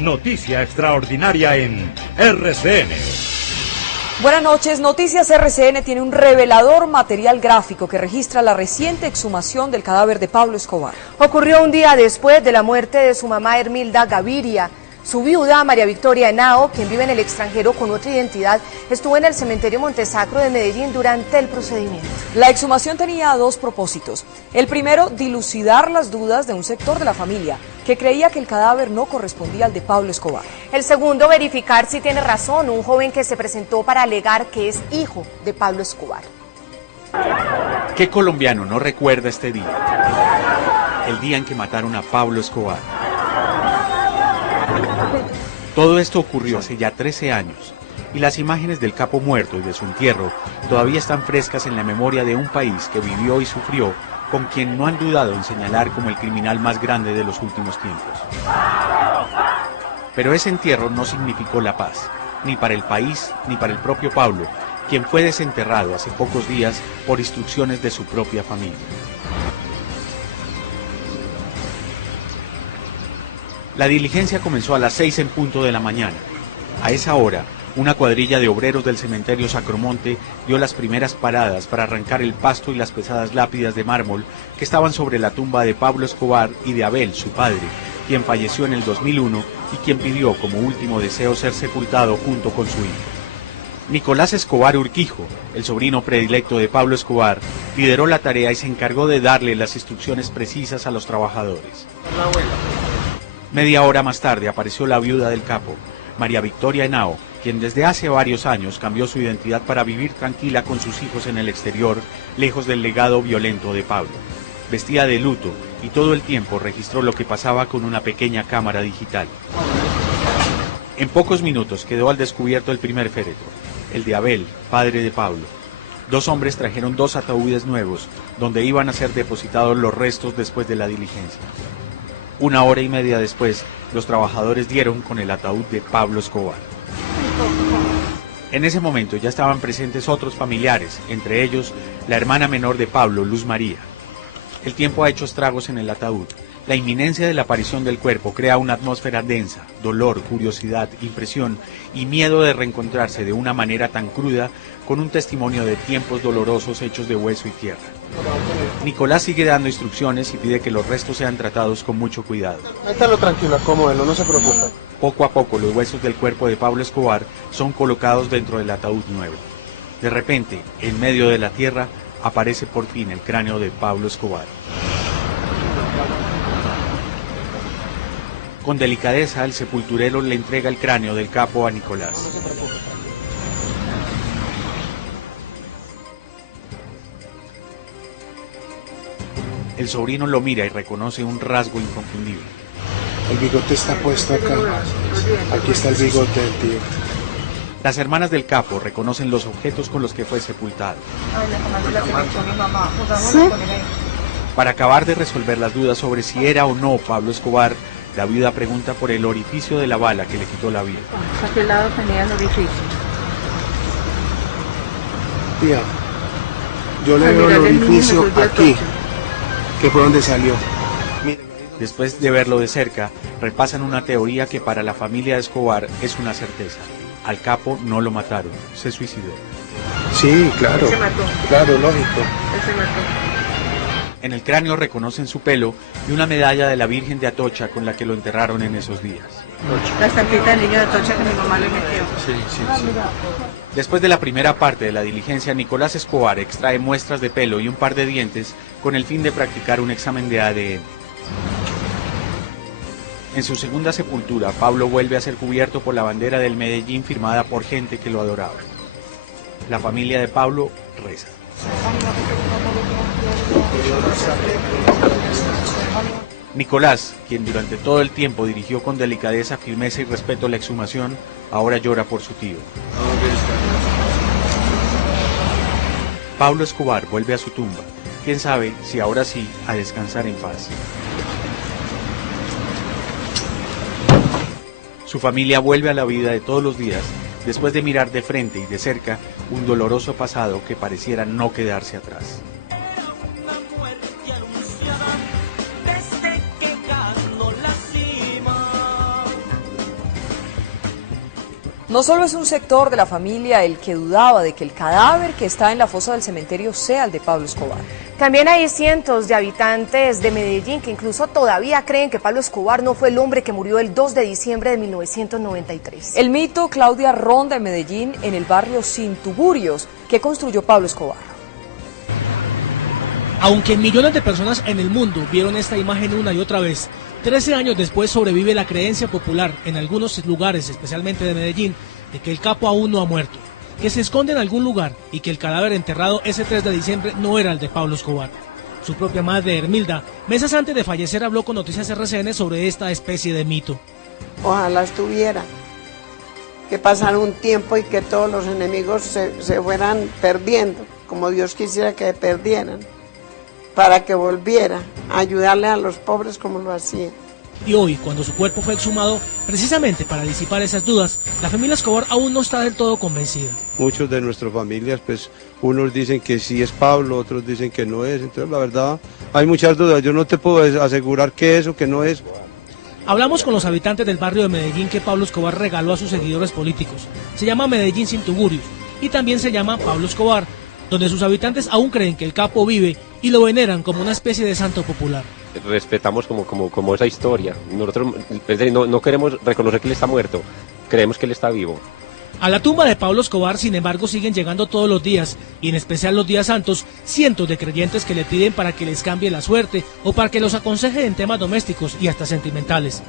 Noticia extraordinaria en RCN. Buenas noches. Noticias RCN tiene un revelador material gráfico que registra la reciente exhumación del cadáver de Pablo Escobar. Ocurrió un día después de la muerte de su mamá Hermilda Gaviria. Su viuda, María Victoria Henao, quien vive en el extranjero con otra identidad, estuvo en el cementerio Montesacro de Medellín durante el procedimiento. La exhumación tenía dos propósitos. El primero, dilucidar las dudas de un sector de la familia que creía que el cadáver no correspondía al de Pablo Escobar. El segundo, verificar si tiene razón un joven que se presentó para alegar que es hijo de Pablo Escobar. ¿Qué colombiano no recuerda este día? El día en que mataron a Pablo Escobar. Todo esto ocurrió hace ya 13 años y las imágenes del capo muerto y de su entierro todavía están frescas en la memoria de un país que vivió y sufrió con quien no han dudado en señalar como el criminal más grande de los últimos tiempos. Pero ese entierro no significó la paz, ni para el país ni para el propio Pablo, quien fue desenterrado hace pocos días por instrucciones de su propia familia. La diligencia comenzó a las 6 en punto de la mañana. A esa hora, una cuadrilla de obreros del cementerio Sacromonte dio las primeras paradas para arrancar el pasto y las pesadas lápidas de mármol que estaban sobre la tumba de Pablo Escobar y de Abel, su padre, quien falleció en el 2001 y quien pidió como último deseo ser sepultado junto con su hijo. Nicolás Escobar Urquijo, el sobrino predilecto de Pablo Escobar, lideró la tarea y se encargó de darle las instrucciones precisas a los trabajadores. Media hora más tarde apareció la viuda del capo, María Victoria Henao, quien desde hace varios años cambió su identidad para vivir tranquila con sus hijos en el exterior, lejos del legado violento de Pablo. Vestía de luto y todo el tiempo registró lo que pasaba con una pequeña cámara digital. En pocos minutos quedó al descubierto el primer féretro, el de Abel, padre de Pablo. Dos hombres trajeron dos ataúdes nuevos, donde iban a ser depositados los restos después de la diligencia. Una hora y media después, los trabajadores dieron con el ataúd de Pablo Escobar. En ese momento ya estaban presentes otros familiares, entre ellos la hermana menor de Pablo, Luz María. El tiempo ha hecho estragos en el ataúd. La inminencia de la aparición del cuerpo crea una atmósfera densa, dolor, curiosidad, impresión y miedo de reencontrarse de una manera tan cruda con un testimonio de tiempos dolorosos hechos de hueso y tierra. Nicolás sigue dando instrucciones y pide que los restos sean tratados con mucho cuidado. Métalo tranquilo, acomódelo, no se preocupe. Poco a poco los huesos del cuerpo de Pablo Escobar son colocados dentro del ataúd nuevo. De repente, en medio de la tierra, aparece por fin el cráneo de Pablo Escobar. Con delicadeza, el sepulturero le entrega el cráneo del capo a Nicolás. El sobrino lo mira y reconoce un rasgo inconfundible. El bigote está puesto acá. Aquí está el bigote del tío. Las hermanas del capo reconocen los objetos con los que fue sepultado. ¿Sí? Para acabar de resolver las dudas sobre si era o no Pablo Escobar, la viuda pregunta por el orificio de la bala que le quitó la vida. ¿A qué lado tenía el orificio? Tía, yo le veo el orificio aquí, que fue donde salió. Mira. Después de verlo de cerca, repasan una teoría que para la familia de Escobar es una certeza. Al capo no lo mataron, se suicidó. Sí, claro. Él se mató. Claro, lógico. Él se mató. En el cráneo reconocen su pelo y una medalla de la Virgen de Atocha con la que lo enterraron en esos días. La estampita del niño de Atocha que mi mamá le metió. Sí. Después de la primera parte de la diligencia, Nicolás Escobar extrae muestras de pelo y un par de dientes con el fin de practicar un examen de ADN. En su segunda sepultura, Pablo vuelve a ser cubierto por la bandera del Medellín firmada por gente que lo adoraba. La familia de Pablo reza. Nicolás, quien durante todo el tiempo dirigió con delicadeza, firmeza y respeto la exhumación, ahora llora por su tío. Pablo Escobar vuelve a su tumba, quién sabe si ahora sí a descansar en paz. Su familia vuelve a la vida de todos los días, después de mirar de frente y de cerca un doloroso pasado que pareciera no quedarse atrás. No solo es un sector de la familia el que dudaba de que el cadáver que está en la fosa del cementerio sea el de Pablo Escobar. También hay cientos de habitantes de Medellín que incluso todavía creen que Pablo Escobar no fue el hombre que murió el 2 de diciembre de 1993. El mito, Claudia, ronda en Medellín, en el barrio Sin Tuburios, que construyó Pablo Escobar. Aunque millones de personas en el mundo vieron esta imagen una y otra vez, 13 años después sobrevive la creencia popular en algunos lugares, especialmente de Medellín, de que el capo aún no ha muerto, que se esconde en algún lugar y que el cadáver enterrado ese 3 de diciembre no era el de Pablo Escobar. Su propia madre, Hermilda, meses antes de fallecer habló con Noticias RCN sobre esta especie de mito. Ojalá estuviera, que pasara un tiempo y que todos los enemigos se fueran perdiendo, como Dios quisiera que perdieran, para que volviera a ayudarle a los pobres como lo hacía. Y hoy, cuando su cuerpo fue exhumado, precisamente para disipar esas dudas, la familia Escobar aún no está del todo convencida. Muchos de nuestras familias, pues, unos dicen que sí es Pablo, otros dicen que no es, entonces la verdad hay muchas dudas, yo no te puedo asegurar que es o que no es. Hablamos con los habitantes del barrio de Medellín que Pablo Escobar regaló a sus seguidores políticos. Se llama Medellín Sin Tuburios y también se llama Pablo Escobar, donde sus habitantes aún creen que el capo vive y lo veneran como una especie de santo popular. Respetamos como esa historia. Nosotros no queremos reconocer que él está muerto, creemos que él está vivo. A la tumba de Pablo Escobar, sin embargo, siguen llegando todos los días, y en especial los días santos, cientos de creyentes que le piden para que les cambie la suerte o para que los aconseje en temas domésticos y hasta sentimentales.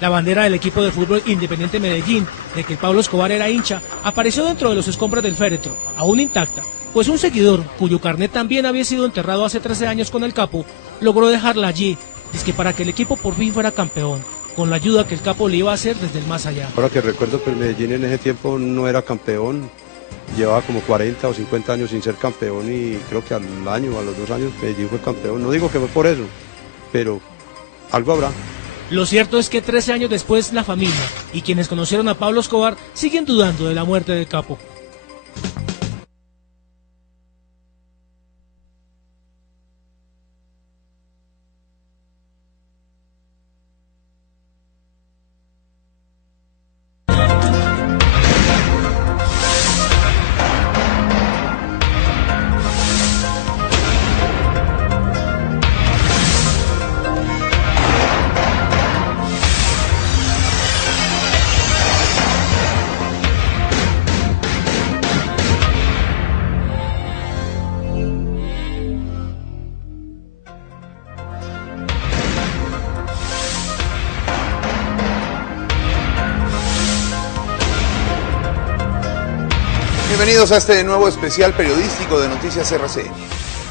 La bandera del equipo de fútbol Independiente Medellín, de que Pablo Escobar era hincha, apareció dentro de los escombros del féretro, aún intacta, pues un seguidor, cuyo carnet también había sido enterrado hace 13 años con el capo, logró dejarla allí, dizque para que el equipo por fin fuera campeón, con la ayuda que el capo le iba a hacer desde el más allá. Ahora que recuerdo, pues Medellín en ese tiempo no era campeón, llevaba como 40 o 50 años sin ser campeón y creo que al año, a los 2 años Medellín fue campeón. No digo que fue por eso, pero algo habrá. Lo cierto es que 13 años después la familia y quienes conocieron a Pablo Escobar siguen dudando de la muerte del capo. Bienvenidos a este nuevo especial periodístico de Noticias RCN.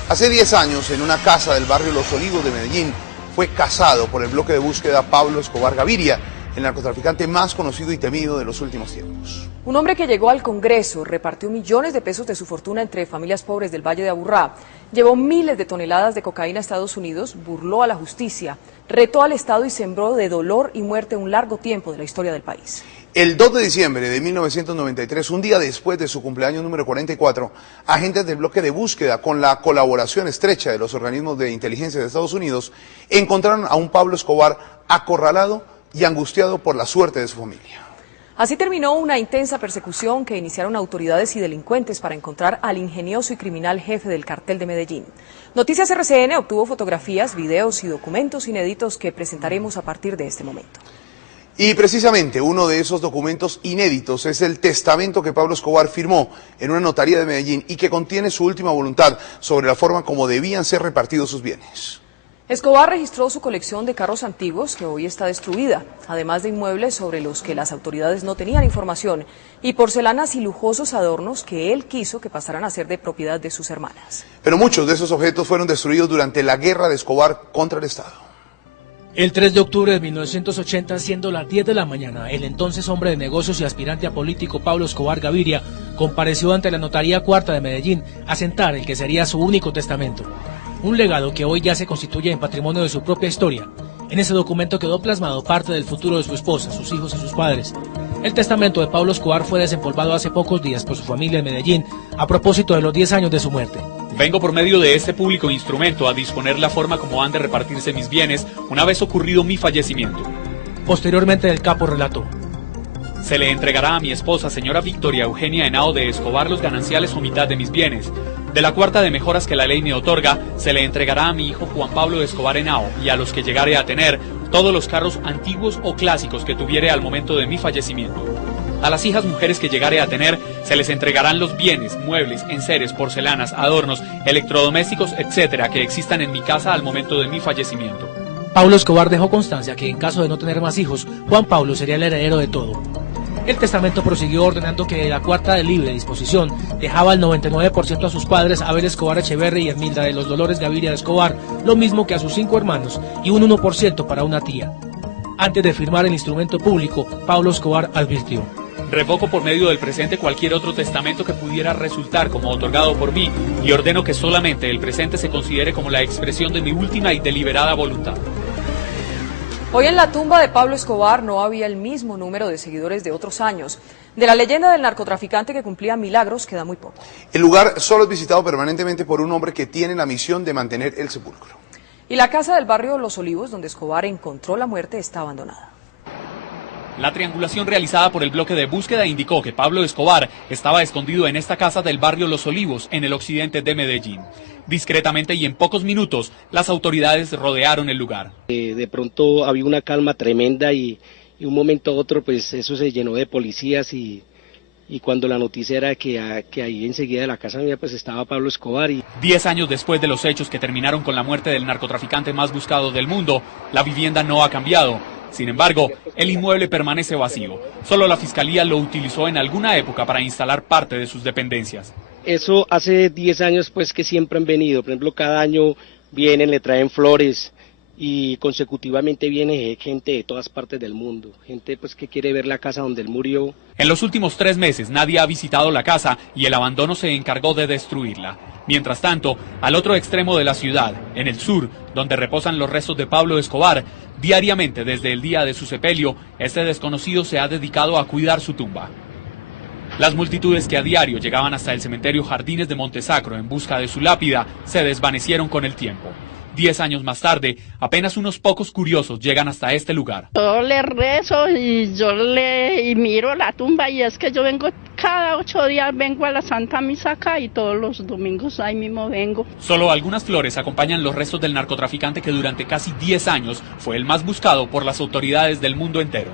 Hace 10 años, en una casa del barrio Los Olivos de Medellín, fue cazado por el bloque de búsqueda Pablo Escobar Gaviria, el narcotraficante más conocido y temido de los últimos tiempos. Un hombre que llegó al Congreso, repartió millones de pesos de su fortuna entre familias pobres del Valle de Aburrá, llevó miles de toneladas de cocaína a Estados Unidos, burló a la justicia, retó al Estado y sembró de dolor y muerte un largo tiempo de la historia del país. El 2 de diciembre de 1993, un día después de su cumpleaños número 44, agentes del bloque de búsqueda, con la colaboración estrecha de los organismos de inteligencia de Estados Unidos, encontraron a un Pablo Escobar acorralado y angustiado por la suerte de su familia. Así terminó una intensa persecución que iniciaron autoridades y delincuentes para encontrar al ingenioso y criminal jefe del cartel de Medellín. Noticias RCN obtuvo fotografías, videos y documentos inéditos que presentaremos a partir de este momento. Y precisamente uno de esos documentos inéditos es el testamento que Pablo Escobar firmó en una notaría de Medellín y que contiene su última voluntad sobre la forma como debían ser repartidos sus bienes. Escobar registró su colección de carros antiguos que hoy está destruida, además de inmuebles sobre los que las autoridades no tenían información y porcelanas y lujosos adornos que él quiso que pasaran a ser de propiedad de sus hermanas. Pero muchos de esos objetos fueron destruidos durante la guerra de Escobar contra el Estado. El 3 de octubre de 1980, siendo las 10 de la mañana, el entonces hombre de negocios y aspirante a político Pablo Escobar Gaviria compareció ante la Notaría Cuarta de Medellín a sentar el que sería su único testamento. Un legado que hoy ya se constituye en patrimonio de su propia historia. En ese documento quedó plasmado parte del futuro de su esposa, sus hijos y sus padres. El testamento de Pablo Escobar fue desempolvado hace pocos días por su familia en Medellín a propósito de los 10 años de su muerte. Vengo por medio de este público instrumento a disponer la forma como han de repartirse mis bienes una vez ocurrido mi fallecimiento. Posteriormente el capo relató: se le entregará a mi esposa, señora Victoria Eugenia Henao de Escobar, los gananciales o mitad de mis bienes. De la cuarta de mejoras que la ley me otorga, se le entregará a mi hijo Juan Pablo de Escobar Henao y a los que llegare a tener todos los carros antiguos o clásicos que tuviere al momento de mi fallecimiento. A las hijas mujeres que llegare a tener, se les entregarán los bienes, muebles, enseres, porcelanas, adornos, electrodomésticos, etcétera, que existan en mi casa al momento de mi fallecimiento. Pablo Escobar dejó constancia que en caso de no tener más hijos, Juan Pablo sería el heredero de todo. El testamento prosiguió ordenando que la cuarta de libre disposición dejaba el 99% a sus padres Abel Escobar Echeverri y Hermilda de los Dolores Gaviria de Escobar, lo mismo que a sus 5 hermanos, y un 1% para una tía. Antes de firmar el instrumento público, Pablo Escobar advirtió: revoco por medio del presente cualquier otro testamento que pudiera resultar como otorgado por mí y ordeno que solamente el presente se considere como la expresión de mi última y deliberada voluntad. Hoy en la tumba de Pablo Escobar no había el mismo número de seguidores de otros años. De la leyenda del narcotraficante que cumplía milagros queda muy poco. El lugar solo es visitado permanentemente por un hombre que tiene la misión de mantener el sepulcro. Y la casa del barrio Los Olivos, donde Escobar encontró la muerte, está abandonada. La triangulación realizada por el bloque de búsqueda indicó que Pablo Escobar estaba escondido en esta casa del barrio Los Olivos, en el occidente de Medellín. Discretamente y en pocos minutos, las autoridades rodearon el lugar. De pronto había una calma tremenda y un momento a otro pues eso se llenó de policías y cuando la noticia era que ahí enseguida de la casa mía pues estaba Pablo Escobar. 10 años después de los hechos que terminaron con la muerte del narcotraficante más buscado del mundo, la vivienda no ha cambiado. Sin embargo, el inmueble permanece vacío. Solo la Fiscalía lo utilizó en alguna época para instalar parte de sus dependencias. Eso hace 10 años pues que siempre han venido, por ejemplo cada año vienen, le traen flores y consecutivamente viene gente de todas partes del mundo, gente pues que quiere ver la casa donde él murió. En los últimos 3 meses nadie ha visitado la casa y el abandono se encargó de destruirla. Mientras tanto, al otro extremo de la ciudad, en el sur, donde reposan los restos de Pablo Escobar, diariamente desde el día de su sepelio, este desconocido se ha dedicado a cuidar su tumba. Las multitudes que a diario llegaban hasta el cementerio Jardines de Montesacro en busca de su lápida se desvanecieron con el tiempo. 10 años más tarde, apenas unos pocos curiosos llegan hasta este lugar. Yo le rezo y miro la tumba y es que yo vengo cada 8 días, vengo a la Santa Misa acá y todos los domingos ahí mismo vengo. Solo algunas flores acompañan los restos del narcotraficante que durante casi 10 años fue el más buscado por las autoridades del mundo entero.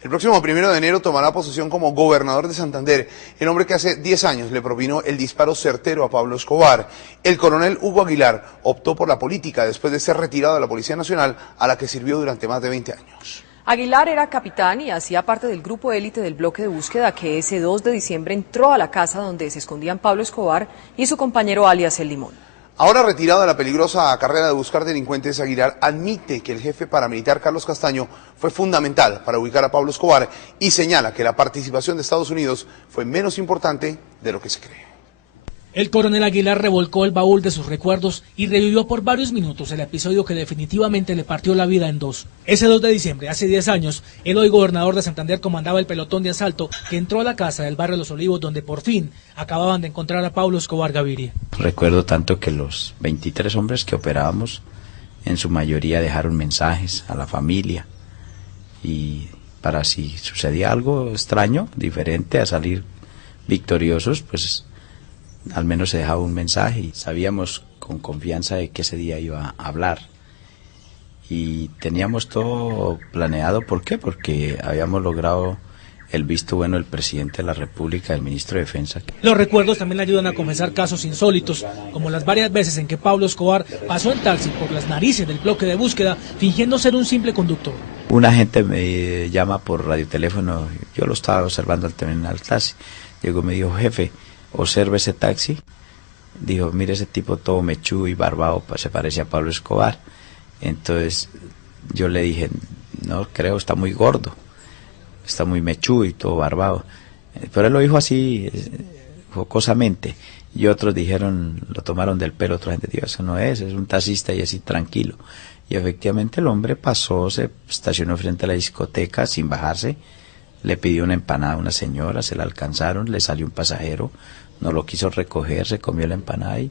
El próximo 1 de enero tomará posesión como gobernador de Santander el hombre que hace 10 años le propinó el disparo certero a Pablo Escobar. El coronel Hugo Aguilar optó por la política después de ser retirado de la Policía Nacional, a la que sirvió durante más de 20 años. Aguilar era capitán y hacía parte del grupo élite del bloque de búsqueda que ese 2 de diciembre entró a la casa donde se escondían Pablo Escobar y su compañero alias El Limón. Ahora retirado de la peligrosa carrera de buscar delincuentes, Aguilar admite que el jefe paramilitar Carlos Castaño fue fundamental para ubicar a Pablo Escobar y señala que la participación de Estados Unidos fue menos importante de lo que se cree. El coronel Aguilar revolcó el baúl de sus recuerdos y revivió por varios minutos el episodio que definitivamente le partió la vida en dos. Ese 2 de diciembre, hace 10 años, el hoy gobernador de Santander comandaba el pelotón de asalto que entró a la casa del barrio Los Olivos, donde por fin acababan de encontrar a Pablo Escobar Gaviria. Recuerdo tanto que los 23 hombres que operábamos, en su mayoría dejaron mensajes a la familia y para si sucedía algo extraño, diferente a salir victoriosos, pues al menos se dejaba un mensaje y sabíamos con confianza de que ese día iba a hablar. Y teníamos todo planeado. ¿Por qué? Porque habíamos logrado el visto bueno del presidente de la República, del ministro de Defensa. Los recuerdos también le ayudan a confesar casos insólitos, como las varias veces en que Pablo Escobar pasó en taxi por las narices del bloque de búsqueda, fingiendo ser un simple conductor. Un agente me llama por radioteléfono, yo lo estaba observando al terminal taxi, llegó y me dijo: jefe, observe ese taxi. Dijo: mire, ese tipo todo mechudo y barbado, se parece a Pablo Escobar. Entonces yo le dije: no creo, está muy gordo, está muy mechudo y todo barbado. Pero él lo dijo así, jocosamente. Y otros dijeron, lo tomaron del pelo, otra gente dijo: eso no es un taxista y así tranquilo. Y efectivamente el hombre pasó, se estacionó frente a la discoteca sin bajarse, le pidió una empanada a una señora, se la alcanzaron, le salió un pasajero, no lo quiso recoger, se comió la empanada y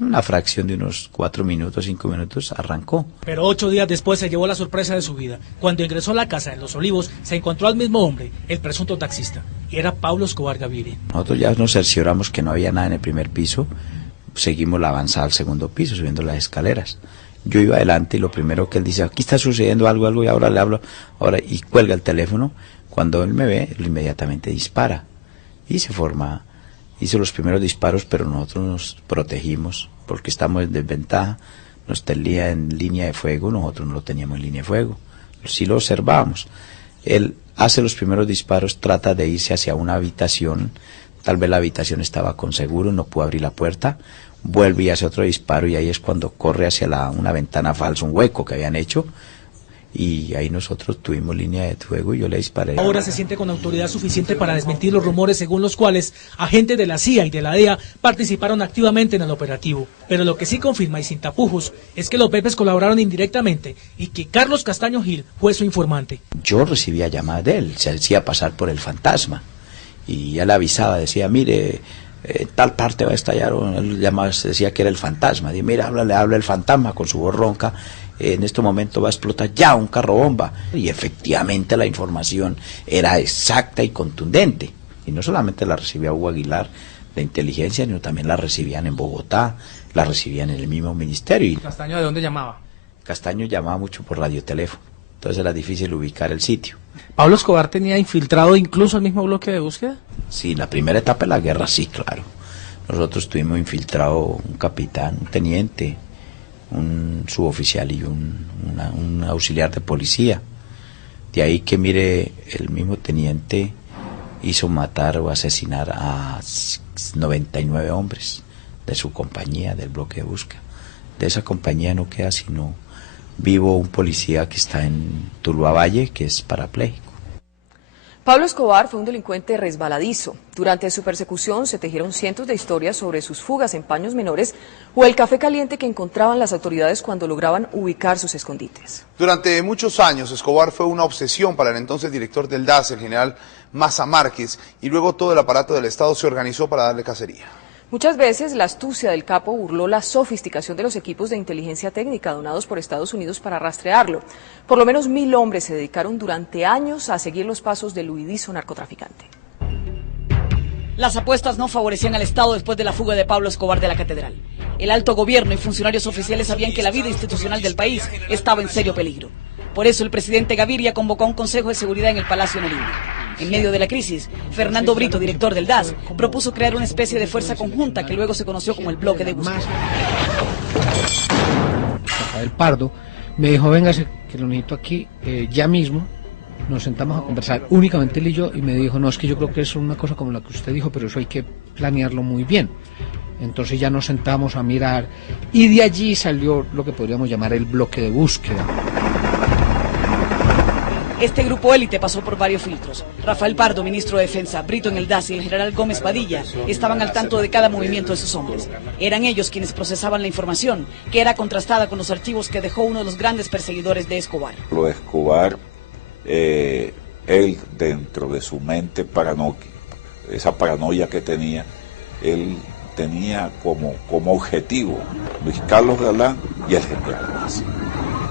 Una fracción de unos 4 minutos, 5 minutos, arrancó. Pero 8 días después se llevó la sorpresa de su vida. Cuando ingresó a la casa de Los Olivos, se encontró al mismo hombre, el presunto taxista, y era Pablo Escobar Gaviria. Nosotros ya nos cercioramos que no había nada en el primer piso, seguimos la avanzada al segundo piso, subiendo las escaleras. Yo iba adelante y lo primero que él dice, aquí está sucediendo algo, y ahora le hablo, y cuelga el teléfono. Cuando él me ve, él inmediatamente dispara, y hizo los primeros disparos, pero nosotros nos protegimos, porque estamos en desventaja, nos tenía en línea de fuego, nosotros no lo teníamos en línea de fuego, sí lo observábamos. Él hace los primeros disparos, trata de irse hacia una habitación, tal vez la habitación estaba con seguro, no pudo abrir la puerta, vuelve y hace otro disparo, y ahí es cuando corre hacia una ventana falsa, un hueco que habían hecho, y ahí nosotros tuvimos línea de fuego y yo le disparé. Ahora se siente con autoridad suficiente para desmentir los rumores según los cuales agentes de la CIA y de la DEA participaron activamente en el operativo. Pero lo que sí confirma y sin tapujos es que los Pepes colaboraron indirectamente y que Carlos Castaño Gil fue su informante. Yo recibía llamadas de él, se hacía pasar por el fantasma y ya le avisaba, decía, mire, tal parte va a estallar, él llamaba, decía que era el fantasma, dije, mira, habla el fantasma con su voz ronca, en este momento va a explotar ya un carro bomba. Y efectivamente la información era exacta y contundente. Y no solamente la recibía Hugo Aguilar de inteligencia, sino también la recibían en Bogotá, la recibían en el mismo ministerio. ¿Y Castaño de dónde llamaba? Castaño llamaba mucho por radioteléfono, entonces era difícil ubicar el sitio. ¿Pablo Escobar tenía infiltrado incluso el mismo bloque de búsqueda? Sí, en la primera etapa de la guerra sí, claro. Nosotros tuvimos infiltrado un capitán, un teniente, un suboficial y un auxiliar de policía. De ahí que mire, el mismo teniente hizo matar o asesinar a 99 hombres de su compañía, del bloque de búsqueda. De esa compañía no queda sino vivo un policía que está en Tuluá Valle, que es parapléjico. Pablo Escobar fue un delincuente resbaladizo. Durante su persecución se tejieron cientos de historias sobre sus fugas en paños menores o el café caliente que encontraban las autoridades cuando lograban ubicar sus escondites. Durante muchos años, Escobar fue una obsesión para el entonces director del DAS, el general Maza Márquez, y luego todo el aparato del Estado se organizó para darle cacería. Muchas veces la astucia del capo burló la sofisticación de los equipos de inteligencia técnica donados por Estados Unidos para rastrearlo. Por lo menos 1000 hombres se dedicaron durante años a seguir los pasos del huidizo narcotraficante. Las apuestas no favorecían al Estado después de la fuga de Pablo Escobar de la catedral. El alto gobierno y funcionarios oficiales sabían que la vida institucional del país estaba en serio peligro. Por eso el presidente Gaviria convocó a un consejo de seguridad en el Palacio Nariño. En medio de la crisis, Fernando Brito, director del DAS, propuso crear una especie de fuerza conjunta que luego se conoció como el bloque de búsqueda. Rafael Pardo me dijo, véngase, que lo necesito aquí ya mismo. Nos sentamos a conversar únicamente él y yo, y me dijo, no, es que yo creo que es una cosa como la que usted dijo, pero eso hay que planearlo muy bien. Entonces ya nos sentamos a mirar, y de allí salió lo que podríamos llamar el bloque de búsqueda. Este grupo élite pasó por varios filtros. Rafael Pardo, ministro de Defensa, Brito en el DAS y el general Gómez Padilla estaban al tanto de cada movimiento de sus hombres. Eran ellos quienes procesaban la información, que era contrastada con los archivos que dejó uno de los grandes perseguidores de Escobar. Lo de Escobar, él dentro de su mente paranoica, esa paranoia que tenía, él tenía como objetivo Luis Carlos Galán y el general Maza.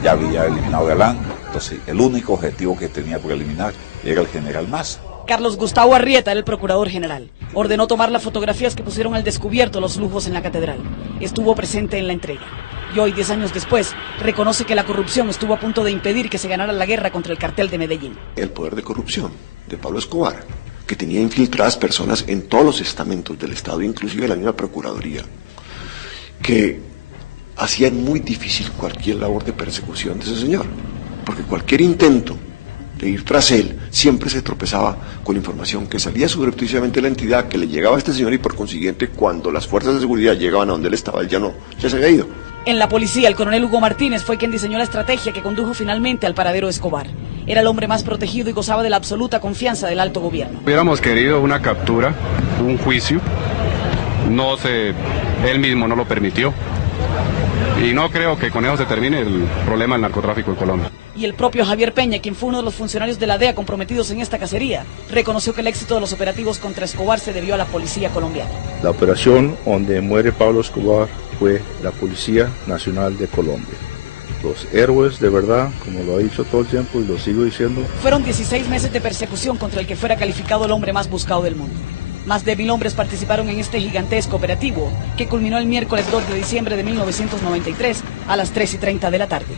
Ya había eliminado a Galán, entonces el único objetivo que tenía por eliminar era el general Maza. Carlos Gustavo Arrieta era el procurador general. Ordenó tomar las fotografías que pusieron al descubierto los lujos en la catedral. Estuvo presente en la entrega. Y hoy, 10 años después, reconoce que la corrupción estuvo a punto de impedir que se ganara la guerra contra el cartel de Medellín. El poder de corrupción de Pablo Escobar, que tenía infiltradas personas en todos los estamentos del Estado, inclusive la misma Procuraduría, que hacían muy difícil cualquier labor de persecución de ese señor, porque cualquier intento de ir tras él siempre se tropezaba con información que salía subrepticiamente de la entidad, que le llegaba a este señor, y por consiguiente cuando las fuerzas de seguridad llegaban a donde él estaba, él ya se había ido. En la policía, el coronel Hugo Martínez fue quien diseñó la estrategia que condujo finalmente al paradero de Escobar. Era el hombre más protegido y gozaba de la absoluta confianza del alto gobierno. Hubiéramos querido una captura, un juicio, él mismo no lo permitió. Y no creo que con eso se termine el problema del narcotráfico en Colombia. Y el propio Javier Peña, quien fue uno de los funcionarios de la DEA comprometidos en esta cacería, reconoció que el éxito de los operativos contra Escobar se debió a la policía colombiana. La operación donde muere Pablo Escobar fue la Policía Nacional de Colombia. Los héroes de verdad, como lo he dicho todo el tiempo y lo sigo diciendo. Fueron 16 meses de persecución contra el que fuera calificado el hombre más buscado del mundo. Más de 1000 hombres participaron en este gigantesco operativo que culminó el miércoles 2 de diciembre de 1993 a las 3:30 de la tarde.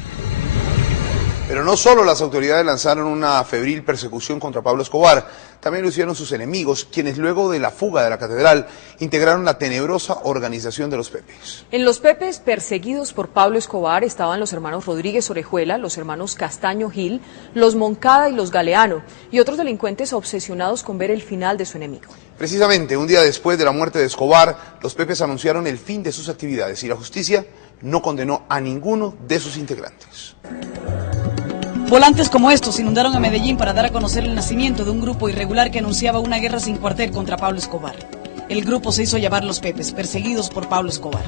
Pero no solo las autoridades lanzaron una febril persecución contra Pablo Escobar, también lo hicieron sus enemigos, quienes luego de la fuga de la catedral integraron la tenebrosa organización de los Pepes. En los Pepes, perseguidos por Pablo Escobar, estaban los hermanos Rodríguez Orejuela, los hermanos Castaño Gil, los Moncada y los Galeano, y otros delincuentes obsesionados con ver el final de su enemigo. Precisamente un día después de la muerte de Escobar, los Pepes anunciaron el fin de sus actividades y la justicia no condenó a ninguno de sus integrantes. Volantes como estos inundaron a Medellín para dar a conocer el nacimiento de un grupo irregular que anunciaba una guerra sin cuartel contra Pablo Escobar. El grupo se hizo llamar Los Pepes, perseguidos por Pablo Escobar.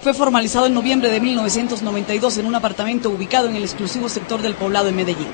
Fue formalizado en noviembre de 1992 en un apartamento ubicado en el exclusivo sector del Poblado en Medellín.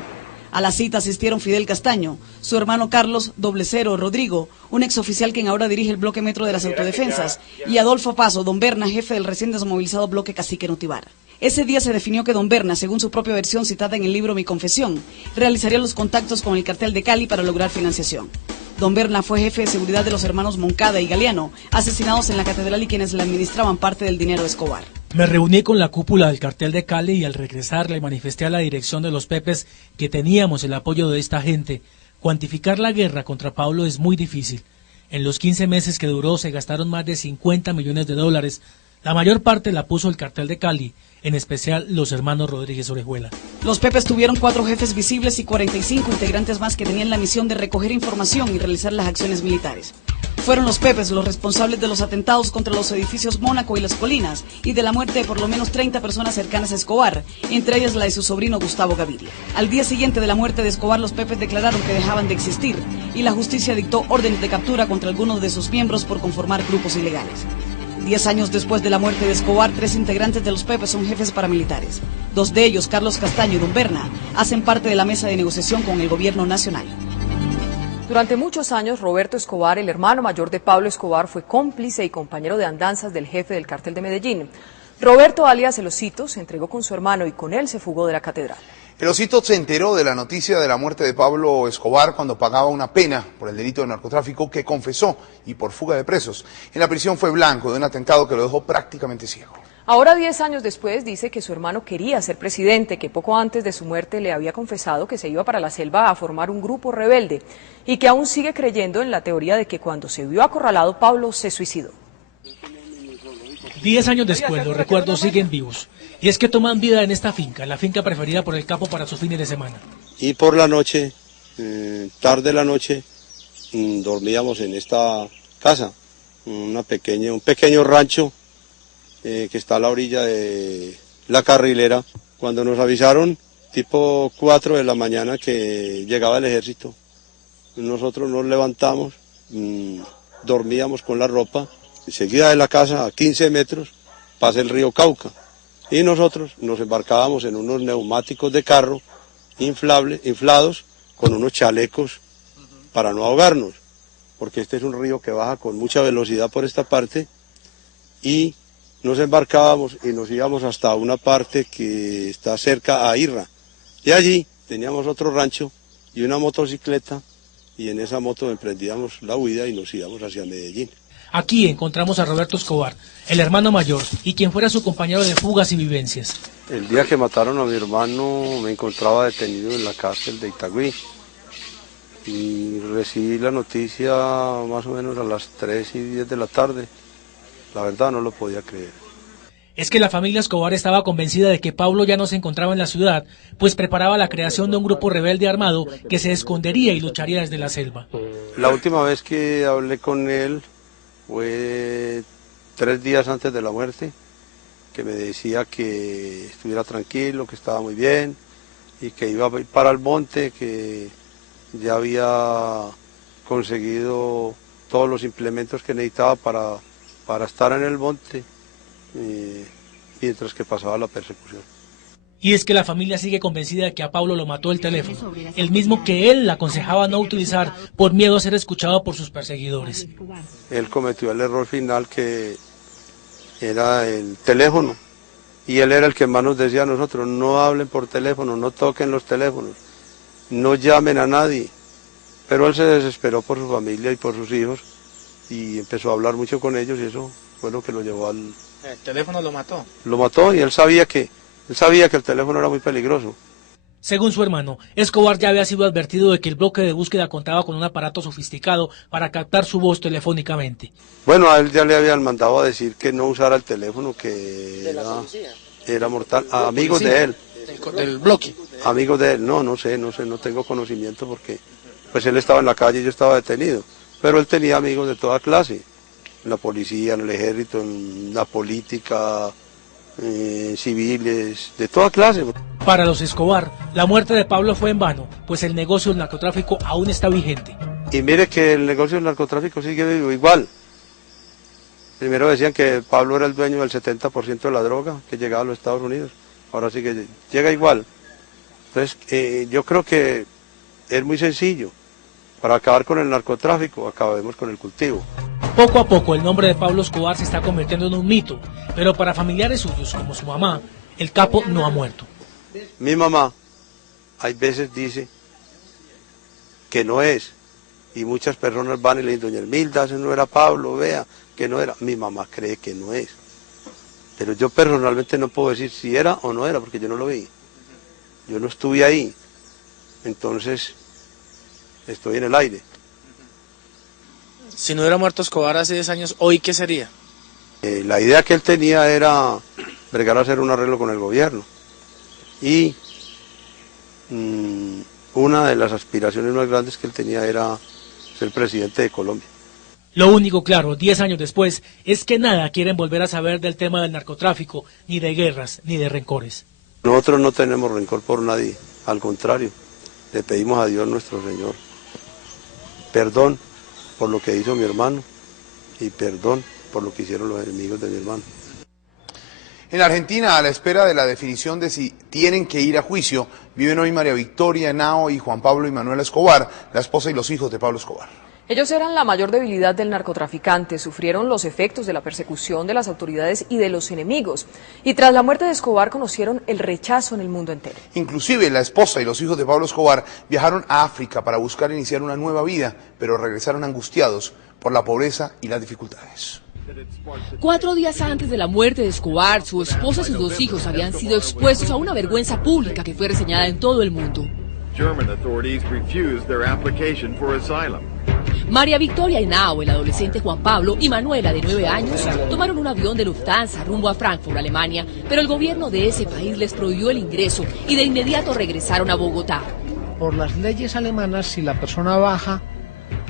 A la cita asistieron Fidel Castaño, su hermano Carlos Cero Rodrigo, un exoficial quien ahora dirige el bloque metro de las autodefensas, y Adolfo Paso, don Berna, jefe del recién desmovilizado bloque Cacique Notibara. Ese día se definió que don Berna, según su propia versión citada en el libro Mi Confesión, realizaría los contactos con el cartel de Cali para lograr financiación. Don Berna fue jefe de seguridad de los hermanos Moncada y Galeano, asesinados en la catedral y quienes le administraban parte del dinero de Escobar. Me reuní con la cúpula del cartel de Cali y al regresar le manifesté a la dirección de los Pepes que teníamos el apoyo de esta gente. Cuantificar la guerra contra Pablo es muy difícil. En los 15 meses que duró se gastaron más de $50 millones. La mayor parte la puso el cartel de Cali, en especial los hermanos Rodríguez Orejuela. Los Pepes tuvieron 4 jefes visibles y 45 integrantes más que tenían la misión de recoger información y realizar las acciones militares. Fueron los Pepes los responsables de los atentados contra los edificios Mónaco y Las Colinas y de la muerte de por lo menos 30 personas cercanas a Escobar, entre ellas la de su sobrino Gustavo Gaviria. Al día siguiente de la muerte de Escobar, los Pepes declararon que dejaban de existir y la justicia dictó órdenes de captura contra algunos de sus miembros por conformar grupos ilegales. 10 años después de la muerte de Escobar, 3 integrantes de los Pepes son jefes paramilitares. 2 de ellos, Carlos Castaño y don Berna, hacen parte de la mesa de negociación con el gobierno nacional. Durante muchos años, Roberto Escobar, el hermano mayor de Pablo Escobar, fue cómplice y compañero de andanzas del jefe del cartel de Medellín. Roberto, alias El Osito, se entregó con su hermano y con él se fugó de la catedral. El Osito se enteró de la noticia de la muerte de Pablo Escobar cuando pagaba una pena por el delito de narcotráfico que confesó y por fuga de presos. En la prisión fue blanco de un atentado que lo dejó prácticamente ciego. Ahora, 10 años después, dice que su hermano quería ser presidente, que poco antes de su muerte le había confesado que se iba para la selva a formar un grupo rebelde y que aún sigue creyendo en la teoría de que cuando se vio acorralado, Pablo se suicidó. 10 años después, los recuerdos siguen vivos. Y es que toman vida en esta finca, la finca preferida por el capo para sus fines de semana. Y por la noche, tarde de la noche, dormíamos en esta casa, un pequeño rancho que está a la orilla de la carrilera. Cuando nos avisaron, tipo 4 de la mañana, que llegaba el ejército, nosotros nos levantamos, dormíamos con la ropa. Enseguida de la casa, a 15 metros, pasa el río Cauca. Y nosotros nos embarcábamos en unos neumáticos de carro inflados con unos chalecos para no ahogarnos, porque este es un río que baja con mucha velocidad por esta parte, y nos embarcábamos y nos íbamos hasta una parte que está cerca a Irra. Y allí teníamos otro rancho y una motocicleta, y en esa moto emprendíamos la huida y nos íbamos hacia Medellín. Aquí encontramos a Roberto Escobar, el hermano mayor, y quien fuera su compañero de fugas y vivencias. El día que mataron a mi hermano me encontraba detenido en la cárcel de Itagüí y recibí la noticia más o menos a las 3:10 de la tarde. La verdad no lo podía creer. Es que la familia Escobar estaba convencida de que Pablo ya no se encontraba en la ciudad, pues preparaba la creación de un grupo rebelde armado que se escondería y lucharía desde la selva. La última vez que hablé con él fue 3 días antes de la muerte, que me decía que estuviera tranquilo, que estaba muy bien y que iba a ir para el monte, que ya había conseguido todos los implementos que necesitaba para estar en el monte, mientras que pasaba la persecución. Y es que la familia sigue convencida de que a Pablo lo mató el teléfono, el mismo que él le aconsejaba no utilizar por miedo a ser escuchado por sus perseguidores. Él cometió el error final que era el teléfono. Y él era el que más nos decía a nosotros, no hablen por teléfono, no toquen los teléfonos, no llamen a nadie. Pero él se desesperó por su familia y por sus hijos y empezó a hablar mucho con ellos y eso fue lo que lo llevó al... ¿El teléfono lo mató? Lo mató y él sabía que el teléfono era muy peligroso. Según su hermano, Escobar ya había sido advertido de que el bloque de búsqueda contaba con un aparato sofisticado para captar su voz telefónicamente. Bueno, a él ya le habían mandado a decir que no usara el teléfono, que era mortal. A amigos de él. ¿Del bloque? Amigos de él, no sé, no tengo conocimiento porque pues él estaba en la calle y yo estaba detenido. Pero él tenía amigos de toda clase, en la policía, en el ejército, en la política, civiles, de toda clase. Para los Escobar, la muerte de Pablo fue en vano, pues el negocio del narcotráfico aún está vigente. Y mire que el negocio del narcotráfico sigue vivo igual. Primero decían que Pablo era el dueño del 70% de la droga que llegaba a los Estados Unidos. Ahora sí que llega igual. Entonces, yo creo que es muy sencillo. Para acabar con el narcotráfico, acabemos con el cultivo. Poco a poco el nombre de Pablo Escobar se está convirtiendo en un mito, pero para familiares suyos como su mamá, el capo no ha muerto. Mi mamá, hay veces dice que no es, y muchas personas van y le dicen, doña Hermilda, ese no era Pablo, vea, que no era. Mi mamá cree que no es, pero yo personalmente no puedo decir si era o no era, porque yo no lo vi, yo no estuve ahí, entonces estoy en el aire. Si no hubiera muerto Escobar hace 10 años, ¿hoy qué sería? La idea que él tenía era bregar a hacer un arreglo con el gobierno. Y una de las aspiraciones más grandes que él tenía era ser presidente de Colombia. Lo único claro, 10 años después, es que nada quieren volver a saber del tema del narcotráfico, ni de guerras, ni de rencores. Nosotros no tenemos rencor por nadie, al contrario, le pedimos a Dios nuestro Señor perdón por lo que hizo mi hermano y perdón por lo que hicieron los enemigos de mi hermano. En Argentina, a la espera de la definición de si tienen que ir a juicio, viven hoy María Victoria Henao y Juan Pablo y Manuela Escobar, la esposa y los hijos de Pablo Escobar. Ellos eran la mayor debilidad del narcotraficante, sufrieron los efectos de la persecución de las autoridades y de los enemigos. Y tras la muerte de Escobar conocieron el rechazo en el mundo entero. Inclusive la esposa y los hijos de Pablo Escobar viajaron a África para buscar iniciar una nueva vida, pero regresaron angustiados por la pobreza y las dificultades. 4 días antes de la muerte de Escobar, su esposa y sus 2 hijos habían sido expuestos a una vergüenza pública que fue reseñada en todo el mundo. María Victoria Henao, el adolescente Juan Pablo y Manuela, de 9 años, tomaron un avión de Lufthansa rumbo a Frankfurt, Alemania, pero el gobierno de ese país les prohibió el ingreso y de inmediato regresaron a Bogotá. Por las leyes alemanas, si la persona baja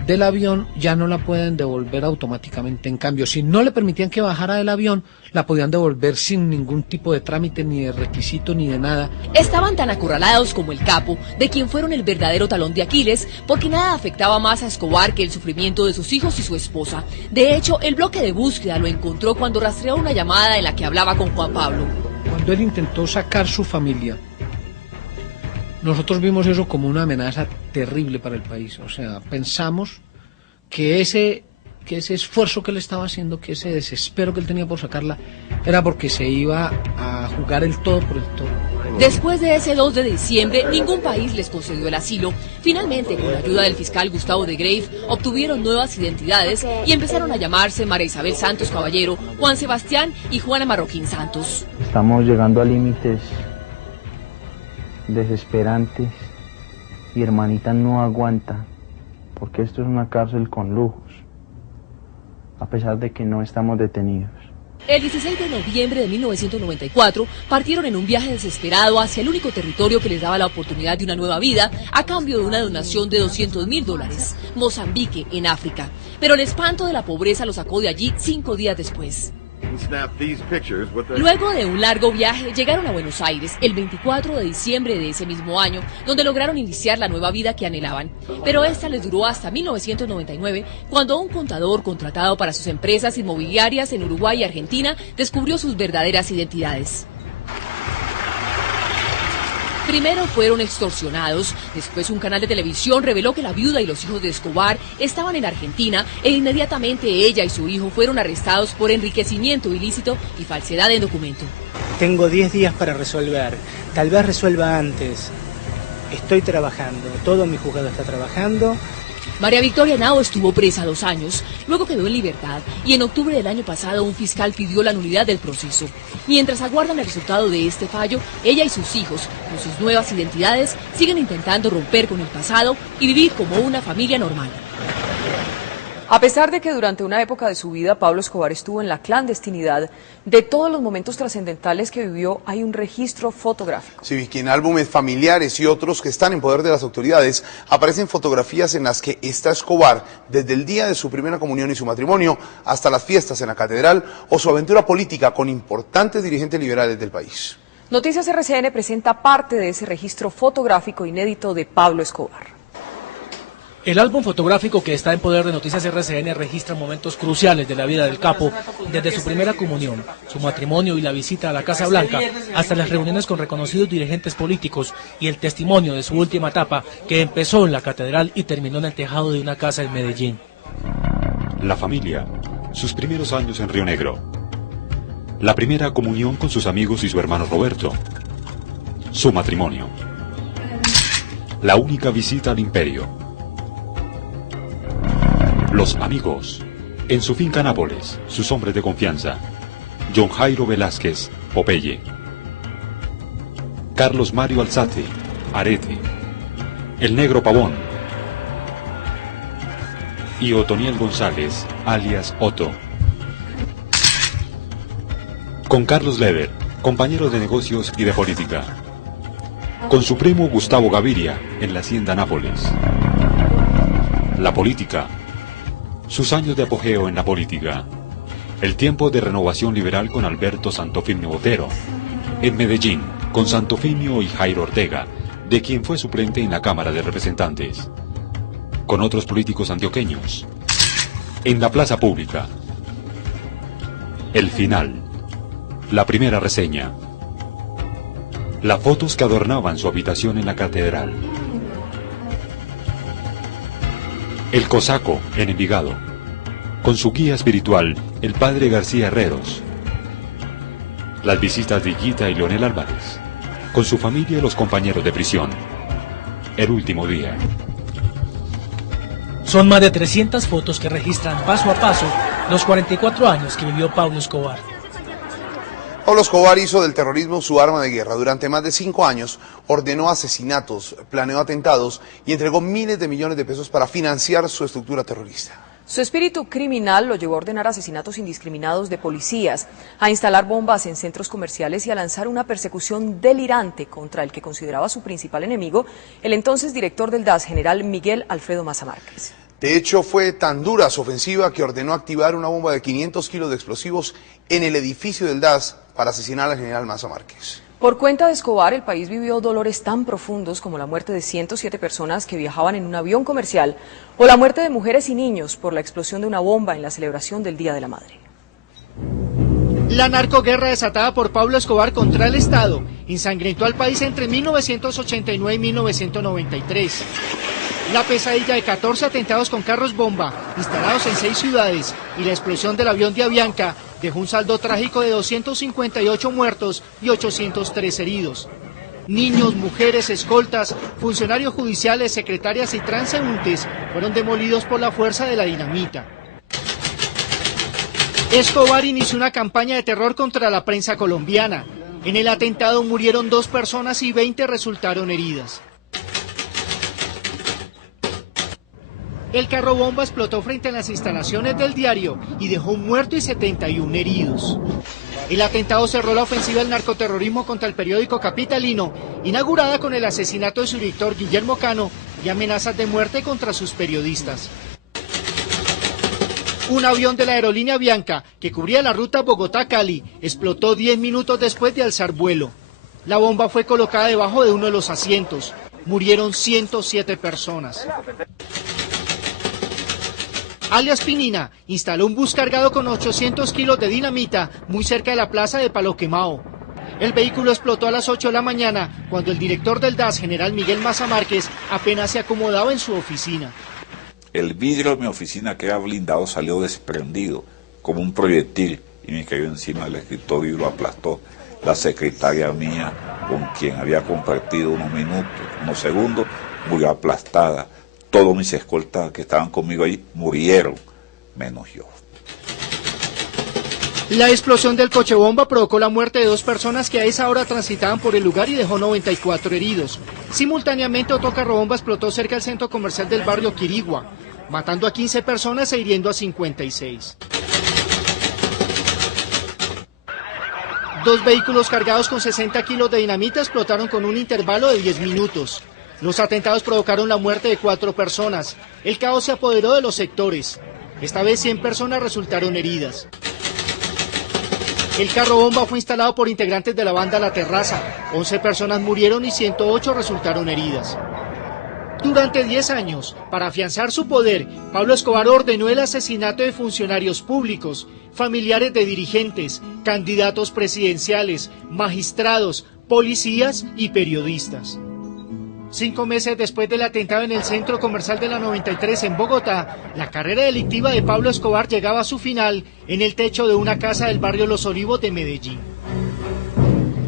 del avión, ya no la pueden devolver automáticamente. En cambio, si no le permitían que bajara del avión, la podían devolver sin ningún tipo de trámite, ni de requisito, ni de nada. Estaban tan acorralados como el capo, de quien fueron el verdadero talón de Aquiles, porque nada afectaba más a Escobar que el sufrimiento de sus hijos y su esposa. De hecho, el bloque de búsqueda lo encontró cuando rastreó una llamada en la que hablaba con Juan Pablo. Cuando él intentó sacar su familia, nosotros vimos eso como una amenaza terrible para el país. O sea, pensamos que ese esfuerzo que él estaba haciendo, que ese desespero que él tenía por sacarla, era porque se iba a jugar el todo por el todo. Después de ese 2 de diciembre, ningún país les concedió el asilo. Finalmente, con la ayuda del fiscal Gustavo de Grave, obtuvieron nuevas identidades y empezaron a llamarse María Isabel Santos Caballero, Juan Sebastián y Juana Marroquín Santos. Estamos llegando a límites desesperantes y hermanita no aguanta, porque esto es una cárcel con lujos, a pesar de que no estamos detenidos. El 16 de noviembre de 1994 partieron en un viaje desesperado hacia el único territorio que les daba la oportunidad de una nueva vida a cambio de una donación de $200.000, Mozambique, en África. Pero el espanto de la pobreza los sacó de allí 5 días después. Luego de un largo viaje, llegaron a Buenos Aires el 24 de diciembre de ese mismo año, donde lograron iniciar la nueva vida que anhelaban. Pero esta les duró hasta 1999, cuando un contador contratado para sus empresas inmobiliarias en Uruguay y Argentina descubrió sus verdaderas identidades. Primero fueron extorsionados, después un canal de televisión reveló que la viuda y los hijos de Escobar estaban en Argentina e inmediatamente ella y su hijo fueron arrestados por enriquecimiento ilícito y falsedad en documento. Tengo 10 días para resolver, tal vez resuelva antes. Estoy trabajando, todo mi juzgado está trabajando. María Victoria Henao estuvo presa 2 años, luego quedó en libertad y en octubre del año pasado un fiscal pidió la nulidad del proceso. Mientras aguardan el resultado de este fallo, ella y sus hijos, con sus nuevas identidades, siguen intentando romper con el pasado y vivir como una familia normal. A pesar de que durante una época de su vida Pablo Escobar estuvo en la clandestinidad, de todos los momentos trascendentales que vivió hay un registro fotográfico. Sí, Vicky, en álbumes familiares y otros que están en poder de las autoridades aparecen fotografías en las que está Escobar desde el día de su primera comunión y su matrimonio hasta las fiestas en la catedral o su aventura política con importantes dirigentes liberales del país. Noticias RCN presenta parte de ese registro fotográfico inédito de Pablo Escobar. El álbum fotográfico que está en poder de Noticias RCN registra momentos cruciales de la vida del capo, desde su primera comunión, su matrimonio y la visita a la Casa Blanca, hasta las reuniones con reconocidos dirigentes políticos y el testimonio de su última etapa, que empezó en la catedral y terminó en el tejado de una casa en Medellín. La familia, sus primeros años en Río Negro, la primera comunión con sus amigos y su hermano Roberto, su matrimonio, la única visita al imperio, los amigos, en su finca Nápoles, sus hombres de confianza, John Jairo Velázquez, Popeye, Carlos Mario Alzate, Arete, el Negro Pavón, y Otoniel González, alias Otto. Con Carlos Lever, compañero de negocios y de política. Con su primo Gustavo Gaviria, en la hacienda Nápoles. La política. Sus años de apogeo en la política. El tiempo de renovación liberal con Alberto Santofimio Botero. En Medellín, con Santofimio y Jairo Ortega, de quien fue suplente en la Cámara de Representantes. Con otros políticos antioqueños. En la plaza pública. El final. La primera reseña. Las fotos que adornaban su habitación en la catedral. El cosaco en Envigado, con su guía espiritual, el padre García Herreros. Las visitas de Higuita y Leonel Álvarez, con su familia y los compañeros de prisión. El último día. Son más de 300 fotos que registran paso a paso los 44 años que vivió Pablo Escobar. Pablo Escobar hizo del terrorismo su arma de guerra. Durante más de 5 años ordenó asesinatos, planeó atentados y entregó miles de millones de pesos para financiar su estructura terrorista. Su espíritu criminal lo llevó a ordenar asesinatos indiscriminados de policías, a instalar bombas en centros comerciales y a lanzar una persecución delirante contra el que consideraba su principal enemigo, el entonces director del DAS, general Miguel Alfredo Maza Márquez. De hecho, fue tan dura su ofensiva que ordenó activar una bomba de 500 kilos de explosivos en el edificio del DAS para asesinar al general Maza Márquez. Por cuenta de Escobar, el país vivió dolores tan profundos como la muerte de 107 personas que viajaban en un avión comercial o la muerte de mujeres y niños por la explosión de una bomba en la celebración del Día de la Madre. La narcoguerra desatada por Pablo Escobar contra el Estado ensangrentó al país entre 1989 y 1993. La pesadilla de 14 atentados con carros bomba instalados en 6 ciudades y la explosión del avión de Avianca dejó un saldo trágico de 258 muertos y 803 heridos. Niños, mujeres, escoltas, funcionarios judiciales, secretarias y transeúntes fueron demolidos por la fuerza de la dinamita. Escobar inició una campaña de terror contra la prensa colombiana. En el atentado murieron 2 personas y 20 resultaron heridas. El carro bomba explotó frente a las instalaciones del diario y dejó un muerto y 71 heridos. El atentado cerró la ofensiva del narcoterrorismo contra el periódico capitalino, inaugurada con el asesinato de su director Guillermo Cano y amenazas de muerte contra sus periodistas. Un avión de la aerolínea Avianca, que cubría la ruta Bogotá-Cali, explotó 10 minutos después de alzar vuelo. La bomba fue colocada debajo de uno de los asientos. Murieron 107 personas. Alias Pinina instaló un bus cargado con 800 kilos de dinamita muy cerca de la plaza de Palo Quemao. El vehículo explotó a las 8 de la mañana, cuando el director del DAS, general Miguel Maza Márquez, apenas se acomodaba en su oficina. El vidrio de mi oficina, que era blindado, salió desprendido como un proyectil y me cayó encima del escritorio y lo aplastó. La secretaria mía, con quien había compartido unos minutos, unos segundos, murió aplastada. Todos mis escoltas que estaban conmigo ahí murieron, menos yo. La explosión del coche bomba provocó la muerte de 2 personas que a esa hora transitaban por el lugar y dejó 94 heridos. Simultáneamente, otro carrobomba explotó cerca del centro comercial del barrio Quirigua, matando a 15 personas e hiriendo a 56. 2 vehículos cargados con 60 kilos de dinamita explotaron con un intervalo de 10 minutos. Los atentados provocaron la muerte de 4 personas. El caos se apoderó de los sectores. Esta vez 100 personas resultaron heridas. El carro bomba fue instalado por integrantes de la banda La Terraza. 11 personas murieron y 108 resultaron heridas. Durante 10 años, para afianzar su poder, Pablo Escobar ordenó el asesinato de funcionarios públicos, familiares de dirigentes, candidatos presidenciales, magistrados, policías y periodistas. 5 meses después del atentado en el centro comercial de la 93 en Bogotá, la carrera delictiva de Pablo Escobar llegaba a su final en el techo de una casa del barrio Los Olivos de Medellín.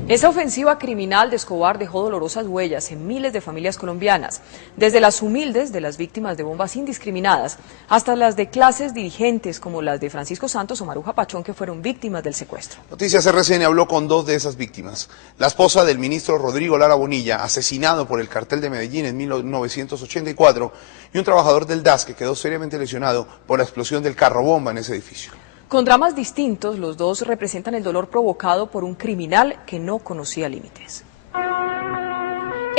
Esa ofensiva criminal de Escobar dejó dolorosas huellas en miles de familias colombianas, desde las humildes de las víctimas de bombas indiscriminadas hasta las de clases dirigentes como las de Francisco Santos o Maruja Pachón, que fueron víctimas del secuestro. Noticias RCN habló con 2 de esas víctimas. La esposa del ministro Rodrigo Lara Bonilla, asesinado por el cartel de Medellín en 1984, y un trabajador del DAS que quedó seriamente lesionado por la explosión del carro bomba en ese edificio. Con dramas distintos, los dos representan el dolor provocado por un criminal que no conocía límites.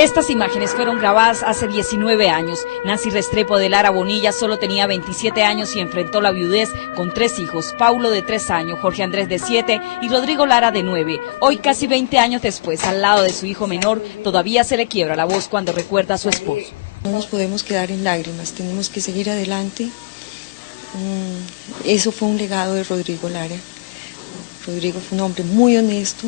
Estas imágenes fueron grabadas hace 19 años. Nancy Restrepo de Lara Bonilla solo tenía 27 años y enfrentó la viudez con 3 hijos, Paulo de 3 años, Jorge Andrés de 7 y Rodrigo Lara de 9. Hoy, casi 20 años después, al lado de su hijo menor, todavía se le quiebra la voz cuando recuerda a su esposo. No nos podemos quedar en lágrimas, tenemos que seguir adelante. Eso fue un legado de Rodrigo Lara. Rodrigo fue un hombre muy honesto,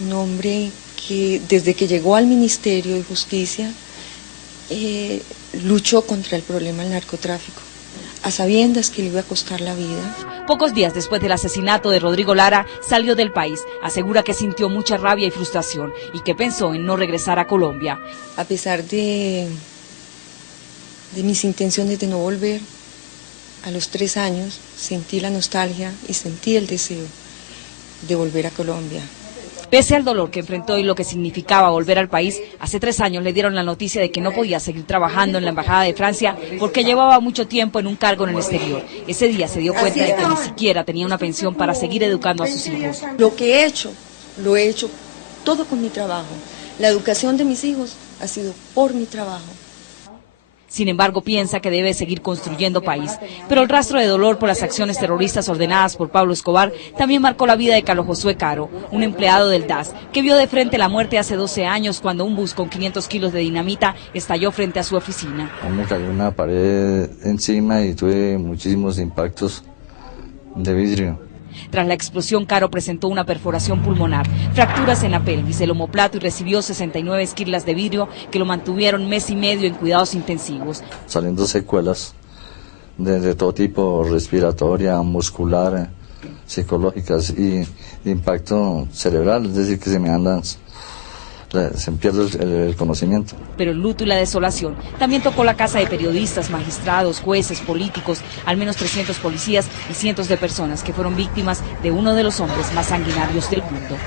un hombre que desde que llegó al Ministerio de Justicia luchó contra el problema del narcotráfico, a sabiendas que le iba a costar la vida. Pocos días después del asesinato de Rodrigo Lara, salió del país. Asegura que sintió mucha rabia y frustración y que pensó en no regresar a Colombia. A pesar de mis intenciones de no volver, a los 3 años sentí la nostalgia y sentí el deseo de volver a Colombia. Pese al dolor que enfrentó y lo que significaba volver al país, hace 3 años le dieron la noticia de que no podía seguir trabajando en la Embajada de Francia porque llevaba mucho tiempo en un cargo en el exterior. Ese día se dio cuenta de que ni siquiera tenía una pensión para seguir educando a sus hijos. Lo que he hecho, lo he hecho todo con mi trabajo. La educación de mis hijos ha sido por mi trabajo. Sin embargo, piensa que debe seguir construyendo país. Pero el rastro de dolor por las acciones terroristas ordenadas por Pablo Escobar también marcó la vida de Carlos Josué Caro, un empleado del DAS, que vio de frente la muerte hace 12 años cuando un bus con 500 kilos de dinamita estalló frente a su oficina. Me cayó una pared encima y tuve muchísimos impactos de vidrio. Tras la explosión, Caro presentó una perforación pulmonar, fracturas en la pelvis, el omoplato y recibió 69 esquirlas de vidrio que lo mantuvieron 1 mes y medio en cuidados intensivos. Saliendo secuelas de todo tipo, respiratoria, muscular, psicológicas y impacto cerebral, es decir, que se me pierde el conocimiento. Pero el luto y la desolación también tocó la casa de periodistas, magistrados, jueces, políticos, al menos 300 policías y cientos de personas que fueron víctimas de uno de los hombres más sanguinarios del mundo.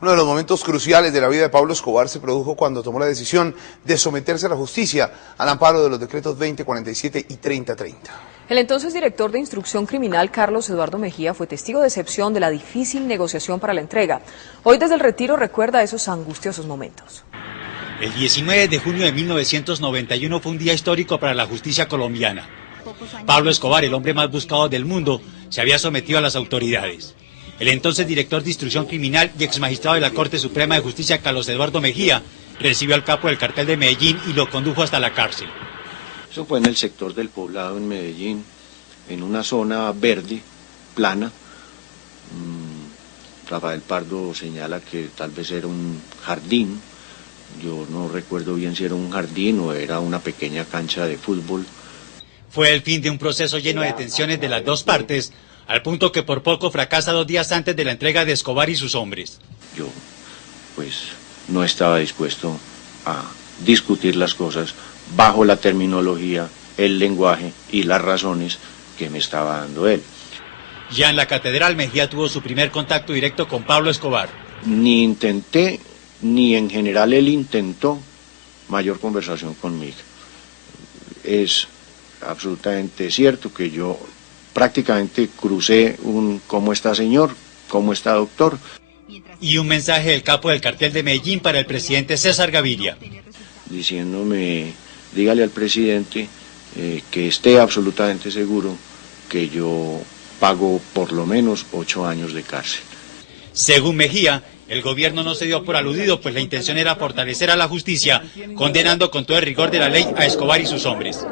Uno de los momentos cruciales de la vida de Pablo Escobar se produjo cuando tomó la decisión de someterse a la justicia al amparo de los decretos 2047 y 3030. El entonces director de Instrucción Criminal, Carlos Eduardo Mejía, fue testigo de excepción de la difícil negociación para la entrega. Hoy desde el retiro recuerda esos angustiosos momentos. El 19 de junio de 1991 fue un día histórico para la justicia colombiana. Pablo Escobar, el hombre más buscado del mundo, se había sometido a las autoridades. El entonces director de Instrucción Criminal y exmagistrado de la Corte Suprema de Justicia, Carlos Eduardo Mejía, recibió al capo del cartel de Medellín y lo condujo hasta la cárcel. Eso fue en el sector del Poblado, en Medellín, en una zona verde, plana, Rafael Pardo señala que tal vez era un jardín. Yo no recuerdo bien si era un jardín o era una pequeña cancha de fútbol. Fue el fin de un proceso lleno de tensiones de las dos partes, al punto que por poco fracasa 2 días antes de la entrega de Escobar y sus hombres. Yo, pues, no estaba dispuesto a discutir las cosas bajo la terminología, el lenguaje y las razones que me estaba dando él. Ya en la catedral, Mejía tuvo su primer contacto directo con Pablo Escobar. Ni intenté, ni en general él intentó mayor conversación conmigo. Es absolutamente cierto que yo prácticamente crucé un ¿cómo está, señor? ¿Cómo está, doctor? Y un mensaje del capo del cartel de Medellín para el presidente César Gaviria. Diciéndome, dígale al presidente que esté absolutamente seguro que yo pago por lo menos 8 años de cárcel. Según Mejía, el gobierno no se dio por aludido, pues la intención era fortalecer a la justicia, condenando con todo el rigor de la ley a Escobar y sus hombres.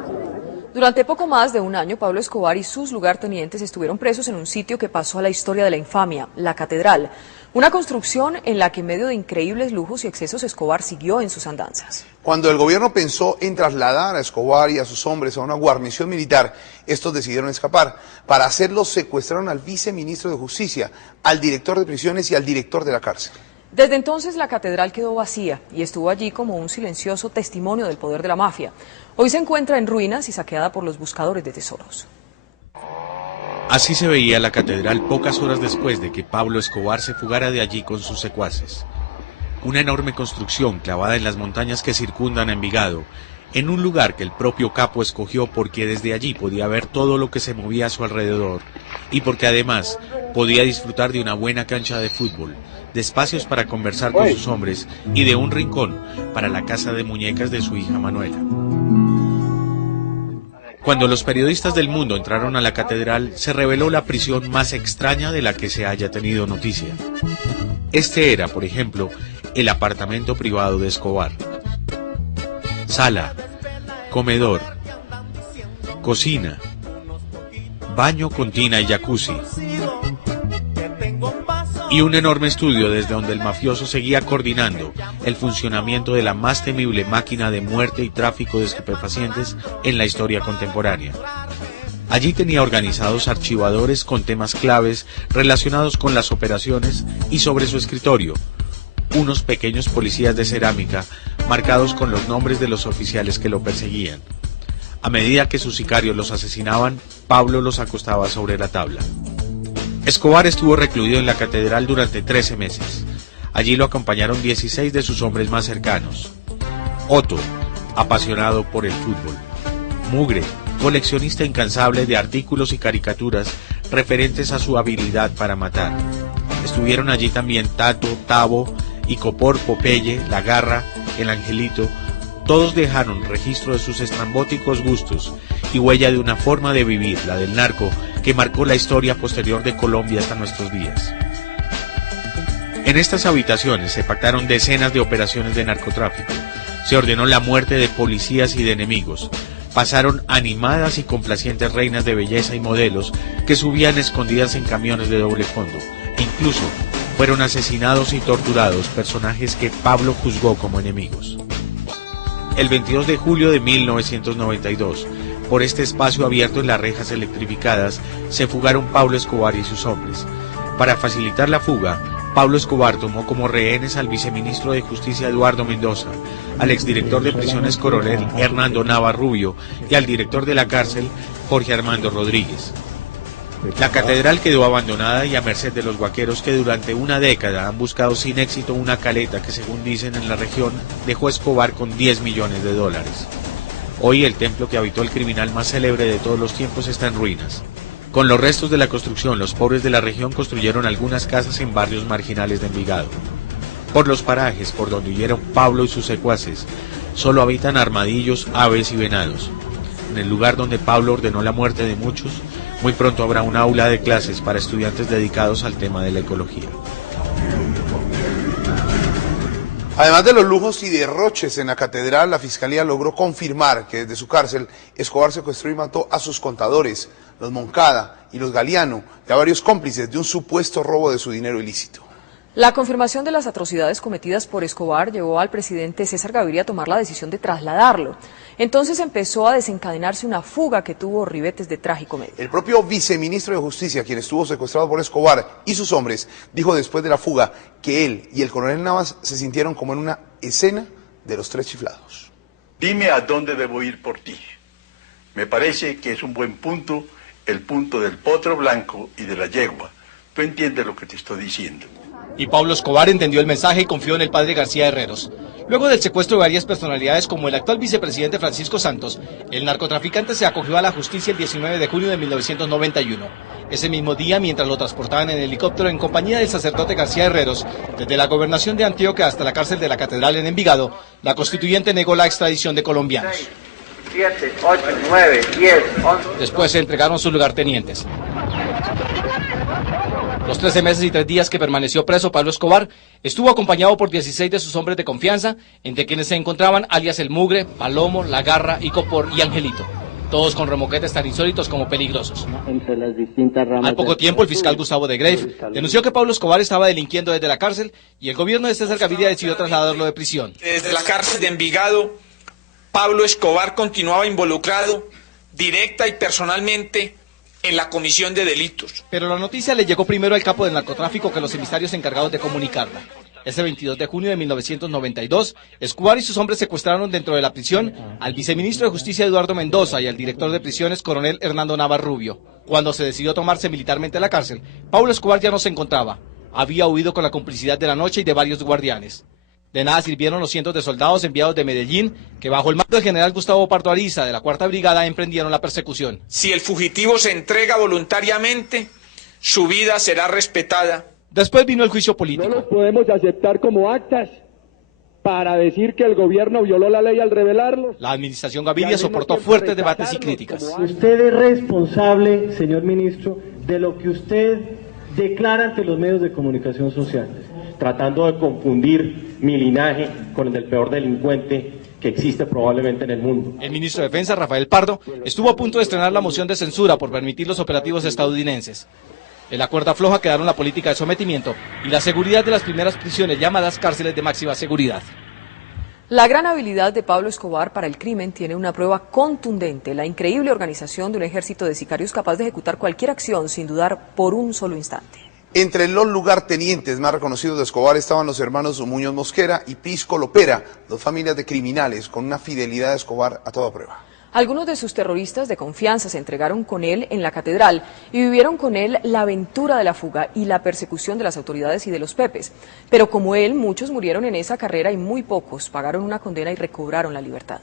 Durante poco más de un año, Pablo Escobar y sus lugartenientes estuvieron presos en un sitio que pasó a la historia de la infamia, la Catedral. Una construcción en la que en medio de increíbles lujos y excesos Escobar siguió en sus andanzas. Cuando el gobierno pensó en trasladar a Escobar y a sus hombres a una guarnición militar, estos decidieron escapar. Para hacerlo secuestraron al viceministro de Justicia, al director de prisiones y al director de la cárcel. Desde entonces la catedral quedó vacía y estuvo allí como un silencioso testimonio del poder de la mafia. Hoy se encuentra en ruinas y saqueada por los buscadores de tesoros. Así se veía la catedral pocas horas después de que Pablo Escobar se fugara de allí con sus secuaces. Una enorme construcción clavada en las montañas que circundan a Envigado, en un lugar que el propio capo escogió porque desde allí podía ver todo lo que se movía a su alrededor y porque además podía disfrutar de una buena cancha de fútbol, de espacios para conversar con sus hombres y de un rincón para la casa de muñecas de su hija Manuela. Cuando los periodistas del mundo entraron a la catedral, se reveló la prisión más extraña de la que se haya tenido noticia. Este era, por ejemplo, el apartamento privado de Escobar. Sala, comedor, cocina, baño con tina y jacuzzi. Y un enorme estudio desde donde el mafioso seguía coordinando el funcionamiento de la más temible máquina de muerte y tráfico de estupefacientes en la historia contemporánea. Allí tenía organizados archivadores con temas claves relacionados con las operaciones y sobre su escritorio, unos pequeños policías de cerámica marcados con los nombres de los oficiales que lo perseguían. A medida que sus sicarios los asesinaban, Pablo los acostaba sobre la tabla. Escobar estuvo recluido en la catedral durante 13 meses. Allí lo acompañaron 16 de sus hombres más cercanos. Otto, apasionado por el fútbol. Mugre, coleccionista incansable de artículos y caricaturas referentes a su habilidad para matar. Estuvieron allí también Tato, Tavo, Icopor, Popeye, La Garra, El Angelito. Todos dejaron registro de sus estrambóticos gustos y huella de una forma de vivir, la del narco, que marcó la historia posterior de Colombia hasta nuestros días. En estas habitaciones se pactaron decenas de operaciones de narcotráfico, se ordenó la muerte de policías y de enemigos, pasaron animadas y complacientes reinas de belleza y modelos que subían escondidas en camiones de doble fondo, e incluso fueron asesinados y torturados personajes que Pablo juzgó como enemigos. El 22 de julio de 1992, por este espacio abierto en las rejas electrificadas, se fugaron Pablo Escobar y sus hombres. Para facilitar la fuga, Pablo Escobar tomó como rehenes al viceministro de Justicia Eduardo Mendoza, al exdirector de prisiones coronel Hernando Nava Rubio y al director de la cárcel Jorge Armando Rodríguez. La catedral quedó abandonada y a merced de los guaqueros que durante una década han buscado sin éxito una caleta que, según dicen en la región, dejó Escobar con $10 millones. Hoy el templo que habitó el criminal más célebre de todos los tiempos está en ruinas. Con los restos de la construcción, los pobres de la región construyeron algunas casas en barrios marginales de Envigado. Por los parajes por donde huyeron Pablo y sus secuaces, solo habitan armadillos, aves y venados. En el lugar donde Pablo ordenó la muerte de muchos, muy pronto habrá un aula de clases para estudiantes dedicados al tema de la ecología. Además de los lujos y derroches en la catedral, la Fiscalía logró confirmar que desde su cárcel Escobar secuestró y mató a sus contadores, los Moncada y los Galeano, y a varios cómplices de un supuesto robo de su dinero ilícito. La confirmación de las atrocidades cometidas por Escobar llevó al presidente César Gaviria a tomar la decisión de trasladarlo. Entonces empezó a desencadenarse una fuga que tuvo ribetes de tragicomedia. El propio viceministro de Justicia, quien estuvo secuestrado por Escobar y sus hombres, dijo después de la fuga que él y el coronel Navas se sintieron como en una escena de Los Tres Chiflados. Dime a dónde debo ir por ti. Me parece que es un buen punto, el punto del potro blanco y de la yegua. Tú entiendes lo que te estoy diciendo. Y Pablo Escobar entendió el mensaje y confió en el padre García Herreros. Luego del secuestro de varias personalidades como el actual vicepresidente Francisco Santos, el narcotraficante se acogió a la justicia el 19 de junio de 1991. Ese mismo día, mientras lo transportaban en helicóptero en compañía del sacerdote García Herreros, desde la gobernación de Antioquia hasta la cárcel de la Catedral en Envigado, la constituyente negó la extradición de colombianos. 7, 8, 9, 10, 11. Después se entregaron sus lugartenientes. Los 13 meses y 3 días que permaneció preso Pablo Escobar, estuvo acompañado por 16 de sus hombres de confianza, entre quienes se encontraban alias El Mugre, Palomo, La Garra, Icopor y Angelito, todos con remoquetes tan insólitos como peligrosos. Entre las distintas ramas. Al poco tiempo, el fiscal Gustavo de Grave denunció que Pablo Escobar estaba delinquiendo desde la cárcel y el gobierno de César Gaviria decidió trasladarlo de prisión. Desde la cárcel de Envigado, Pablo Escobar continuaba involucrado directa y personalmente en la comisión de delitos. Pero la noticia le llegó primero al capo del narcotráfico que los emisarios encargados de comunicarla. Ese 22 de junio de 1992, Escobar y sus hombres secuestraron dentro de la prisión al viceministro de Justicia Eduardo Mendoza y al director de prisiones coronel Hernando Navas Rubio. Cuando se decidió tomarse militarmente la cárcel, Pablo Escobar ya no se encontraba. Había huido con la complicidad de la noche y de varios guardianes. De nada sirvieron los cientos de soldados enviados de Medellín, que bajo el mando del general Gustavo Pardo Ariza de la 4ª Brigada emprendieron la persecución. Si el fugitivo se entrega voluntariamente, su vida será respetada. Después vino el juicio político. No los podemos aceptar como actas para decir que el gobierno violó la ley al revelarlos. La administración Gaviria soportó fuertes debates y críticas. Usted es responsable, señor ministro, de lo que usted declara ante los medios de comunicación social, tratando de confundir mi linaje con el del peor delincuente que existe probablemente en el mundo. El ministro de Defensa, Rafael Pardo, estuvo a punto de estrenar la moción de censura por permitir los operativos estadounidenses. En la cuerda floja quedaron la política de sometimiento y la seguridad de las primeras prisiones llamadas cárceles de máxima seguridad. La gran habilidad de Pablo Escobar para el crimen tiene una prueba contundente, la increíble organización de un ejército de sicarios capaz de ejecutar cualquier acción sin dudar por un solo instante. Entre los lugartenientes más reconocidos de Escobar estaban los hermanos Muñoz Mosquera y Prisco Lopera, dos familias de criminales con una fidelidad a Escobar a toda prueba. Algunos de sus terroristas de confianza se entregaron con él en la catedral y vivieron con él la aventura de la fuga y la persecución de las autoridades y de los pepes. Pero como él, muchos murieron en esa carrera y muy pocos pagaron una condena y recobraron la libertad.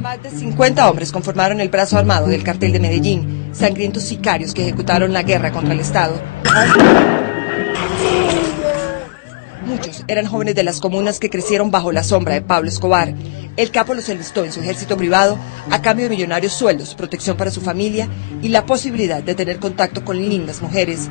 Más de 50 hombres conformaron el brazo armado del cartel de Medellín, sangrientos sicarios que ejecutaron la guerra contra el Estado. Muchos eran jóvenes de las comunas que crecieron bajo la sombra de Pablo Escobar. El capo los enlistó en su ejército privado a cambio de millonarios sueldos, protección para su familia y la posibilidad de tener contacto con lindas mujeres.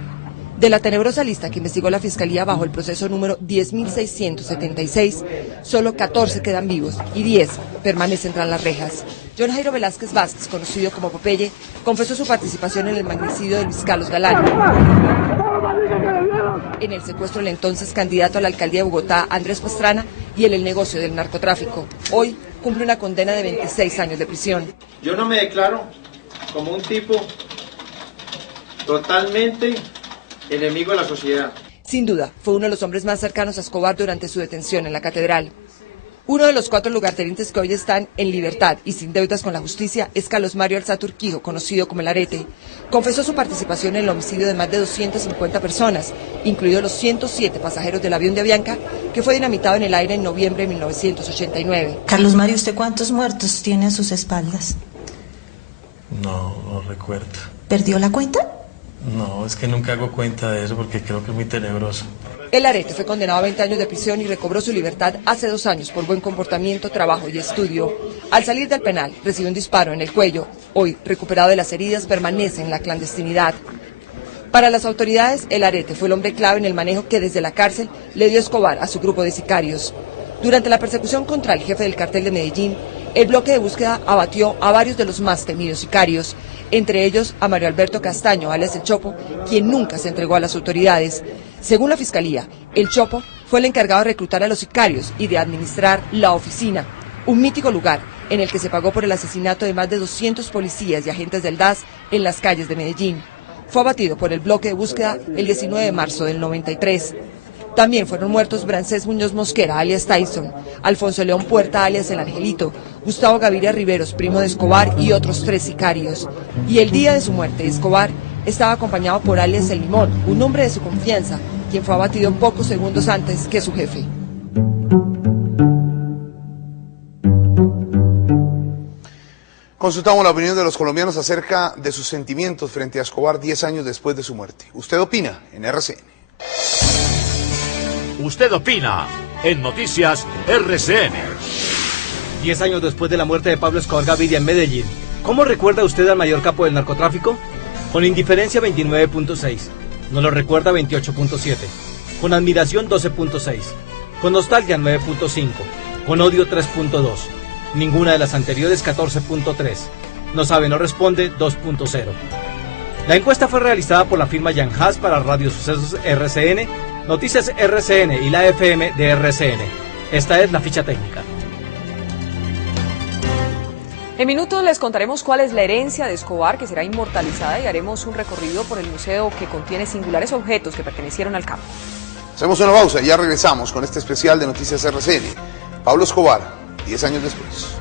De la tenebrosa lista que investigó la Fiscalía bajo el proceso número 10.676, solo 14 quedan vivos y 10 permanecen tras las rejas. John Jairo Velázquez Vázquez, conocido como Popeye, confesó su participación en el magnicidio de Luis Carlos Galán, en el secuestro del entonces candidato a la alcaldía de Bogotá, Andrés Pastrana, y en el negocio del narcotráfico. Hoy cumple una condena de 26 años de prisión. Yo no me declaro como un tipo totalmente enemigo de la sociedad. Sin duda, fue uno de los hombres más cercanos a Escobar durante su detención en la catedral. Uno de los 4 lugartenientes que hoy están en libertad y sin deudas con la justicia es Carlos Mario Alzate Urquijo, conocido como El Arete. Confesó su participación en el homicidio de más de 250 personas, incluidos los 107 pasajeros del avión de Avianca, que fue dinamitado en el aire en noviembre de 1989. Carlos Mario, ¿usted cuántos muertos tiene a sus espaldas? No recuerdo. ¿Perdió la cuenta? No, es que nunca hago cuenta de eso porque creo que es muy tenebroso. El Arete fue condenado a 20 años de prisión y recobró su libertad hace 2 años por buen comportamiento, trabajo y estudio. Al salir del penal, recibió un disparo en el cuello. Hoy, recuperado de las heridas, permanece en la clandestinidad. Para las autoridades, El Arete fue el hombre clave en el manejo que desde la cárcel le dio Escobar a su grupo de sicarios. Durante la persecución contra el jefe del cartel de Medellín, el bloque de búsqueda abatió a varios de los más temidos sicarios. entre ellos a Mario Alberto Castaño, alias El Chopo, quien nunca se entregó a las autoridades. Según la Fiscalía, El Chopo fue el encargado de reclutar a los sicarios y de administrar La Oficina, un mítico lugar en el que se pagó por el asesinato de más de 200 policías y agentes del DAS en las calles de Medellín. Fue abatido por el bloque de búsqueda el 19 de marzo del 93. También fueron muertos Brancés Muñoz Mosquera, alias Tyson, Alfonso León Puerta, alias El Angelito, Gustavo Gaviria Riveros, primo de Escobar, y otros 3 sicarios. Y el día de su muerte, Escobar estaba acompañado por alias El Limón, un hombre de su confianza, quien fue abatido pocos segundos antes que su jefe. Consultamos la opinión de los colombianos acerca de sus sentimientos frente a Escobar 10 años después de su muerte. ¿Usted opina? En RCN. Usted opina en Noticias RCN. 10 años después de la muerte de Pablo Escobar Gaviria en Medellín, ¿cómo recuerda usted al mayor capo del narcotráfico? Con indiferencia 29.6, no lo recuerda 28.7, con admiración 12.6, con nostalgia 9.5, con odio 3.2, ninguna de las anteriores 14.3, no sabe, no responde 2.0. La encuesta fue realizada por la firma Jan Haas para Radio Sucesos RCN, Noticias RCN y la FM de RCN. Esta es la ficha técnica. En minutos les contaremos cuál es la herencia de Escobar, que será inmortalizada, y haremos un recorrido por el museo que contiene singulares objetos que pertenecieron al capo. Hacemos una pausa y ya regresamos con este especial de Noticias RCN. Pablo Escobar, 10 años después.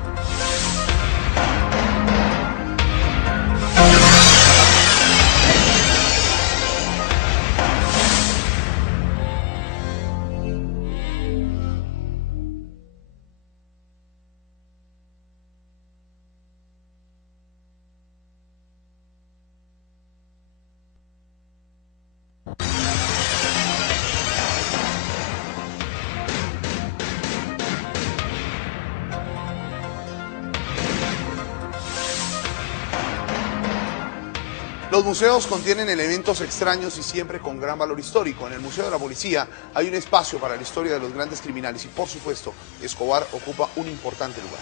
Los museos contienen elementos extraños y siempre con gran valor histórico. En el Museo de la Policía hay un espacio para la historia de los grandes criminales y, por supuesto, Escobar ocupa un importante lugar.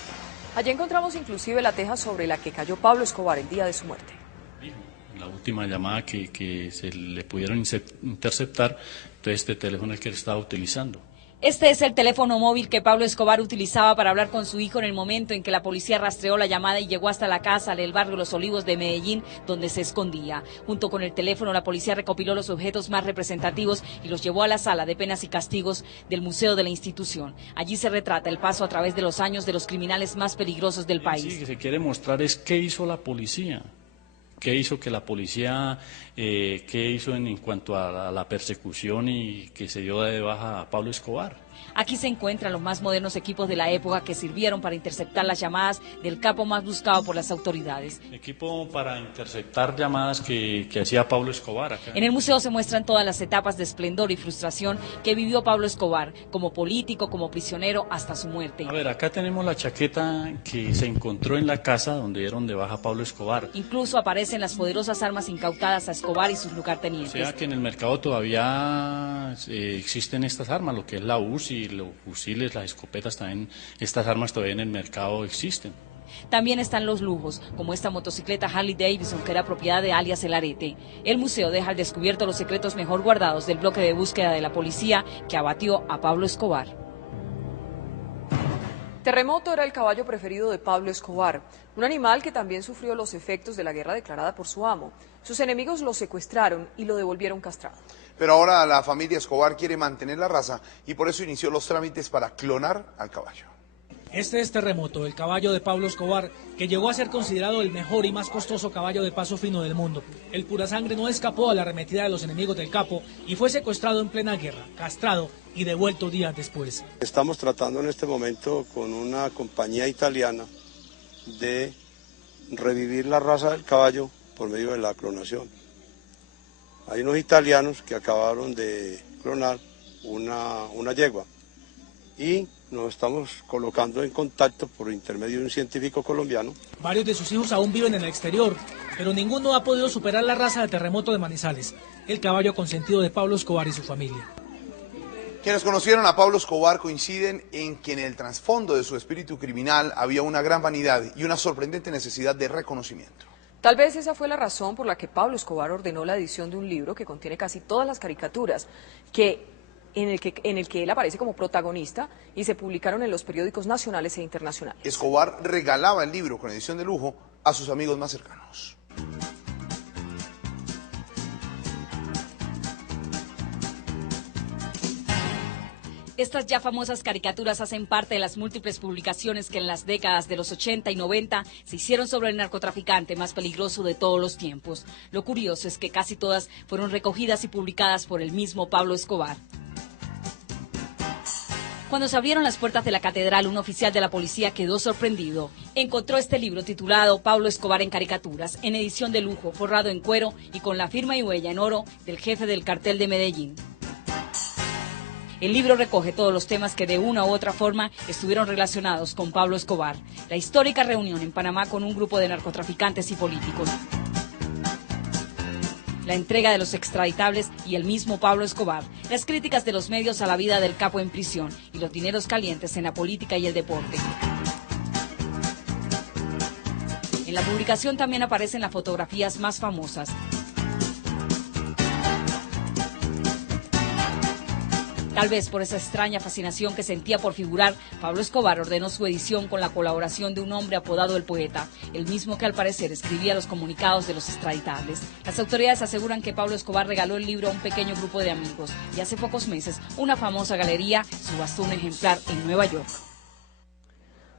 Allí encontramos inclusive la teja sobre la que cayó Pablo Escobar el día de su muerte. La última llamada que se le pudieron interceptar, entonces este teléfono es el que él estaba utilizando. Este es el teléfono móvil que Pablo Escobar utilizaba para hablar con su hijo en el momento en que la policía rastreó la llamada y llegó hasta la casa del barrio Los Olivos de Medellín, donde se escondía. Junto con el teléfono, la policía recopiló los objetos más representativos y los llevó a la sala de penas y castigos del museo de la institución. Allí se retrata el paso a través de los años de los criminales más peligrosos del país. Sí, que se quiere mostrar es qué hizo la policía. ¿Qué hizo que la policía, qué hizo en cuanto a la persecución y que se dio de baja a Pablo Escobar? Aquí se encuentran los más modernos equipos de la época que sirvieron para interceptar las llamadas del capo más buscado por las autoridades. Equipo para interceptar llamadas que hacía Pablo Escobar acá. En el museo se muestran todas las etapas de esplendor y frustración que vivió Pablo Escobar, como político, como prisionero, hasta su muerte. A ver, acá tenemos la chaqueta que se encontró en la casa donde dieron de baja a Pablo Escobar. Incluso aparecen las poderosas armas incautadas a Escobar y sus lugartenientes. O sea que en el mercado todavía existen estas armas, lo que es la UCI, los fusiles, las escopetas también, estas armas todavía en el mercado existen. También están los lujos, como esta motocicleta Harley Davidson, que era propiedad de alias El Arete. El museo deja al descubierto los secretos mejor guardados del bloque de búsqueda de la policía que abatió a Pablo Escobar. Terremoto era el caballo preferido de Pablo Escobar, un animal que también sufrió los efectos de la guerra declarada por su amo. Sus enemigos lo secuestraron y lo devolvieron castrado. Pero ahora la familia Escobar quiere mantener la raza y por eso inició los trámites para clonar al caballo. Este es Terremoto, el caballo de Pablo Escobar, que llegó a ser considerado el mejor y más costoso caballo de paso fino del mundo. El Purasangre no escapó a la arremetida de los enemigos del capo y fue secuestrado en plena guerra, castrado y devuelto días después. Estamos tratando en este momento con una compañía italiana de revivir la raza del caballo por medio de la clonación. Hay unos italianos que acabaron de clonar una yegua y nos estamos colocando en contacto por intermedio de un científico colombiano. Varios de sus hijos aún viven en el exterior, pero ninguno ha podido superar la raza de Terremoto de Manizales, el caballo consentido de Pablo Escobar y su familia. Quienes conocieron a Pablo Escobar coinciden en que en el trasfondo de su espíritu criminal había una gran vanidad y una sorprendente necesidad de reconocimiento. Tal vez esa fue la razón por la que Pablo Escobar ordenó la edición de un libro que contiene casi todas las caricaturas en el que él aparece como protagonista y se publicaron en los periódicos nacionales e internacionales. Escobar regalaba el libro con edición de lujo a sus amigos más cercanos. Estas ya famosas caricaturas hacen parte de las múltiples publicaciones que en las décadas de los 80 y 90 se hicieron sobre el narcotraficante más peligroso de todos los tiempos. Lo curioso es que casi todas fueron recogidas y publicadas por el mismo Pablo Escobar. Cuando se abrieron las puertas de la catedral, un oficial de la policía quedó sorprendido. Encontró este libro titulado Pablo Escobar en caricaturas, en edición de lujo, forrado en cuero y con la firma y huella en oro del jefe del cartel de Medellín. El libro recoge todos los temas que de una u otra forma estuvieron relacionados con Pablo Escobar. La histórica reunión en Panamá con un grupo de narcotraficantes y políticos. La entrega de los extraditables y el mismo Pablo Escobar. Las críticas de los medios a la vida del capo en prisión y los dineros calientes en la política y el deporte. En la publicación también aparecen las fotografías más famosas. Tal vez por esa extraña fascinación que sentía por figurar, Pablo Escobar ordenó su edición con la colaboración de un hombre apodado El Poeta, el mismo que al parecer escribía los comunicados de los extraditables. Las autoridades aseguran que Pablo Escobar regaló el libro a un pequeño grupo de amigos y hace pocos meses una famosa galería subastó un ejemplar en Nueva York.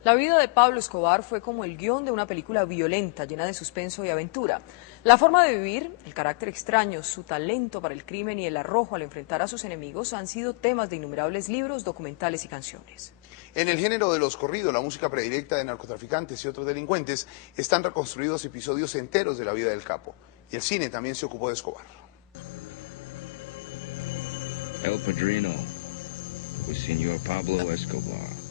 La vida de Pablo Escobar fue como el guión de una película violenta, llena de suspenso y aventura. La forma de vivir, el carácter extraño, su talento para el crimen y el arrojo al enfrentar a sus enemigos han sido temas de innumerables libros, documentales y canciones. En el género de los corridos, la música predilecta de narcotraficantes y otros delincuentes, están reconstruidos episodios enteros de la vida del capo. Y el cine también se ocupó de Escobar. El Padrino was Señor Pablo Escobar.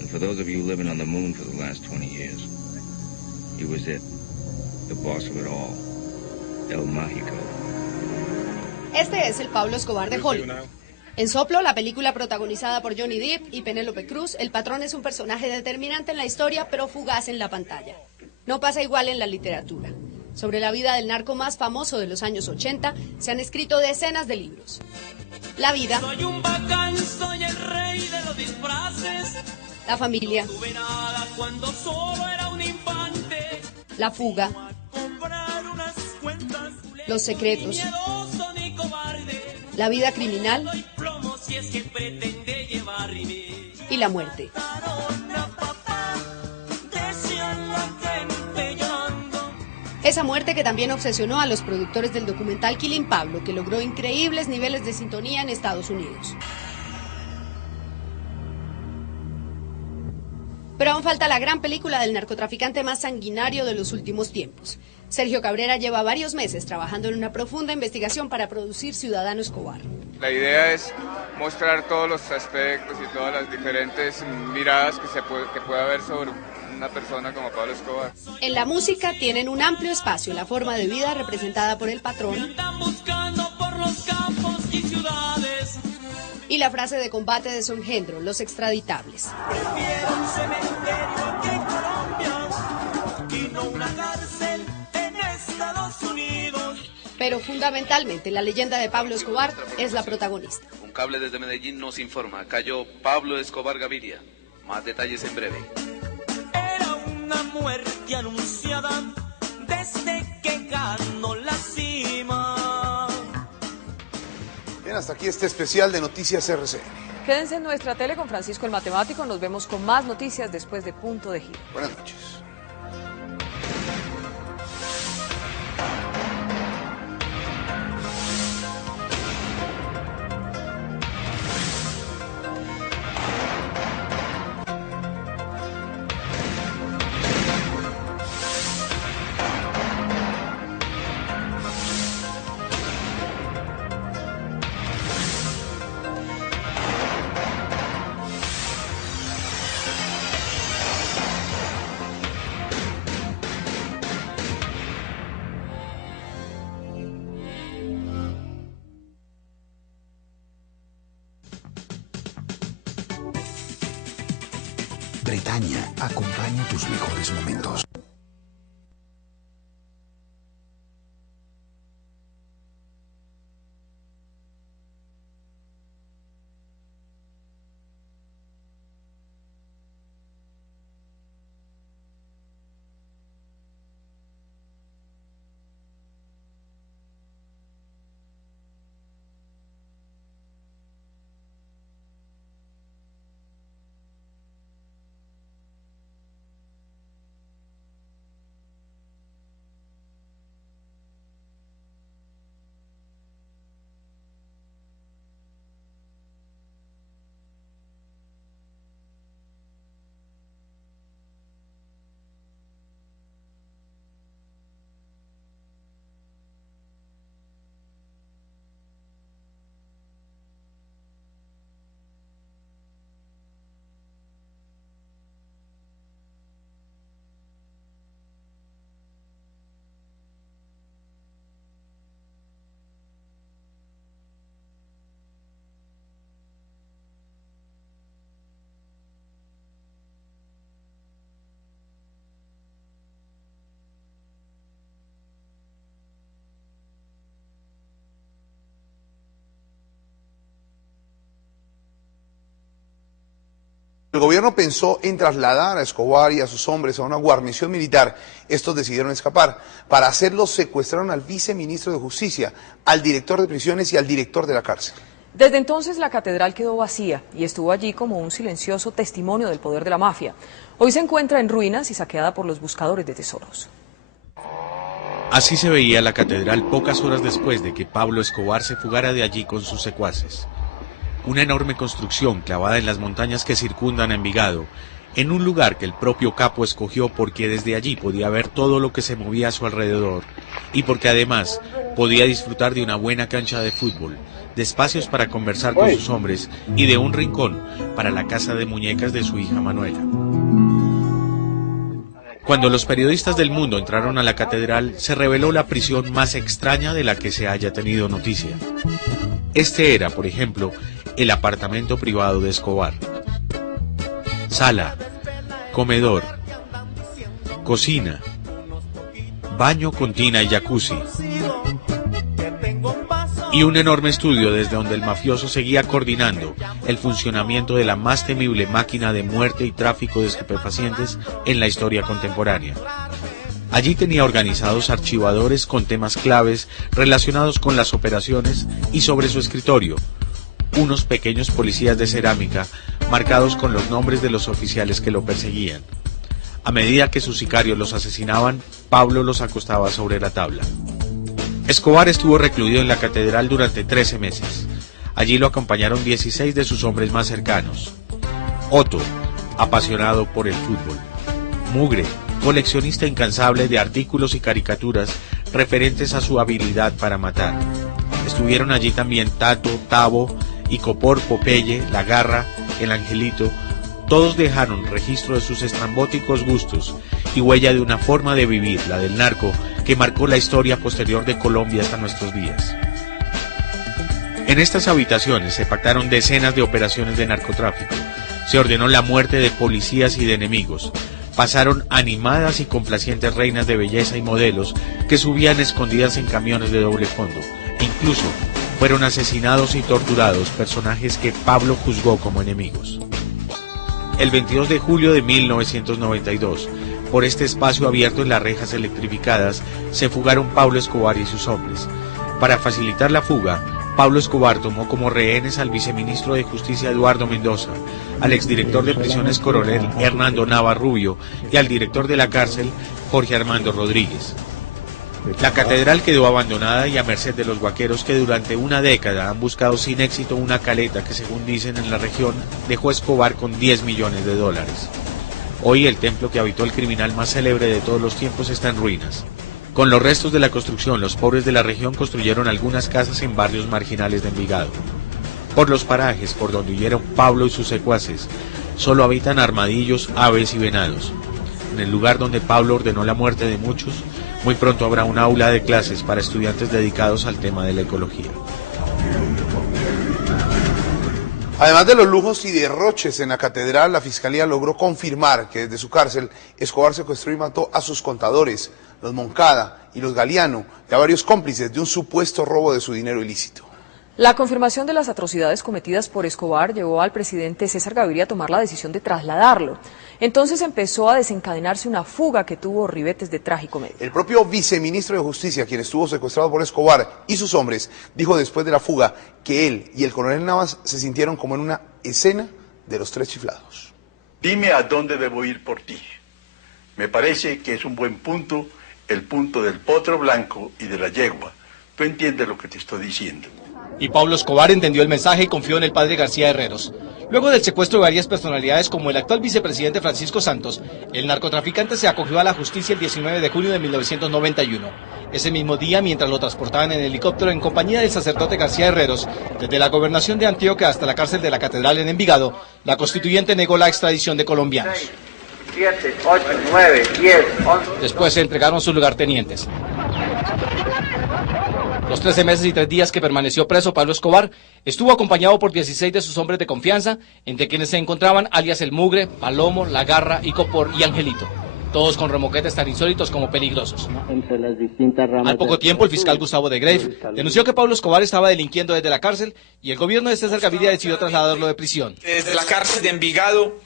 And for those of you living on the moon for the last 20 years, he was it, the boss of it all, El Mágico. Este es el Pablo Escobar de Hollywood. En Soplo, la película protagonizada por Johnny Depp y Penélope Cruz, el patrón es un personaje determinante en la historia, pero fugaz en la pantalla. No pasa igual en la literatura. Sobre la vida del narco más famoso de los años 80, se han escrito decenas de libros. La vida, soy un bacán, soy el rey de los disfraces. La familia, No tuve nada cuando solo era un infante. la fuga, los secretos, la vida criminal y la muerte. Esa muerte que también obsesionó a los productores del documental Killing Pablo, que logró increíbles niveles de sintonía en Estados Unidos. Pero aún falta la gran película del narcotraficante más sanguinario de los últimos tiempos. Sergio Cabrera lleva varios meses trabajando en una profunda investigación para producir Ciudadano Escobar. La idea es mostrar todos los aspectos y todas las diferentes miradas que puede haber sobre una persona como Pablo Escobar. En la música tienen un amplio espacio, la forma de vida representada por el patrón y la frase de combate de su engendro, los extraditables. Prefiero un cementerio que Colombia y no una cárcel en Estados Unidos. Pero fundamentalmente la leyenda de Pablo Escobar es la protagonista. Un cable desde Medellín nos informa, cayó Pablo Escobar Gaviria. Más detalles en breve. Era una muerte anunciada desde que ganó la cima. Bien, hasta aquí este especial de Noticias RCN. Quédense en nuestra tele con Francisco el Matemático. Nos vemos con más noticias después de Punto de Giro. Buenas noches. Bretaña acompaña tus mejores momentos. el gobierno pensó en trasladar a Escobar y a sus hombres a una guarnición militar, estos decidieron escapar. Para hacerlo secuestraron al viceministro de Justicia, al director de prisiones y al director de la cárcel. Desde entonces la catedral quedó vacía y estuvo allí como un silencioso testimonio del poder de la mafia. Hoy se encuentra en ruinas y saqueada por los buscadores de tesoros. Así se veía la catedral pocas horas después de que Pablo Escobar se fugara de allí con sus secuaces. Una enorme construcción clavada en las montañas que circundan a Envigado, en un lugar que el propio capo escogió porque desde allí podía ver todo lo que se movía a su alrededor y porque además podía disfrutar de una buena cancha de fútbol, de espacios para conversar con sus hombres y de un rincón para la casa de muñecas de su hija Manuela. Cuando los periodistas del mundo entraron a la catedral, se reveló la prisión más extraña de la que se haya tenido noticia. Este era, por ejemplo, el apartamento privado de Escobar. Sala, comedor, cocina, baño con tina y jacuzzi. Y un enorme estudio desde donde el mafioso seguía coordinando el funcionamiento de la más temible máquina de muerte y tráfico de estupefacientes en la historia contemporánea. Allí tenía organizados archivadores con temas claves relacionados con las operaciones y sobre su escritorio, unos pequeños policías de cerámica marcados con los nombres de los oficiales que lo perseguían. A medida que sus sicarios los asesinaban, Pablo los acostaba sobre la tabla. Escobar estuvo recluido en la catedral durante 13 meses. Allí lo acompañaron 16 de sus hombres más cercanos. Otto, apasionado por el fútbol. Mugre, coleccionista incansable de artículos y caricaturas referentes a su habilidad para matar. Estuvieron allí también Tato, Tavo, Icopor, Popeye, La Garra, El Angelito. Todos dejaron registro de sus estrambóticos gustos y huella de una forma de vivir, la del narco, que marcó la historia posterior de Colombia hasta nuestros días. En estas habitaciones se pactaron decenas de operaciones de narcotráfico, se ordenó la muerte de policías y de enemigos, pasaron animadas y complacientes reinas de belleza y modelos que subían escondidas en camiones de doble fondo, incluso fueron asesinados y torturados personajes que Pablo juzgó como enemigos. El 22 de julio de 1992, por este espacio abierto en las rejas electrificadas, se fugaron Pablo Escobar y sus hombres. Para facilitar la fuga, Pablo Escobar tomó como rehenes al viceministro de Justicia Eduardo Mendoza, al exdirector de prisiones coronel Hernando Nava Rubio y al director de la cárcel Jorge Armando Rodríguez. La catedral quedó abandonada y a merced de los guaqueros que durante una década han buscado sin éxito una caleta que, según dicen en la región, dejó Escobar con $10 millones. Hoy el templo que habitó el criminal más célebre de todos los tiempos está en ruinas. Con los restos de la construcción, los pobres de la región construyeron algunas casas en barrios marginales de Envigado. Por los parajes por donde huyeron Pablo y sus secuaces, solo habitan armadillos, aves y venados. En el lugar donde Pablo ordenó la muerte de muchos, muy pronto habrá un aula de clases para estudiantes dedicados al tema de la ecología. Además de los lujos y derroches en la catedral, la Fiscalía logró confirmar que desde su cárcel Escobar secuestró y mató a sus contadores, los Moncada y los Galeano, y a varios cómplices de un supuesto robo de su dinero ilícito. La confirmación de las atrocidades cometidas por Escobar llevó al presidente César Gaviria a tomar la decisión de trasladarlo. Entonces empezó a desencadenarse una fuga que tuvo ribetes de tragicomedia. El propio viceministro de Justicia, quien estuvo secuestrado por Escobar y sus hombres, dijo después de la fuga que él y el coronel Navas se sintieron como en una escena de Los Tres Chiflados. Dime a dónde debo ir por ti. Me parece que es un buen punto el punto del potro blanco y de la yegua. Tú entiendes lo que te estoy diciendo. Y Pablo Escobar entendió el mensaje y confió en el padre García Herreros. Luego del secuestro de varias personalidades como el actual vicepresidente Francisco Santos, el narcotraficante se acogió a la justicia el 19 de junio de 1991. Ese mismo día, mientras lo transportaban en helicóptero en compañía del sacerdote García Herreros, desde la gobernación de Antioquia hasta la cárcel de la Catedral en Envigado, la constituyente negó la extradición de colombianos. 7, 8, 9, 10, 11. Después se entregaron sus lugartenientes. Los 13 meses y 3 días que permaneció preso Pablo Escobar, estuvo acompañado por 16 de sus hombres de confianza, entre quienes se encontraban alias El Mugre, Palomo, La Garra, Icopor y Angelito, todos con remoquetes tan insólitos como peligrosos. Entre las distintas ramas. Al poco tiempo, el fiscal Gustavo de Grave denunció que Pablo Escobar estaba delinquiendo desde la cárcel y el gobierno de César Gaviria decidió trasladarlo de prisión. Desde la cárcel de Envigado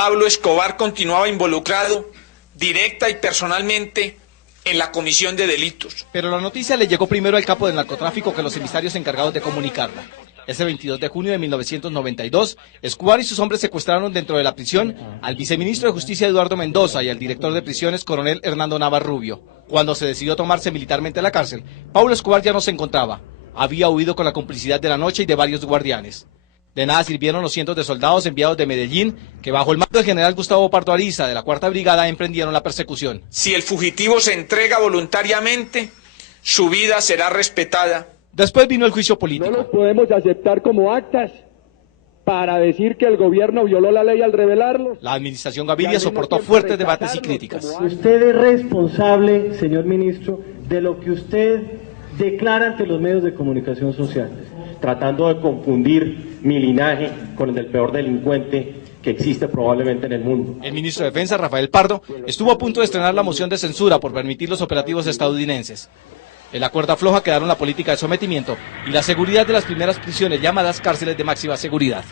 Pablo Escobar continuaba involucrado directa y personalmente en la comisión de delitos. Pero la noticia le llegó primero al capo del narcotráfico que los emisarios encargados de comunicarla. Ese 22 de junio de 1992, Escobar y sus hombres secuestraron dentro de la prisión al viceministro de Justicia Eduardo Mendoza y al director de prisiones, coronel Hernando Navas Rubio. Cuando se decidió tomarse militarmente la cárcel, Pablo Escobar ya no se encontraba. Había huido con la complicidad de la noche y de varios guardianes. De nada sirvieron los cientos de soldados enviados de Medellín, que bajo el mando del general Gustavo Pardo Ariza de la Cuarta Brigada emprendieron la persecución. Si el fugitivo se entrega voluntariamente, su vida será respetada. Después vino el juicio político. No los podemos aceptar como actas para decir que el gobierno violó la ley al revelarlos. La administración Gaviria soportó fuertes debates y críticas. Usted es responsable, señor ministro, de lo que usted declara ante los medios de comunicación social, tratando de confundir mi linaje con el del peor delincuente que existe probablemente en el mundo. El ministro de Defensa, Rafael Pardo, estuvo a punto de estrenar la moción de censura por permitir los operativos estadounidenses. En la cuerda floja quedaron la política de sometimiento y la seguridad de las primeras prisiones llamadas cárceles de máxima seguridad.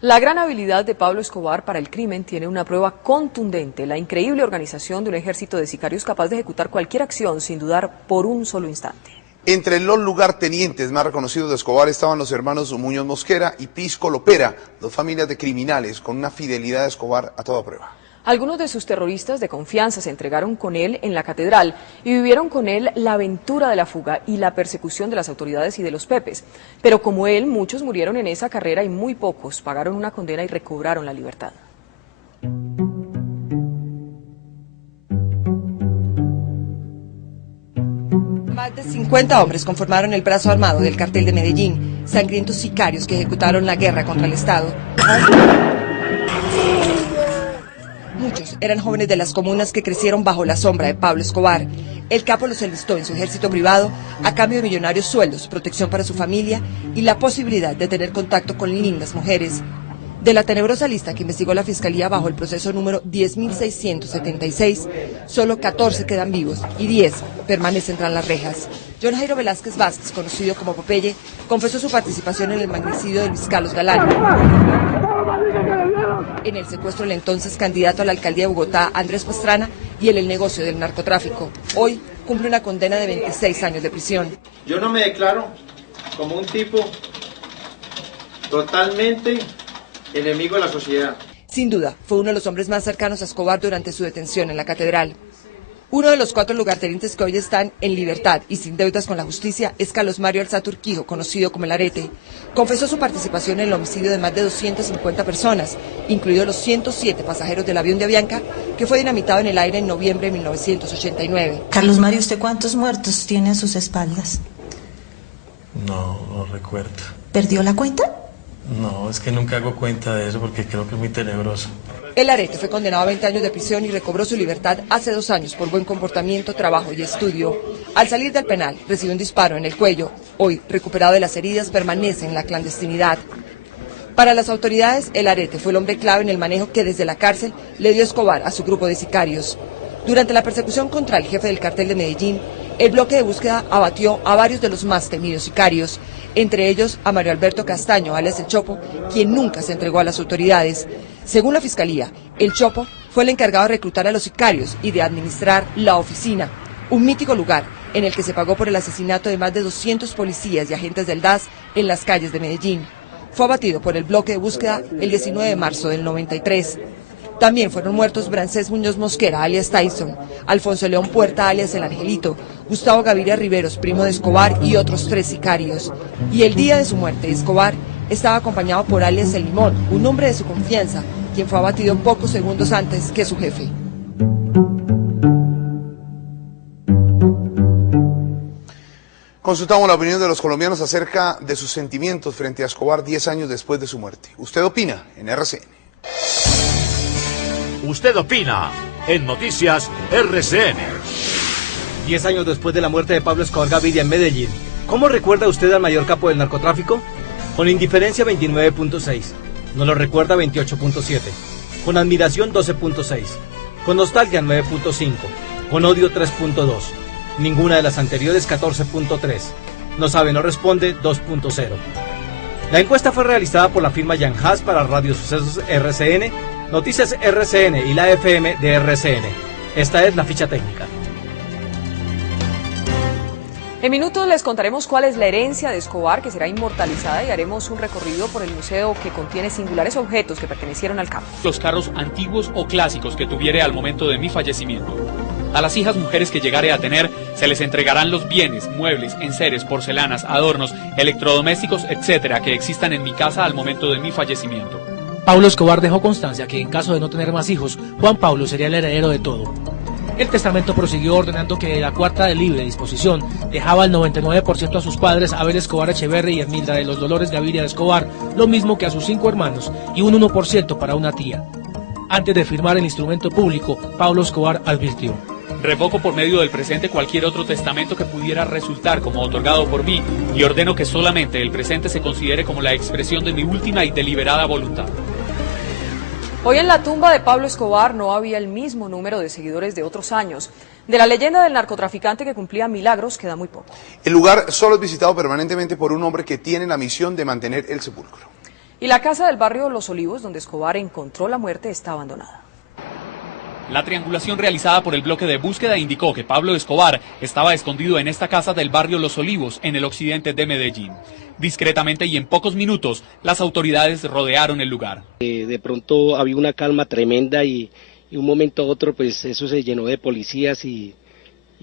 La gran habilidad de Pablo Escobar para el crimen tiene una prueba contundente: la increíble organización de un ejército de sicarios capaz de ejecutar cualquier acción sin dudar por un solo instante. Entre los lugartenientes más reconocidos de Escobar estaban los hermanos Muñoz Mosquera y Pisco Lopera, dos familias de criminales con una fidelidad de Escobar a toda prueba. Algunos de sus terroristas de confianza se entregaron con él en la catedral y vivieron con él la aventura de la fuga y la persecución de las autoridades y de los pepes. Pero como él, muchos murieron en esa carrera y muy pocos pagaron una condena y recobraron la libertad. Más de 50 hombres conformaron el brazo armado del cartel de Medellín, sangrientos sicarios que ejecutaron la guerra contra el Estado. Muchos eran jóvenes de las comunas que crecieron bajo la sombra de Pablo Escobar. El capo los enlistó en su ejército privado a cambio de millonarios sueldos, protección para su familia y la posibilidad de tener contacto con lindas mujeres. De la tenebrosa lista que investigó la Fiscalía bajo el proceso número 10.676, solo 14 quedan vivos y 10 permanecen tras las rejas. John Jairo Velázquez Vázquez, conocido como Popeye, confesó su participación en el magnicidio de Luis Carlos Galán, en el secuestro del entonces candidato a la alcaldía de Bogotá, Andrés Pastrana, y en el negocio del narcotráfico. Hoy cumple una condena de 26 años de prisión. Yo no me declaro como un tipo totalmente enemigo de la sociedad. Sin duda, fue uno de los hombres más cercanos a Escobar durante su detención en la catedral. Uno de los 4 lugartenientes que hoy están en libertad y sin deudas con la justicia es Carlos Mario Alzate Urquijo, conocido como El Arete. Confesó su participación en el homicidio de más de 250 personas, incluidos los 107 pasajeros del avión de Avianca, que fue dinamitado en el aire en noviembre de 1989. Carlos Mario, ¿usted cuántos muertos tiene a sus espaldas? No recuerdo. ¿Perdió la cuenta? No, es que nunca hago cuenta de eso porque creo que es muy tenebroso. El Arete fue condenado a 20 años de prisión y recobró su libertad hace 2 años por buen comportamiento, trabajo y estudio. Al salir del penal, recibió un disparo en el cuello. Hoy, recuperado de las heridas, permanece en la clandestinidad. Para las autoridades, El Arete fue el hombre clave en el manejo que desde la cárcel le dio Escobar a su grupo de sicarios. Durante la persecución contra el jefe del cartel de Medellín, el bloque de búsqueda abatió a varios de los más temidos sicarios, entre ellos a Mario Alberto Castaño, alias El Chopo, quien nunca se entregó a las autoridades. Según la Fiscalía, El Chopo fue el encargado de reclutar a los sicarios y de administrar La Oficina, un mítico lugar en el que se pagó por el asesinato de más de 200 policías y agentes del DAS en las calles de Medellín. Fue abatido por el bloque de búsqueda el 19 de marzo del 93. También fueron muertos Brancés Muñoz Mosquera, alias Tyson, Alfonso León Puerta, alias El Angelito, Gustavo Gaviria Riveros, primo de Escobar, y otros 3 sicarios. Y el día de su muerte, Escobar estaba acompañado por alias El Limón, un hombre de su confianza, quien fue abatido pocos segundos antes que su jefe. Consultamos la opinión de los colombianos acerca de sus sentimientos frente a Escobar 10 años después de su muerte. ¿Usted opina? En RCN. Usted opina en Noticias RCN. 10 años después de la muerte de Pablo Escobar Gaviria en Medellín, ¿cómo recuerda usted al mayor capo del narcotráfico? Con indiferencia 29.6, no lo recuerda 28.7, con admiración 12.6, con nostalgia 9.5, con odio 3.2, ninguna de las anteriores 14.3, no sabe, no responde 2.0. La encuesta fue realizada por la firma Jan Haas para Radio Sucesos RCN, Noticias RCN y la FM de RCN. Esta es la ficha técnica. En minutos les contaremos cuál es la herencia de Escobar, que será inmortalizada, y haremos un recorrido por el museo que contiene singulares objetos que pertenecieron al campo. Los carros antiguos o clásicos que tuviere al momento de mi fallecimiento. A las hijas mujeres que llegare a tener se les entregarán los bienes, muebles, enseres, porcelanas, adornos, electrodomésticos, etcétera, que existan en mi casa al momento de mi fallecimiento. Pablo Escobar dejó constancia que en caso de no tener más hijos, Juan Pablo sería el heredero de todo. El testamento prosiguió ordenando que la cuarta de libre disposición dejaba el 99% a sus padres, Abel Escobar Echeverri y Hermilda de los Dolores Gaviria de Escobar, lo mismo que a sus 5 hermanos, y un 1% para una tía. Antes de firmar el instrumento público, Pablo Escobar advirtió: revoco por medio del presente cualquier otro testamento que pudiera resultar como otorgado por mí y ordeno que solamente el presente se considere como la expresión de mi última y deliberada voluntad. Hoy en la tumba de Pablo Escobar no había el mismo número de seguidores de otros años. De la leyenda del narcotraficante que cumplía milagros queda muy poco. El lugar solo es visitado permanentemente por un hombre que tiene la misión de mantener el sepulcro. Y la casa del barrio Los Olivos, donde Escobar encontró la muerte, está abandonada. La triangulación realizada por el bloque de búsqueda indicó que Pablo Escobar estaba escondido en esta casa del barrio Los Olivos, en el occidente de Medellín. Discretamente y en pocos minutos, las autoridades rodearon el lugar. De pronto había una calma tremenda y un momento a otro pues eso se llenó de policías y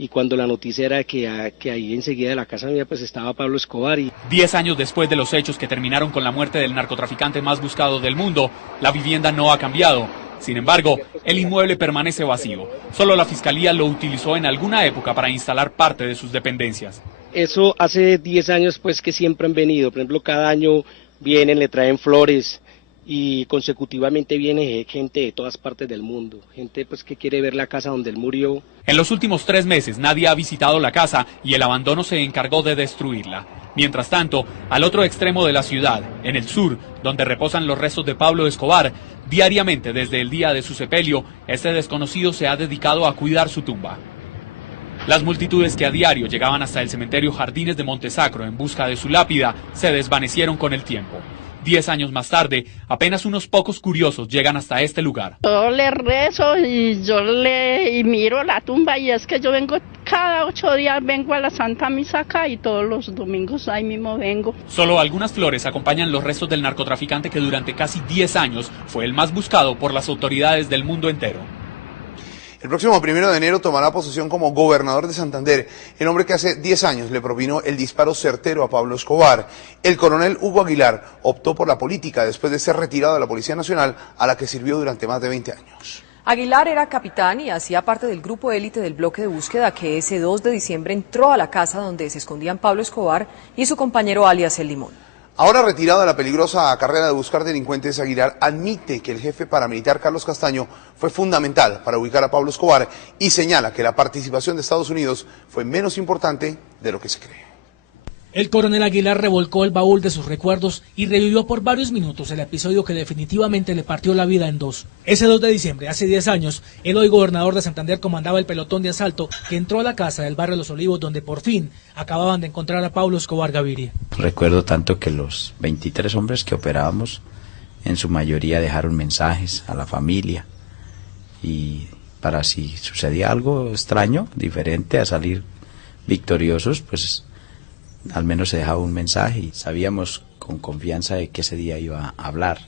cuando la noticia era que ahí enseguida de la casa mía pues estaba Pablo Escobar. 10 años después de los hechos que terminaron con la muerte del narcotraficante más buscado del mundo, la vivienda no ha cambiado. Sin embargo, el inmueble permanece vacío. Solo la Fiscalía lo utilizó en alguna época para instalar parte de sus dependencias. Eso hace 10 años pues que siempre han venido. Por ejemplo, cada año vienen, le traen flores y consecutivamente viene gente de todas partes del mundo. Gente pues que quiere ver la casa donde él murió. En los últimos 3 meses nadie ha visitado la casa y el abandono se encargó de destruirla. Mientras tanto, al otro extremo de la ciudad, en el sur, donde reposan los restos de Pablo Escobar, diariamente desde el día de su sepelio, este desconocido se ha dedicado a cuidar su tumba. Las multitudes que a diario llegaban hasta el cementerio Jardines de Montesacro en busca de su lápida se desvanecieron con el tiempo. 10 años más tarde, apenas unos pocos curiosos llegan hasta este lugar. Yo le rezo y miro la tumba y es que yo vengo cada 8 días, vengo a la Santa Misa acá y todos los domingos ahí mismo vengo. Solo algunas flores acompañan los restos del narcotraficante que durante casi 10 años fue el más buscado por las autoridades del mundo entero. El próximo 1 de enero tomará posesión como gobernador de Santander el hombre que hace 10 años le propinó el disparo certero a Pablo Escobar. El coronel Hugo Aguilar optó por la política después de ser retirado de la Policía Nacional, a la que sirvió durante más de 20 años. Aguilar era capitán y hacía parte del grupo élite del bloque de búsqueda que ese 2 de diciembre entró a la casa donde se escondían Pablo Escobar y su compañero alias El Limón. Ahora retirado de la peligrosa carrera de buscar delincuentes, Aguilar admite que el jefe paramilitar Carlos Castaño fue fundamental para ubicar a Pablo Escobar y señala que la participación de Estados Unidos fue menos importante de lo que se cree. El coronel Aguilar revolcó el baúl de sus recuerdos y revivió por varios minutos el episodio que definitivamente le partió la vida en dos. Ese 2 de diciembre, hace 10 años, el hoy gobernador de Santander comandaba el pelotón de asalto que entró a la casa del barrio Los Olivos, donde por fin acababan de encontrar a Pablo Escobar Gaviria. Recuerdo tanto que los 23 hombres que operábamos, en su mayoría dejaron mensajes a la familia y para si sucedía algo extraño, diferente a salir victoriosos, pues al menos se dejaba un mensaje y sabíamos con confianza de que ese día iba a hablar.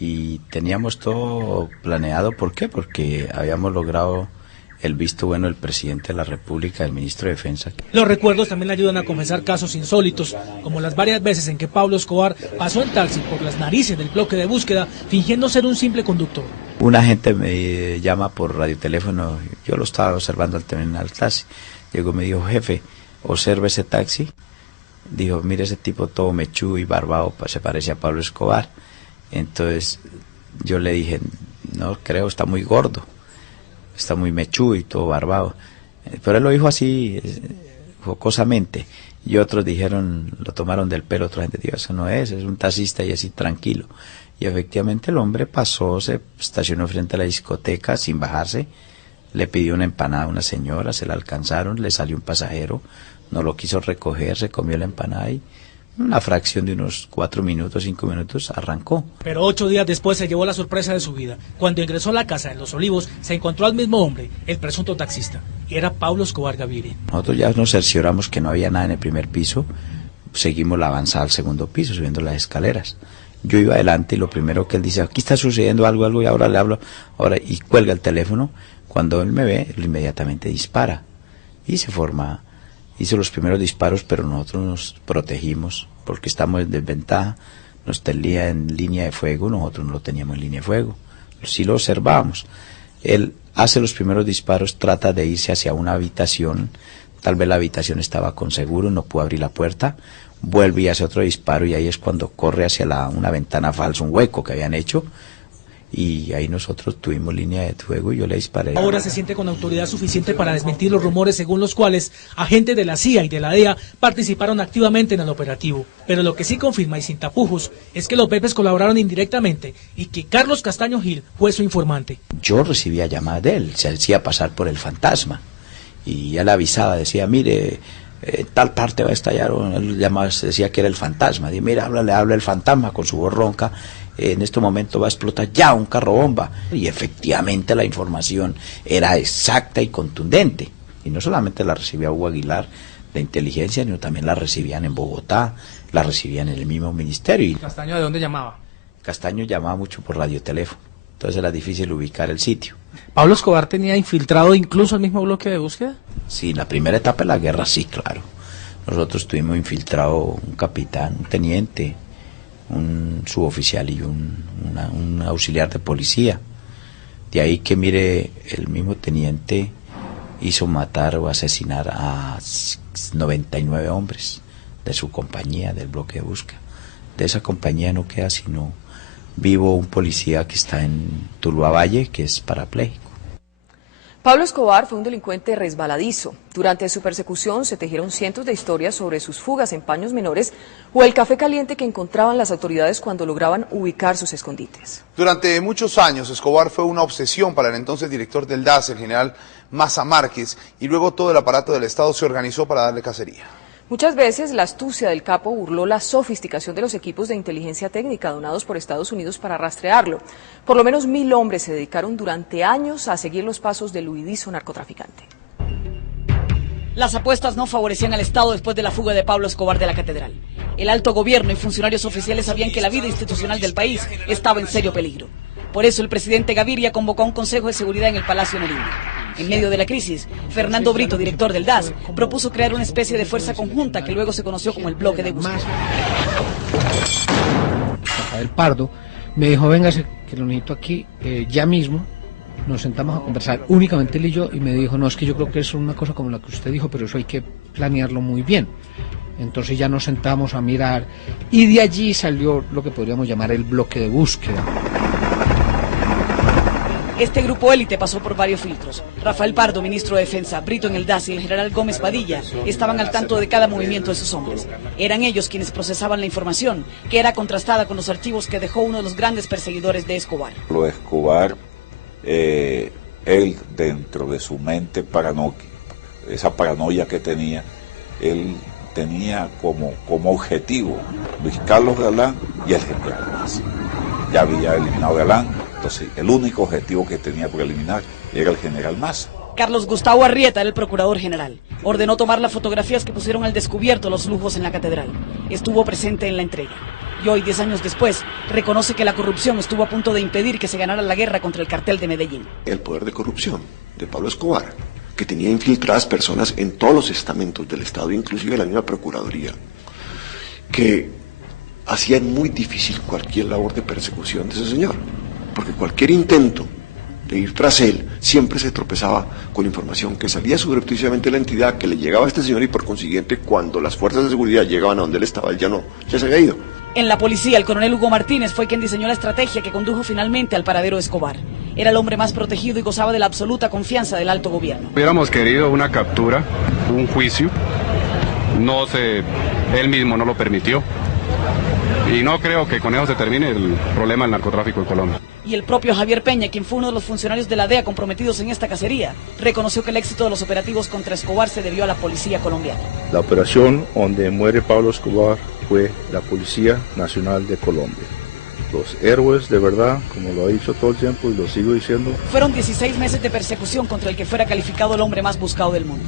Y teníamos todo planeado. ¿Por qué? Porque habíamos logrado el visto bueno del presidente de la República, del ministro de Defensa. Los recuerdos también le ayudan a confesar casos insólitos, como las varias veces en que Pablo Escobar pasó en taxi por las narices del bloque de búsqueda, fingiendo ser un simple conductor. Una gente me llama por radioteléfono, yo lo estaba observando al terminal taxi, llegó y me dijo: jefe, observa ese taxi. Dijo: mire ese tipo todo mechudo y barbado, se parece a Pablo Escobar. Entonces yo le dije: no creo, está muy gordo, está muy mechudo y todo barbado. Pero él lo dijo así, jocosamente. Y otros dijeron, lo tomaron del pelo, otra gente dijo: eso no es un taxista y así tranquilo. Y efectivamente el hombre pasó, se estacionó frente a la discoteca sin bajarse. Le pidió una empanada a una señora, se la alcanzaron, le salió un pasajero, no lo quiso recoger, se comió la empanada y Una fracción de unos 4 minutos, 5 minutos, arrancó. Pero 8 días después se llevó la sorpresa de su vida. Cuando ingresó a la casa en Los Olivos, se encontró al mismo hombre, el presunto taxista. Era Pablo Escobar Gaviria. Nosotros ya nos cercioramos que no había nada en el primer piso. Seguimos la avanzada al segundo piso, subiendo las escaleras. Yo iba adelante y lo primero que él dice, aquí está sucediendo algo, y ahora le hablo, y cuelga el teléfono. Cuando él me ve, él inmediatamente dispara. Y se forma... Hizo los primeros disparos, pero nosotros nos protegimos porque estamos en desventaja. Nos tenía en línea de fuego, nosotros no lo teníamos en línea de fuego. Sí lo observábamos. Él hace los primeros disparos, trata de irse hacia una habitación. Tal vez la habitación estaba con seguro, no pudo abrir la puerta. Vuelve y hace otro disparo y ahí es cuando corre hacia una ventana falsa, un hueco que habían hecho. Y ahí nosotros tuvimos línea de fuego y yo le disparé. Ahora se siente con autoridad suficiente para desmentir los rumores según los cuales agentes de la CIA y de la DEA participaron activamente en el operativo. Pero lo que sí confirma y sin tapujos es que los Pepes colaboraron indirectamente y que Carlos Castaño Gil fue su informante. Yo recibía llamadas de él, se hacía pasar por el fantasma y ya le avisaba, decía, mire, tal parte va a estallar, él llamaba, decía que era el fantasma, dice, mira, habla el fantasma con su voz ronca. En este momento va a explotar ya un carro bomba. Y efectivamente la información era exacta y contundente. Y no solamente la recibía Hugo Aguilar de inteligencia, sino también la recibían en Bogotá, la recibían en el mismo ministerio. ¿Y Castaño de dónde llamaba? Castaño llamaba mucho por radioteléfono, entonces era difícil ubicar el sitio. ¿Pablo Escobar tenía infiltrado incluso el mismo bloque de búsqueda? Sí, la primera etapa de la guerra sí, claro. Nosotros tuvimos infiltrado un capitán, un teniente, un suboficial y un auxiliar de policía. De ahí que mire, el mismo teniente hizo matar o asesinar a 99 hombres de su compañía, del bloque de búsqueda. De esa compañía no queda sino vivo un policía que está en Tuluá Valle, que es parapléjico. Pablo Escobar fue un delincuente resbaladizo. Durante su persecución se tejieron cientos de historias sobre sus fugas en paños menores o el café caliente que encontraban las autoridades cuando lograban ubicar sus escondites. Durante muchos años, Escobar fue una obsesión para el entonces director del DAS, el general Maza Márquez, y luego todo el aparato del Estado se organizó para darle cacería. Muchas veces la astucia del capo burló la sofisticación de los equipos de inteligencia técnica donados por Estados Unidos para rastrearlo. Por lo menos 1000 hombres se dedicaron durante años a seguir los pasos del huidizo narcotraficante. Las apuestas no favorecían al Estado después de la fuga de Pablo Escobar de la catedral. El alto gobierno y funcionarios oficiales sabían que la vida institucional del país estaba en serio peligro. Por eso el presidente Gaviria convocó a un Consejo de Seguridad en el Palacio Nariño. En medio de la crisis, Fernando Brito, director del DAS, propuso crear una especie de fuerza conjunta que luego se conoció como el bloque de búsqueda. Rafael Pardo me dijo, véngase, que lo necesito aquí ya mismo. Nos sentamos a conversar, únicamente él y yo, y me dijo, no, es que yo creo que es una cosa como la que usted dijo, pero eso hay que planearlo muy bien. Entonces ya nos sentamos a mirar, y de allí salió lo que podríamos llamar el bloque de búsqueda. Este grupo élite pasó por varios filtros. Rafael Pardo, ministro de Defensa, Brito en el DAS y el general Gómez Padilla estaban al tanto de cada movimiento de sus hombres. Eran ellos quienes procesaban la información, que era contrastada con los archivos que dejó uno de los grandes perseguidores de Escobar. Lo de Escobar, él dentro de su mente paranoica, esa paranoia que tenía, él tenía como objetivo Luis Carlos Galán y el general Maza. Ya había eliminado a Galán, entonces el único objetivo que tenía por eliminar era el general Maza. Carlos Gustavo Arrieta era el procurador general. Ordenó tomar las fotografías que pusieron al descubierto los lujos en la catedral. Estuvo presente en la entrega. Y hoy, 10 años después, reconoce que la corrupción estuvo a punto de impedir que se ganara la guerra contra el cartel de Medellín. El poder de corrupción de Pablo Escobar, que tenía infiltradas personas en todos los estamentos del Estado, inclusive la misma Procuraduría, que hacían muy difícil cualquier labor de persecución de ese señor, porque cualquier intento de ir tras él siempre se tropezaba con información que salía subrepticiamente de la entidad, que le llegaba a este señor y por consiguiente cuando las fuerzas de seguridad llegaban a donde él estaba, él ya se había ido. En la policía, el coronel Hugo Martínez fue quien diseñó la estrategia que condujo finalmente al paradero de Escobar. Era el hombre más protegido y gozaba de la absoluta confianza del alto gobierno. Hubiéramos querido una captura, un juicio, él mismo no lo permitió. Y no creo que con eso se termine el problema del narcotráfico en Colombia. Y el propio Javier Peña, quien fue uno de los funcionarios de la DEA comprometidos en esta cacería, reconoció que el éxito de los operativos contra Escobar se debió a la policía colombiana. La operación donde muere Pablo Escobar fue la Policía Nacional de Colombia. Los héroes de verdad, como lo he dicho todo el tiempo y lo sigo diciendo. Fueron 16 meses de persecución contra el que fuera calificado el hombre más buscado del mundo.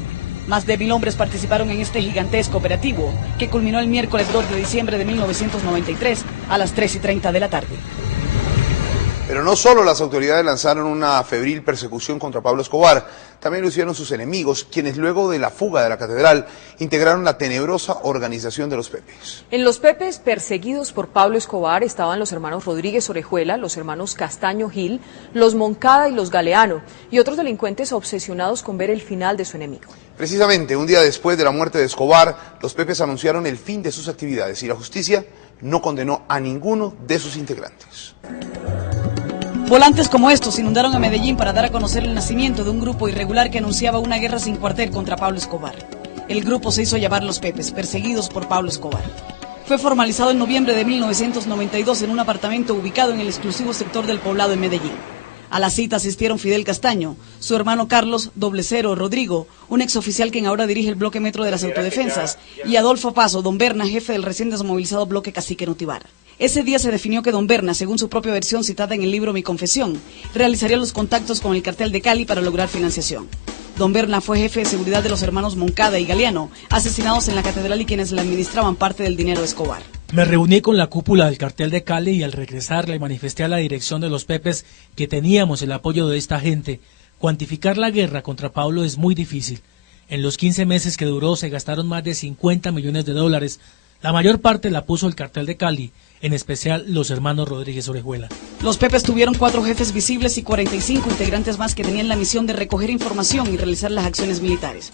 Más de 1000 hombres participaron en este gigantesco operativo que culminó el miércoles 2 de diciembre de 1993 a las 3:30 de la tarde. Pero no solo las autoridades lanzaron una febril persecución contra Pablo Escobar, también lo hicieron sus enemigos, quienes luego de la fuga de la catedral integraron la tenebrosa organización de los Pepes. En los Pepes, perseguidos por Pablo Escobar, estaban los hermanos Rodríguez Orejuela, los hermanos Castaño Gil, los Moncada y los Galeano, y otros delincuentes obsesionados con ver el final de su enemigo. Precisamente un día después de la muerte de Escobar, los Pepes anunciaron el fin de sus actividades y la justicia no condenó a ninguno de sus integrantes. Volantes como estos inundaron a Medellín para dar a conocer el nacimiento de un grupo irregular que anunciaba una guerra sin cuartel contra Pablo Escobar. El grupo se hizo llamar Los Pepes, perseguidos por Pablo Escobar. Fue formalizado en noviembre de 1992 en un apartamento ubicado en el exclusivo sector del Poblado en Medellín. A la cita asistieron Fidel Castaño, su hermano Carlos Cero Rodrigo, un exoficial quien ahora dirige el bloque metro de las autodefensas, y Adolfo Paso, don Berna, jefe del recién desmovilizado bloque Cacique Nutivar. Ese día se definió que don Berna, según su propia versión citada en el libro Mi Confesión, realizaría los contactos con el cartel de Cali para lograr financiación. Don Berna fue jefe de seguridad de los hermanos Moncada y Galeano, asesinados en la catedral y quienes le administraban parte del dinero de Escobar. Me reuní con la cúpula del cartel de Cali y al regresar le manifesté a la dirección de los Pepes que teníamos el apoyo de esta gente. Cuantificar la guerra contra Pablo es muy difícil. En los 15 meses que duró se gastaron más de 50 millones de dólares. La mayor parte la puso el cartel de Cali, en especial los hermanos Rodríguez Orejuela. Los Pepes tuvieron 4 jefes visibles y 45 integrantes más que tenían la misión de recoger información y realizar las acciones militares.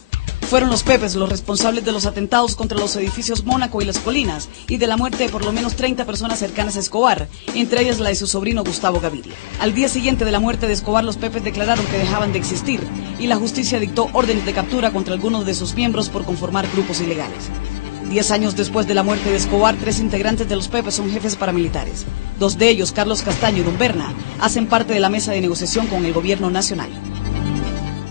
Fueron los Pepes los responsables de los atentados contra los edificios Mónaco y Las Colinas y de la muerte de por lo menos 30 personas cercanas a Escobar, entre ellas la de su sobrino Gustavo Gaviria. Al día siguiente de la muerte de Escobar, los Pepes declararon que dejaban de existir y la justicia dictó órdenes de captura contra algunos de sus miembros por conformar grupos ilegales. 10 años después de la muerte de Escobar, 3 integrantes de los Pepes son jefes paramilitares. 2 de ellos, Carlos Castaño y don Berna, hacen parte de la mesa de negociación con el gobierno nacional.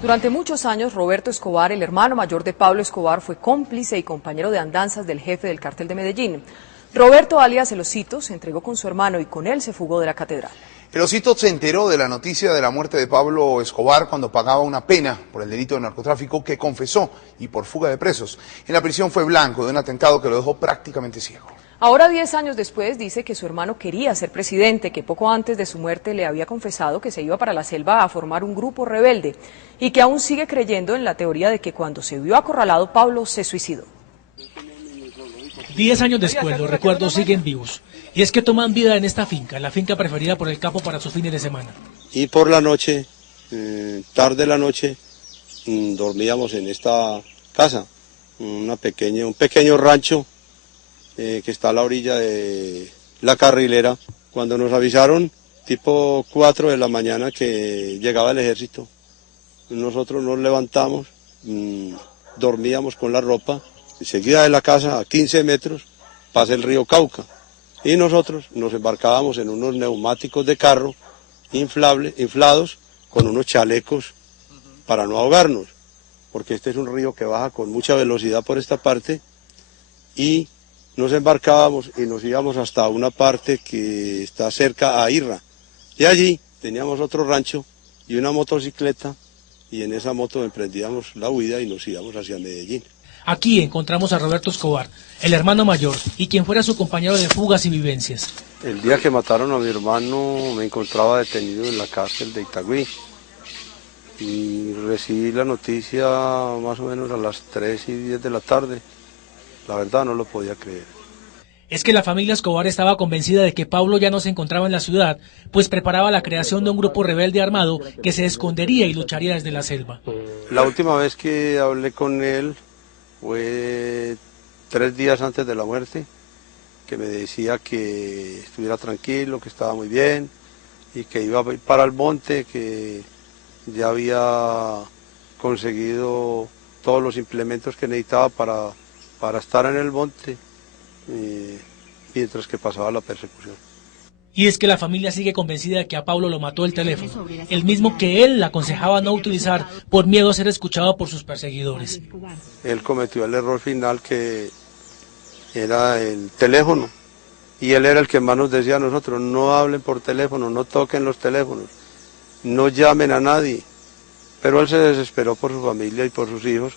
Durante muchos años, Roberto Escobar, el hermano mayor de Pablo Escobar, fue cómplice y compañero de andanzas del jefe del cartel de Medellín. Roberto, alias El Osito, se entregó con su hermano y con él se fugó de la catedral. El Osito se enteró de la noticia de la muerte de Pablo Escobar cuando pagaba una pena por el delito de narcotráfico que confesó y por fuga de presos. En la prisión fue blanco de un atentado que lo dejó prácticamente ciego. Ahora, 10 años después, dice que su hermano quería ser presidente, que poco antes de su muerte le había confesado que se iba para la selva a formar un grupo rebelde y que aún sigue creyendo en la teoría de que cuando se vio acorralado, Pablo se suicidó. 10 años después, los recuerdos siguen vivos. Y es que toman vida en esta finca, la finca preferida por el capo para sus fines de semana. Y por la noche, tarde de la noche, dormíamos en esta casa, un pequeño rancho que está a la orilla de la carrilera. Cuando nos avisaron, tipo 4 de la mañana, que llegaba el ejército, nosotros nos levantamos, dormíamos con la ropa. Enseguida de la casa, a 15 metros, pasa el río Cauca. Y nosotros nos embarcábamos en unos neumáticos de carro inflados con unos chalecos para no ahogarnos, porque este es un río que baja con mucha velocidad por esta parte, y nos embarcábamos y nos íbamos hasta una parte que está cerca a Irra. Y allí teníamos otro rancho y una motocicleta, y en esa moto emprendíamos la huida y nos íbamos hacia Medellín. Aquí encontramos a Roberto Escobar, el hermano mayor, y quien fuera su compañero de fugas y vivencias. El día que mataron a mi hermano me encontraba detenido en la cárcel de Itagüí y recibí la noticia más o menos a las 3:10 de la tarde. La verdad no lo podía creer. Es que la familia Escobar estaba convencida de que Pablo ya no se encontraba en la ciudad, pues preparaba la creación de un grupo rebelde armado que se escondería y lucharía desde la selva. La última vez que hablé con él fue 3 días antes de la muerte, que me decía que estuviera tranquilo, que estaba muy bien y que iba a ir para el monte, que ya había conseguido todos los implementos que necesitaba para estar en el monte mientras que pasaba la persecución. Y es que la familia sigue convencida de que a Pablo lo mató el teléfono, el mismo que él le aconsejaba no utilizar por miedo a ser escuchado por sus perseguidores. Él cometió el error final que era el teléfono. Y él era el que más nos decía a nosotros, no hablen por teléfono, no toquen los teléfonos, no llamen a nadie. Pero él se desesperó por su familia y por sus hijos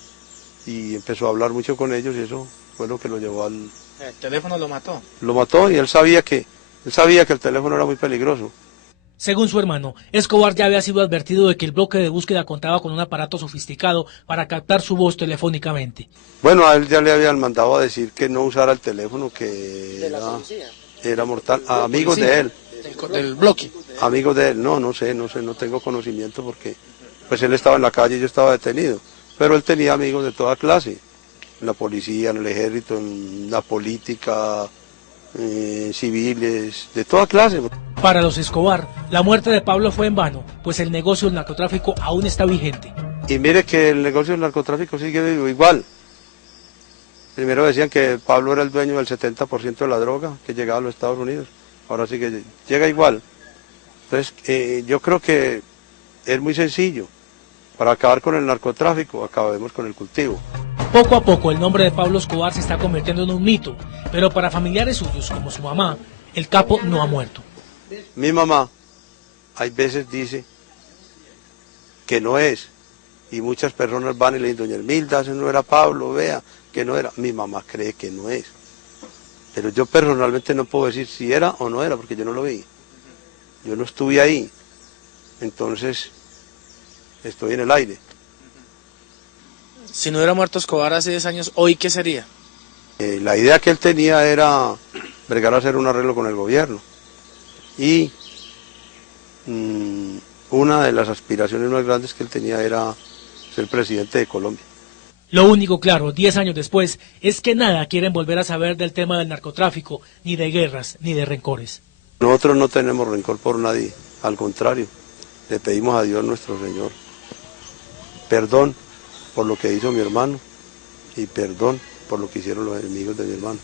y empezó a hablar mucho con ellos y eso fue lo que lo llevó al... ¿El teléfono lo mató? Lo mató y él sabía que el teléfono era muy peligroso. Según su hermano, Escobar ya había sido advertido de que el bloque de búsqueda contaba con un aparato sofisticado para captar su voz telefónicamente. Bueno, a él ya le habían mandado a decir que no usara el teléfono, que era mortal. A amigos de él. ¿Del bloque? Amigos de él, no sé, no tengo conocimiento porque pues él estaba en la calle y yo estaba detenido. Pero él tenía amigos de toda clase, en la policía, en el ejército, en la política, civiles, de toda clase. Para los Escobar, la muerte de Pablo fue en vano, pues el negocio del narcotráfico aún está vigente. Y mire que el negocio del narcotráfico sigue vivo igual. Primero decían que Pablo era el dueño del 70% de la droga que llegaba a los Estados Unidos. Ahora sí que llega igual. Entonces, yo creo que es muy sencillo. Para acabar con el narcotráfico, acabemos con el cultivo. Poco a poco el nombre de Pablo Escobar se está convirtiendo en un mito, pero para familiares suyos como su mamá, el capo no ha muerto. Mi mamá, hay veces dice que no es, y muchas personas van y le dicen, doña Hermilda, ese no era Pablo, vea, que no era. Mi mamá cree que no es, pero yo personalmente no puedo decir si era o no era, porque yo no lo vi, yo no estuve ahí, entonces estoy en el aire. Si no hubiera muerto Escobar hace 10 años, ¿hoy qué sería? La idea que él tenía era bregar a hacer un arreglo con el gobierno. Y una de las aspiraciones más grandes que él tenía era ser presidente de Colombia. Lo único claro, 10 años después, es que nada quieren volver a saber del tema del narcotráfico, ni de guerras, ni de rencores. Nosotros no tenemos rencor por nadie, al contrario, le pedimos a Dios nuestro Señor perdón por lo que hizo mi hermano y perdón por lo que hicieron los enemigos de mi hermano.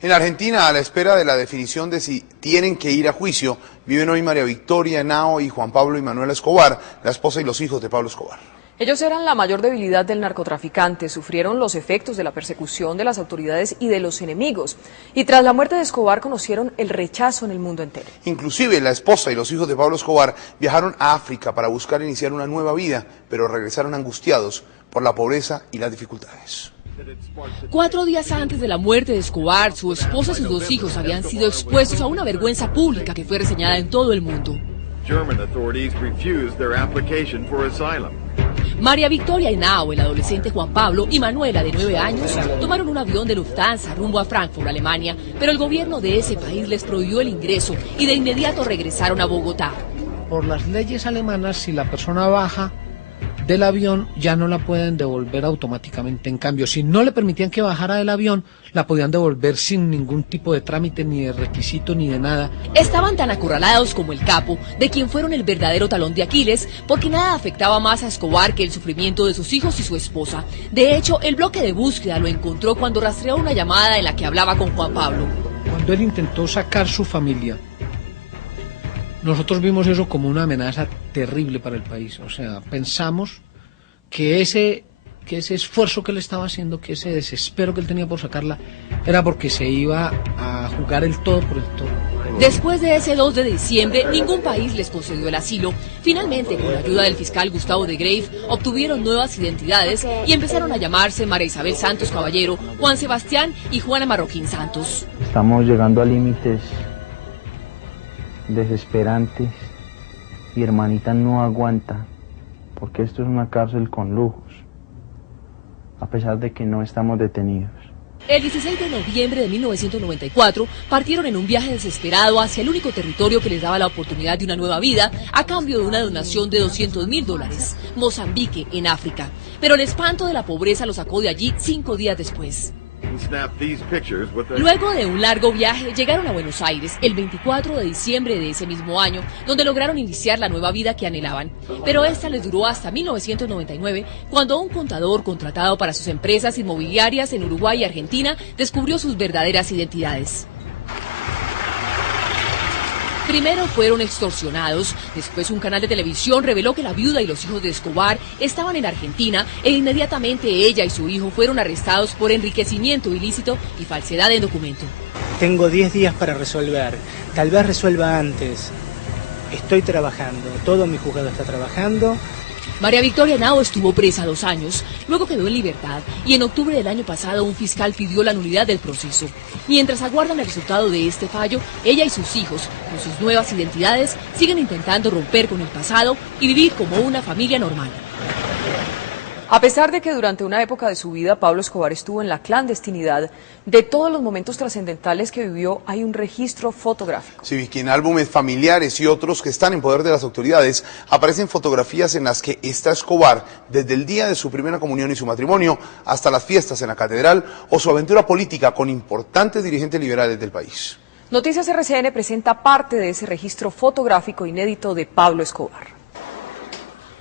En Argentina, a la espera de la definición de si tienen que ir a juicio, viven hoy María Victoria Henao y Juan Pablo y Manuela Escobar, la esposa y los hijos de Pablo Escobar. Ellos eran la mayor debilidad del narcotraficante, sufrieron los efectos de la persecución de las autoridades y de los enemigos. Y tras la muerte de Escobar conocieron el rechazo en el mundo entero. Inclusive la esposa y los hijos de Pablo Escobar viajaron a África para buscar iniciar una nueva vida, pero regresaron angustiados por la pobreza y las dificultades. 4 días antes de la muerte de Escobar, su esposa y sus 2 hijos habían sido expuestos a una vergüenza pública que fue reseñada en todo el mundo. María Victoria Henao, el adolescente Juan Pablo y Manuela, de 9 años, tomaron un avión de Lufthansa rumbo a Frankfurt, Alemania, pero el gobierno de ese país les prohibió el ingreso y de inmediato regresaron a Bogotá. Por las leyes alemanas, si la persona baja del avión, ya no la pueden devolver automáticamente. En cambio, si no le permitían que bajara del avión, la podían devolver sin ningún tipo de trámite, ni de requisito, ni de nada. Estaban tan acorralados como el capo, de quien fueron el verdadero talón de Aquiles, porque nada afectaba más a Escobar que el sufrimiento de sus hijos y su esposa. De hecho, el bloque de búsqueda lo encontró cuando rastreó una llamada en la que hablaba con Juan Pablo. Cuando él intentó sacar su familia, nosotros vimos eso como una amenaza terrible para el país. O sea, pensamos que ese esfuerzo que él estaba haciendo, que ese desespero que él tenía por sacarla, era porque se iba a jugar el todo por el todo. Después de ese 2 de diciembre, ningún país les concedió el asilo. Finalmente, con la ayuda del fiscal Gustavo de Grave, obtuvieron nuevas identidades y empezaron a llamarse María Isabel Santos Caballero, Juan Sebastián y Juana Marroquín Santos. Estamos llegando a límites desesperantes y hermanita no aguanta, porque esto es una cárcel con lujos, a pesar de que no estamos detenidos. El 16 de noviembre de 1994 partieron en un viaje desesperado hacia el único territorio que les daba la oportunidad de una nueva vida a cambio de una donación de $200.000, Mozambique, en África. Pero el espanto de la pobreza los sacó de allí 5 días después. Luego de un largo viaje, llegaron a Buenos Aires el 24 de diciembre de ese mismo año, donde lograron iniciar la nueva vida que anhelaban. Pero esta les duró hasta 1999, cuando un contador contratado para sus empresas inmobiliarias en Uruguay y Argentina descubrió sus verdaderas identidades. Primero fueron extorsionados, después un canal de televisión reveló que la viuda y los hijos de Escobar estaban en Argentina e inmediatamente ella y su hijo fueron arrestados por enriquecimiento ilícito y falsedad en documento. Tengo 10 días para resolver, tal vez resuelva antes. Estoy trabajando, todo mi juzgado está trabajando. María Victoria Henao estuvo presa 2 años, luego quedó en libertad y en octubre del año pasado un fiscal pidió la nulidad del proceso. Mientras aguardan el resultado de este fallo, ella y sus hijos, con sus nuevas identidades, siguen intentando romper con el pasado y vivir como una familia normal. A pesar de que durante una época de su vida Pablo Escobar estuvo en la clandestinidad, de todos los momentos trascendentales que vivió hay un registro fotográfico. Sí, Vicky, en álbumes familiares y otros que están en poder de las autoridades aparecen fotografías en las que está Escobar desde el día de su primera comunión y su matrimonio hasta las fiestas en la catedral o su aventura política con importantes dirigentes liberales del país. Noticias RCN presenta parte de ese registro fotográfico inédito de Pablo Escobar.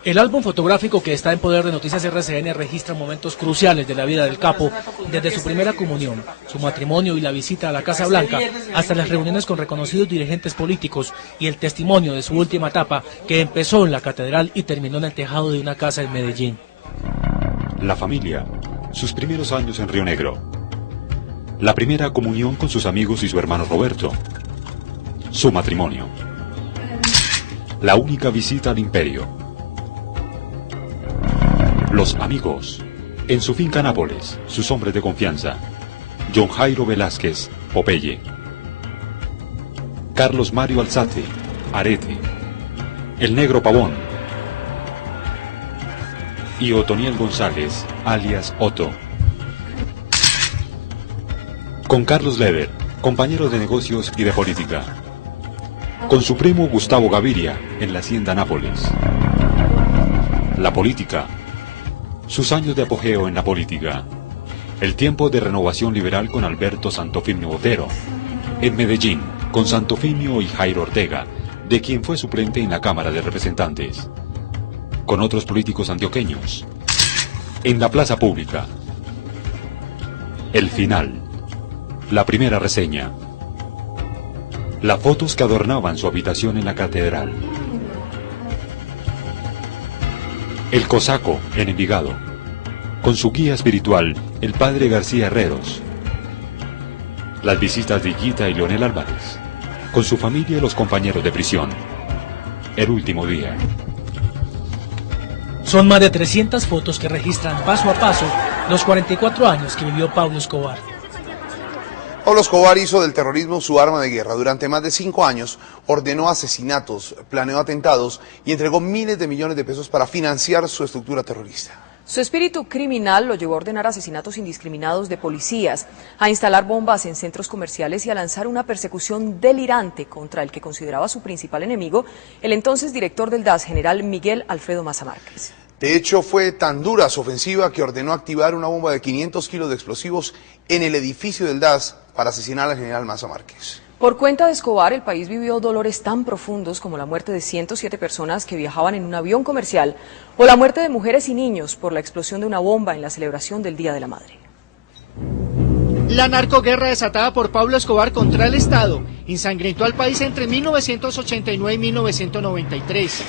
El álbum fotográfico que está en poder de Noticias RCN registra momentos cruciales de la vida del capo, desde su primera comunión, su matrimonio y la visita a la Casa Blanca, hasta las reuniones con reconocidos dirigentes políticos y el testimonio de su última etapa, que empezó en la catedral y terminó en el tejado de una casa en Medellín. La familia, sus primeros años en Río Negro, la primera comunión con sus amigos y su hermano Roberto, su matrimonio, la única visita al imperio, los amigos, en su finca Nápoles, sus hombres de confianza, John Jairo Velázquez, Popeye, Carlos Mario Alzate, Arete, el Negro Pavón, y Otoniel González, alias Otto. Con Carlos Lever, compañero de negocios y de política. Con su primo Gustavo Gaviria, en la hacienda Nápoles. La política. Sus años de apogeo en la política. El tiempo de renovación liberal con Alberto Santofimio Botero. En Medellín, con Santofimio y Jairo Ortega, de quien fue suplente en la Cámara de Representantes. Con otros políticos antioqueños. En la plaza pública. El final. La primera reseña. Las fotos que adornaban su habitación en la catedral. El Cosaco, en Envigado, con su guía espiritual, el padre García Herreros. Las visitas de Higuita y Leonel Álvarez, con su familia y los compañeros de prisión. El último día. Son más de 300 fotos que registran paso a paso los 44 años que vivió Pablo Escobar. Pablo Escobar hizo del terrorismo su arma de guerra. Durante más de 5 años ordenó asesinatos, planeó atentados y entregó miles de millones de pesos para financiar su estructura terrorista. Su espíritu criminal lo llevó a ordenar asesinatos indiscriminados de policías, a instalar bombas en centros comerciales y a lanzar una persecución delirante contra el que consideraba su principal enemigo, el entonces director del DAS, general Miguel Alfredo Maza Márquez. De hecho, fue tan dura su ofensiva que ordenó activar una bomba de 500 kilos de explosivos en el edificio del DAS para asesinar al general Maza Márquez. Por cuenta de Escobar, el país vivió dolores tan profundos como la muerte de 107 personas que viajaban en un avión comercial o la muerte de mujeres y niños por la explosión de una bomba en la celebración del Día de la Madre. La narcoguerra desatada por Pablo Escobar contra el Estado ensangrentó al país entre 1989 y 1993.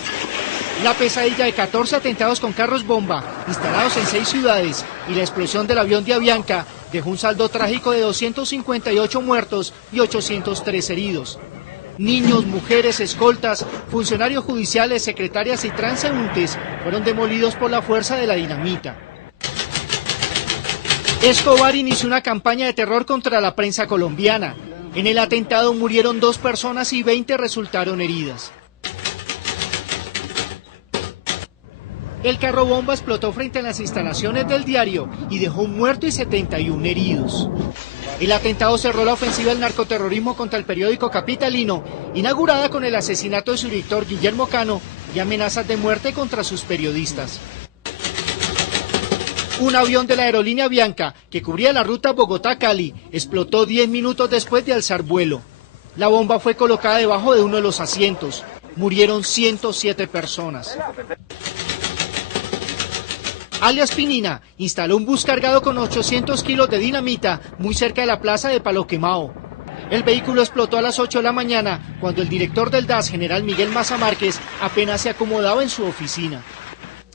La pesadilla de 14 atentados con carros bomba instalados en 6 ciudades y la explosión del avión de Avianca dejó un saldo trágico de 258 muertos y 803 heridos. Niños, mujeres, escoltas, funcionarios judiciales, secretarias y transeúntes fueron demolidos por la fuerza de la dinamita. Escobar inició una campaña de terror contra la prensa colombiana. En el atentado murieron 2 personas y 20 resultaron heridas. El carro bomba explotó frente a las instalaciones del diario y dejó un muerto y 71 heridos. El atentado cerró la ofensiva del narcoterrorismo contra el periódico capitalino, inaugurada con el asesinato de su director Guillermo Cano y amenazas de muerte contra sus periodistas. Un avión de la aerolínea Avianca, que cubría la ruta Bogotá-Cali, explotó 10 minutos después de alzar vuelo. La bomba fue colocada debajo de uno de los asientos. Murieron 107 personas. Alias Pinina instaló un bus cargado con 800 kilos de dinamita muy cerca de la plaza de Palo Quemao. El vehículo explotó a las 8 de la mañana, cuando el director del DAS, general Miguel Maza Márquez, apenas se acomodaba en su oficina.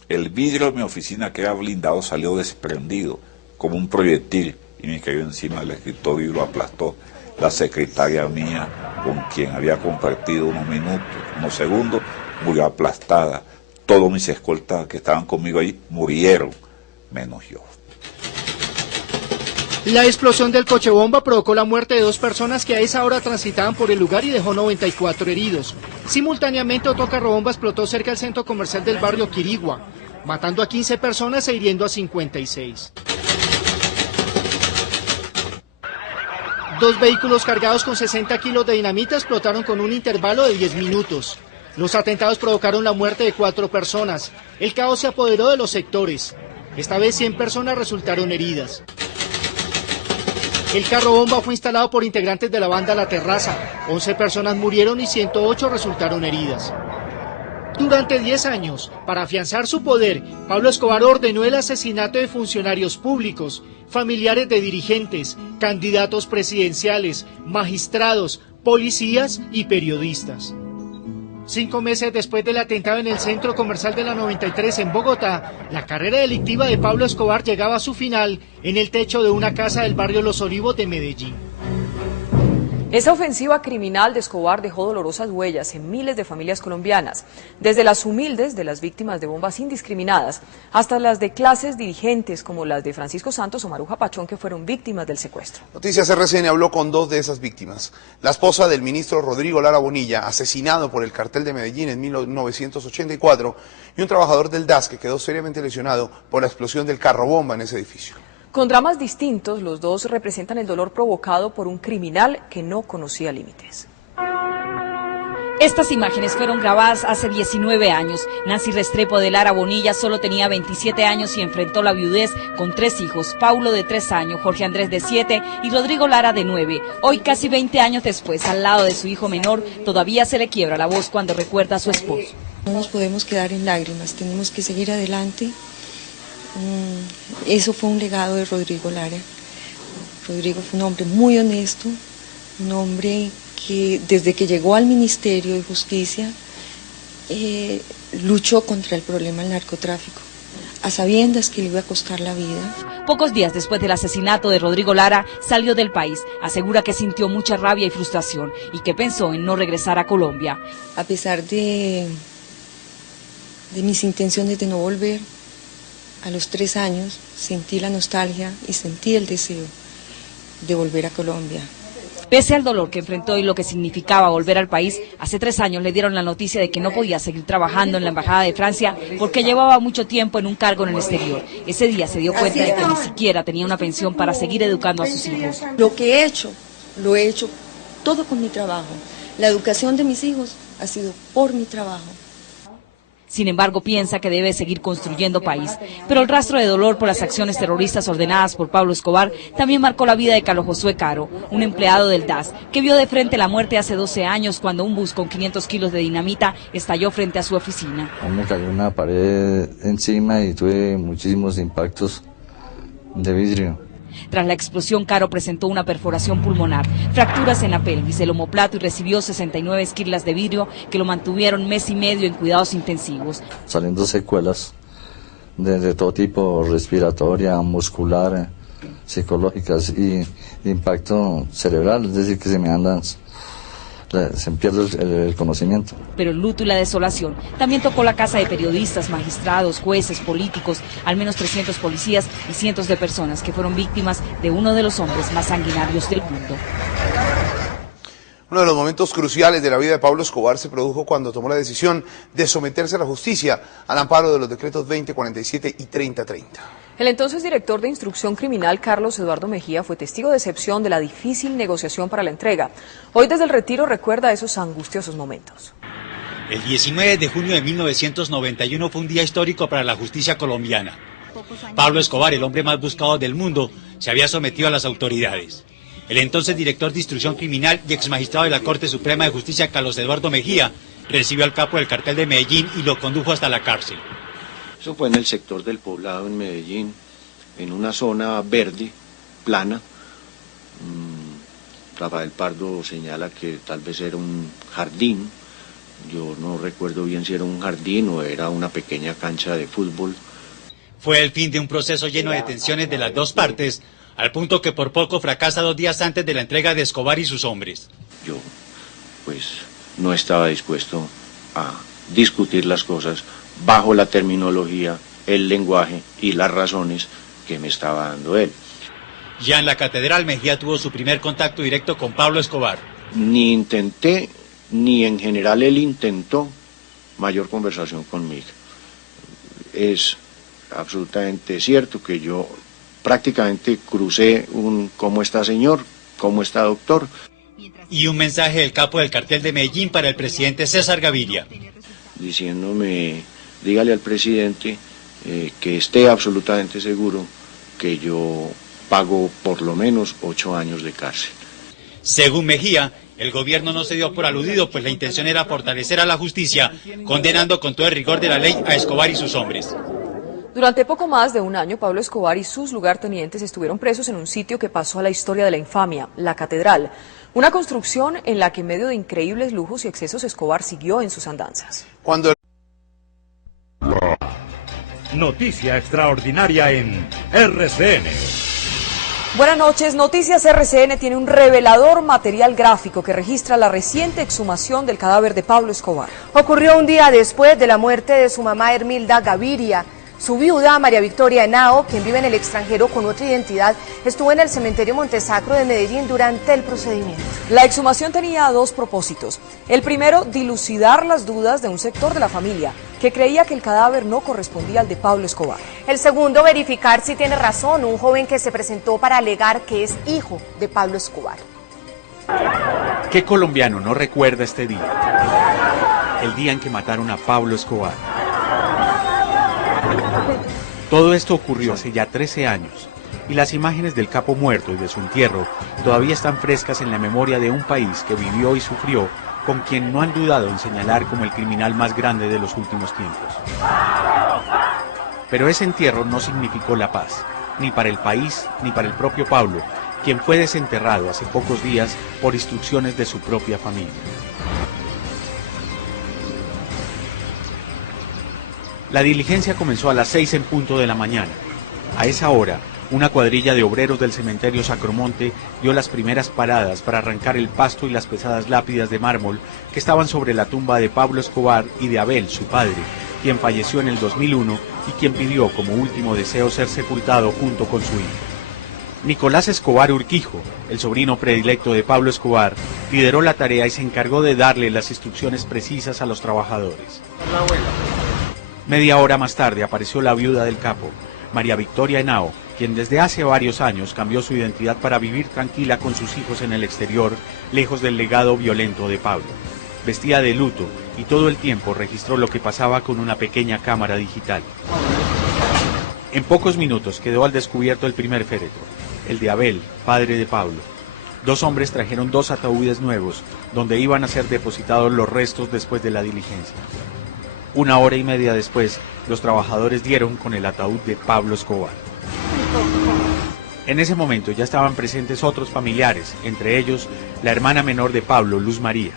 El vidrio de mi oficina, que era blindado, salió desprendido como un proyectil y me cayó encima del escritorio y lo aplastó. La secretaria mía, con quien había compartido unos minutos, unos segundos, murió aplastada. Todos mis escoltas que estaban conmigo ahí murieron, menos yo. La explosión del coche bomba provocó la muerte de 2 personas que a esa hora transitaban por el lugar y dejó 94 heridos. Simultáneamente, otro carrobomba explotó cerca del centro comercial del barrio Quirigua, matando a 15 personas e hiriendo a 56. 2 vehículos cargados con 60 kilos de dinamita explotaron con un intervalo de 10 minutos. Los atentados provocaron la muerte de 4 personas. El caos se apoderó de los sectores. Esta vez 100 personas resultaron heridas. El carro bomba fue instalado por integrantes de la banda La Terraza. 11 personas murieron y 108 resultaron heridas. Durante 10 años, para afianzar su poder, Pablo Escobar ordenó el asesinato de funcionarios públicos, familiares de dirigentes, candidatos presidenciales, magistrados, policías y periodistas. 5 meses después del atentado en el centro comercial de la 93 en Bogotá, la carrera delictiva de Pablo Escobar llegaba a su final en el techo de una casa del barrio Los Olivos de Medellín. Esa ofensiva criminal de Escobar dejó dolorosas huellas en miles de familias colombianas, desde las humildes de las víctimas de bombas indiscriminadas hasta las de clases dirigentes como las de Francisco Santos o Maruja Pachón, que fueron víctimas del secuestro. Noticias RCN habló con 2 de esas víctimas. La esposa del ministro Rodrigo Lara Bonilla, asesinado por el cartel de Medellín en 1984, y un trabajador del DAS que quedó seriamente lesionado por la explosión del carro bomba en ese edificio. Con dramas distintos, los dos representan el dolor provocado por un criminal que no conocía límites. Estas imágenes fueron grabadas hace 19 años. Nancy Restrepo de Lara Bonilla solo tenía 27 años y enfrentó la viudez con 3 hijos, Paulo de 3 años, Jorge Andrés de 7 y Rodrigo Lara de 9. Hoy, casi 20 años después, al lado de su hijo menor, todavía se le quiebra la voz cuando recuerda a su esposo. No nos podemos quedar en lágrimas, tenemos que seguir adelante. Eso fue un legado de Rodrigo Lara. Rodrigo fue un hombre muy honesto, un hombre que desde que llegó al Ministerio de Justicia luchó contra el problema del narcotráfico, a sabiendas que le iba a costar la vida. Pocos días después del asesinato de Rodrigo Lara, salió del país. Asegura que sintió mucha rabia y frustración y que pensó en no regresar a Colombia. A pesar de mis intenciones de no volver, a los 3 años sentí la nostalgia y sentí el deseo de volver a Colombia. Pese al dolor que enfrentó y lo que significaba volver al país, hace 3 años le dieron la noticia de que no podía seguir trabajando en la Embajada de Francia porque llevaba mucho tiempo en un cargo en el exterior. Ese día se dio cuenta de que ni siquiera tenía una pensión para seguir educando a sus hijos. Lo que he hecho, lo he hecho todo con mi trabajo. La educación de mis hijos ha sido por mi trabajo. Sin embargo, piensa que debe seguir construyendo país. Pero el rastro de dolor por las acciones terroristas ordenadas por Pablo Escobar también marcó la vida de Carlos Josué Caro, un empleado del DAS, que vio de frente la muerte hace 12 años cuando un bus con 500 kilos de dinamita estalló frente a su oficina. Me cayó una pared encima y tuve muchísimos impactos de vidrio. Tras la explosión, Caro presentó una perforación pulmonar, fracturas en la pelvis, el omoplato y recibió 69 esquirlas de vidrio que lo mantuvieron mes y medio en cuidados intensivos. Saliendo secuelas de todo tipo, respiratoria, muscular, psicológicas y impacto cerebral, es decir, que se pierde el conocimiento. Pero el luto y la desolación también tocó la casa de periodistas, magistrados, jueces, políticos, al menos 300 policías y cientos de personas que fueron víctimas de uno de los hombres más sanguinarios del mundo. Uno de los momentos cruciales de la vida de Pablo Escobar se produjo cuando tomó la decisión de someterse a la justicia al amparo de los decretos 2047 y 3030. El entonces director de Instrucción Criminal, Carlos Eduardo Mejía, fue testigo de excepción de la difícil negociación para la entrega. Hoy desde el retiro recuerda esos angustiosos momentos. El 19 de junio de 1991 fue un día histórico para la justicia colombiana. Pablo Escobar, el hombre más buscado del mundo, se había sometido a las autoridades. El entonces director de Instrucción Criminal y exmagistrado de la Corte Suprema de Justicia, Carlos Eduardo Mejía, recibió al capo del cartel de Medellín y lo condujo hasta la cárcel. Eso fue en el sector del Poblado, en Medellín, en una zona verde, plana, Rafael Pardo señala que tal vez era un jardín. Yo no recuerdo bien si era un jardín o era una pequeña cancha de fútbol. Fue el fin de un proceso lleno de tensiones de las dos partes, al punto que por poco fracasa 2 días antes de la entrega de Escobar y sus hombres. Yo, pues, no estaba dispuesto a discutir las cosas bajo la terminología, el lenguaje y las razones que me estaba dando él. Ya en la catedral, Mejía tuvo su primer contacto directo con Pablo Escobar. Ni intenté, ni en general él intentó mayor conversación conmigo. Es absolutamente cierto que yo prácticamente crucé un ¿cómo está, señor? ¿Cómo está, doctor? Y un mensaje del capo del cartel de Medellín para el presidente César Gaviria. Diciéndome, dígale al presidente que esté absolutamente seguro que yo pago por lo menos 8 años de cárcel. Según Mejía, el gobierno no se dio por aludido, pues la intención era fortalecer a la justicia, condenando con todo el rigor de la ley a Escobar y sus hombres. Durante poco más de un año, Pablo Escobar y sus lugartenientes estuvieron presos en un sitio que pasó a la historia de la infamia, la Catedral. Una construcción en la que en medio de increíbles lujos y excesos Escobar siguió en sus andanzas. Noticia extraordinaria en RCN. Buenas noches. Noticias RCN tiene un revelador material gráfico que registra la reciente exhumación del cadáver de Pablo Escobar. Ocurrió un día después de la muerte de su mamá Hermilda Gaviria. Su viuda, María Victoria Henao, quien vive en el extranjero con otra identidad, estuvo en el cementerio Montesacro de Medellín durante el procedimiento. La exhumación tenía 2 propósitos. El primero, dilucidar las dudas de un sector de la familia, que creía que el cadáver no correspondía al de Pablo Escobar. El segundo, verificar si tiene razón un joven que se presentó para alegar que es hijo de Pablo Escobar. ¿Qué colombiano no recuerda este día? El día en que mataron a Pablo Escobar. Todo esto ocurrió hace ya 13 años, y las imágenes del capo muerto y de su entierro todavía están frescas en la memoria de un país que vivió y sufrió con quien no han dudado en señalar como el criminal más grande de los últimos tiempos. Pero ese entierro no significó la paz, ni para el país, ni para el propio Pablo, quien fue desenterrado hace pocos días por instrucciones de su propia familia. La diligencia comenzó a las 6 en punto de la mañana. A esa hora, una cuadrilla de obreros del cementerio Sacromonte dio las primeras paradas para arrancar el pasto y las pesadas lápidas de mármol que estaban sobre la tumba de Pablo Escobar y de Abel, su padre, quien falleció en el 2001 y quien pidió como último deseo ser sepultado junto con su hijo. Nicolás Escobar Urquijo, el sobrino predilecto de Pablo Escobar, lideró la tarea y se encargó de darle las instrucciones precisas a los trabajadores. Media hora más tarde apareció la viuda del capo, María Victoria Henao, quien desde hace varios años cambió su identidad para vivir tranquila con sus hijos en el exterior, lejos del legado violento de Pablo. Vestía de luto y todo el tiempo registró lo que pasaba con una pequeña cámara digital. En pocos minutos quedó al descubierto el primer féretro, el de Abel, padre de Pablo. 2 hombres trajeron 2 ataúdes nuevos, donde iban a ser depositados los restos después de la diligencia. 1 hora y media después, los trabajadores dieron con el ataúd de Pablo Escobar. En ese momento ya estaban presentes otros familiares, entre ellos la hermana menor de Pablo, Luz María.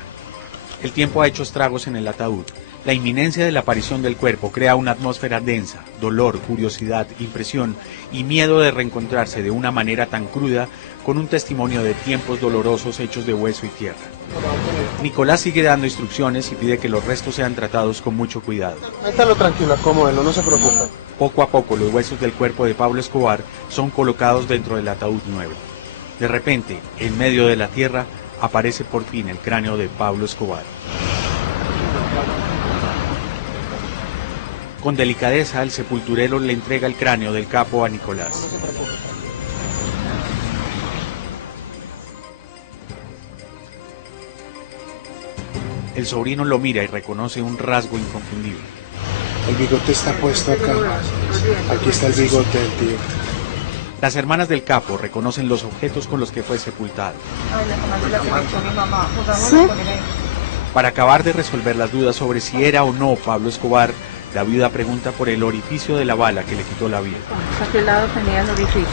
El tiempo ha hecho estragos en el ataúd. La inminencia de la aparición del cuerpo crea una atmósfera densa, dolor, curiosidad, impresión y miedo de reencontrarse de una manera tan cruda con un testimonio de tiempos dolorosos hechos de hueso y tierra. Nicolás sigue dando instrucciones y pide que los restos sean tratados con mucho cuidado. Métalo tranquilo, acomódelo, no se preocupe. Poco a poco los huesos del cuerpo de Pablo Escobar son colocados dentro del ataúd nuevo. De repente, en medio de la tierra, aparece por fin el cráneo de Pablo Escobar. Con delicadeza, el sepulturero le entrega el cráneo del capo a Nicolás. El sobrino lo mira y reconoce un rasgo inconfundible. El bigote está puesto acá. Aquí está el bigote del tío. Las hermanas del capo reconocen los objetos con los que fue sepultado. ¿Sí? Para acabar de resolver las dudas sobre si era o no Pablo Escobar, la viuda pregunta por el orificio de la bala que le quitó la vida. ¿A qué lado tenía el orificio?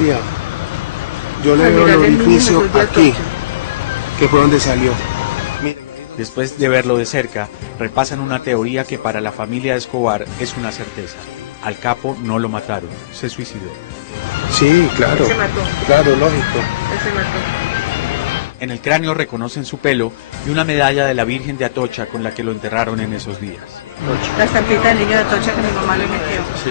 Tía, Yo le veo el orificio aquí, que fue donde salió. Después de verlo de cerca, repasan una teoría que para la familia de Escobar es una certeza. Al capo no lo mataron, se suicidó. Sí, claro. Se mató. Claro, lógico. Él se mató. En el cráneo reconocen su pelo y una medalla de la Virgen de Atocha con la que lo enterraron en esos días. La estampita del niño de Atocha que mi mamá le metió. Sí.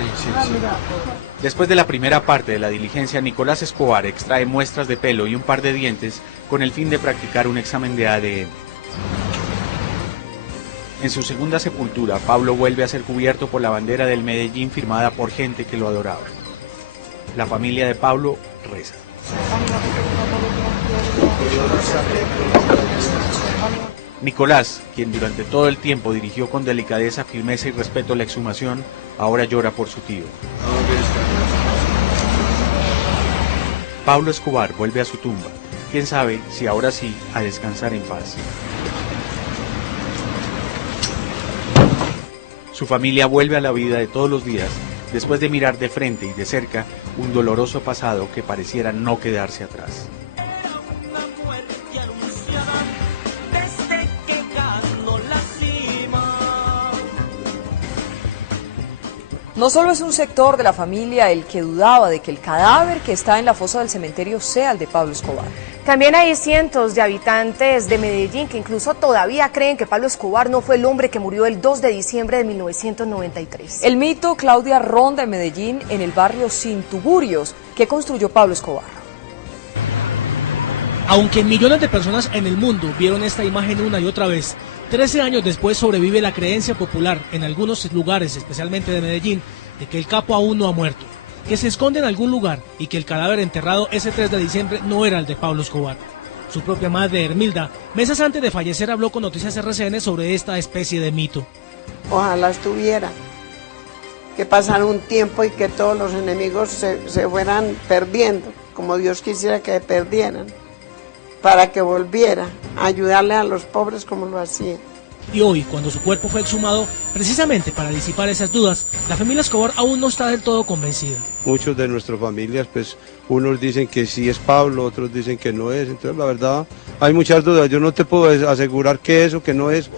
Después de la primera parte de la diligencia, Nicolás Escobar extrae muestras de pelo y un par de dientes con el fin de practicar un examen de ADN. En su segunda sepultura, Pablo vuelve a ser cubierto por la bandera del Medellín firmada por gente que lo adoraba. La familia de Pablo reza. Nicolás, quien durante todo el tiempo dirigió con delicadeza, firmeza y respeto la exhumación, ahora llora por su tío. Pablo Escobar vuelve a su tumba. Quién sabe si ahora sí a descansar en paz. Su familia vuelve a la vida de todos los días después de mirar de frente y de cerca un doloroso pasado que pareciera no quedarse atrás. No solo es un sector de la familia el que dudaba de que el cadáver que está en la fosa del cementerio sea el de Pablo Escobar. También hay cientos de habitantes de Medellín que incluso todavía creen que Pablo Escobar no fue el hombre que murió el 2 de diciembre de 1993. El mito Claudia ronda en Medellín, en el barrio Sin Tugurios, que construyó Pablo Escobar. Aunque millones de personas en el mundo vieron esta imagen una y otra vez, 13 años después sobrevive la creencia popular en algunos lugares, especialmente de Medellín, de que el capo aún no ha muerto, que se esconde en algún lugar y que el cadáver enterrado ese 3 de diciembre no era el de Pablo Escobar. Su propia madre, Hermilda, meses antes de fallecer habló con Noticias RCN sobre esta especie de mito. Ojalá estuviera, que pasara un tiempo y que todos los enemigos se fueran perdiendo, como Dios quisiera que perdieran, para que volviera a ayudarle a los pobres como lo hacía. Y hoy, cuando su cuerpo fue exhumado, precisamente para disipar esas dudas, la familia Escobar aún no está del todo convencida. Muchos de nuestras familias, pues unos dicen que sí es Pablo, otros dicen que no es, entonces la verdad hay muchas dudas, yo no te puedo asegurar que es o que no es.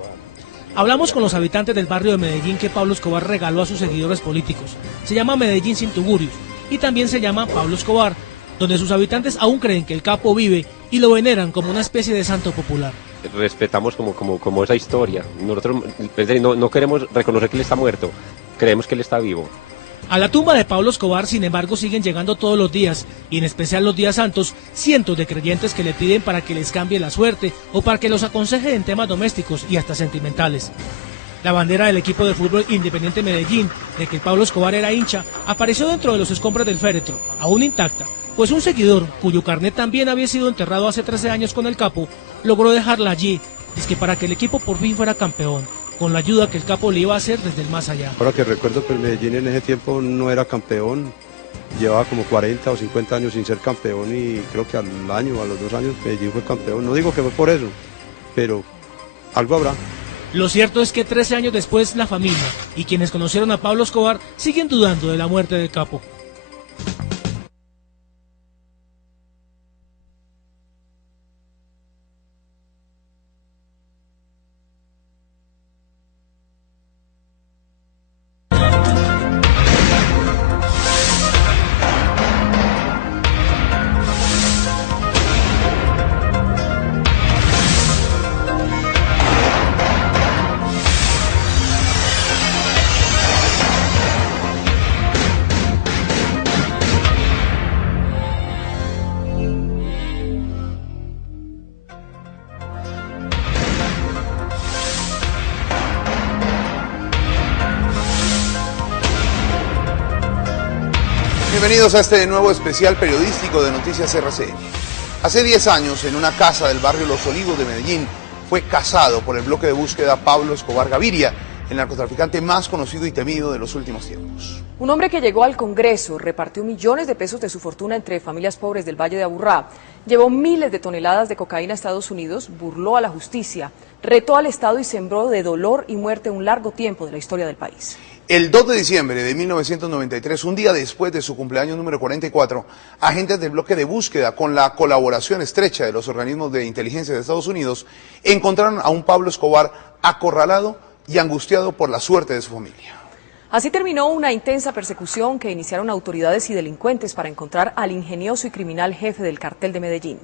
Hablamos con los habitantes del barrio de Medellín que Pablo Escobar regaló a sus seguidores políticos. Se llama Medellín Sin Tugurios y también se llama Pablo Escobar, donde sus habitantes aún creen que el capo vive y lo veneran como una especie de santo popular. Respetamos como esa historia. Nosotros no queremos reconocer que él está muerto, creemos que él está vivo. A la tumba de Pablo Escobar, sin embargo, siguen llegando todos los días, y en especial los días santos, cientos de creyentes que le piden para que les cambie la suerte o para que los aconseje en temas domésticos y hasta sentimentales. La bandera del equipo de fútbol Independiente Medellín, de que Pablo Escobar era hincha, apareció dentro de los escombros del féretro, aún intacta, pues un seguidor, cuyo carnet también había sido enterrado hace 13 años con el capo, logró dejarla allí, dizque para que el equipo por fin fuera campeón, con la ayuda que el capo le iba a hacer desde el más allá. Ahora que recuerdo que el Medellín en ese tiempo no era campeón, llevaba como 40 o 50 años sin ser campeón y creo que al año o a los 2 años Medellín fue campeón. No digo que fue por eso, pero algo habrá. Lo cierto es que 13 años después la familia y quienes conocieron a Pablo Escobar siguen dudando de la muerte del capo. Bienvenidos a este nuevo especial periodístico de Noticias RCN. Hace 10 años, en una casa del barrio Los Olivos de Medellín, fue casado por el bloque de búsqueda Pablo Escobar Gaviria, el narcotraficante más conocido y temido de los últimos tiempos. Un hombre que llegó al Congreso, repartió millones de pesos de su fortuna entre familias pobres del Valle de Aburrá, llevó miles de toneladas de cocaína a Estados Unidos, burló a la justicia, retó al Estado y sembró de dolor y muerte un largo tiempo de la historia del país. El 2 de diciembre de 1993, un día después de su cumpleaños número 44, agentes del bloque de búsqueda, con la colaboración estrecha de los organismos de inteligencia de Estados Unidos, encontraron a un Pablo Escobar acorralado y angustiado por la suerte de su familia. Así terminó una intensa persecución que iniciaron autoridades y delincuentes para encontrar al ingenioso y criminal jefe del cartel de Medellín.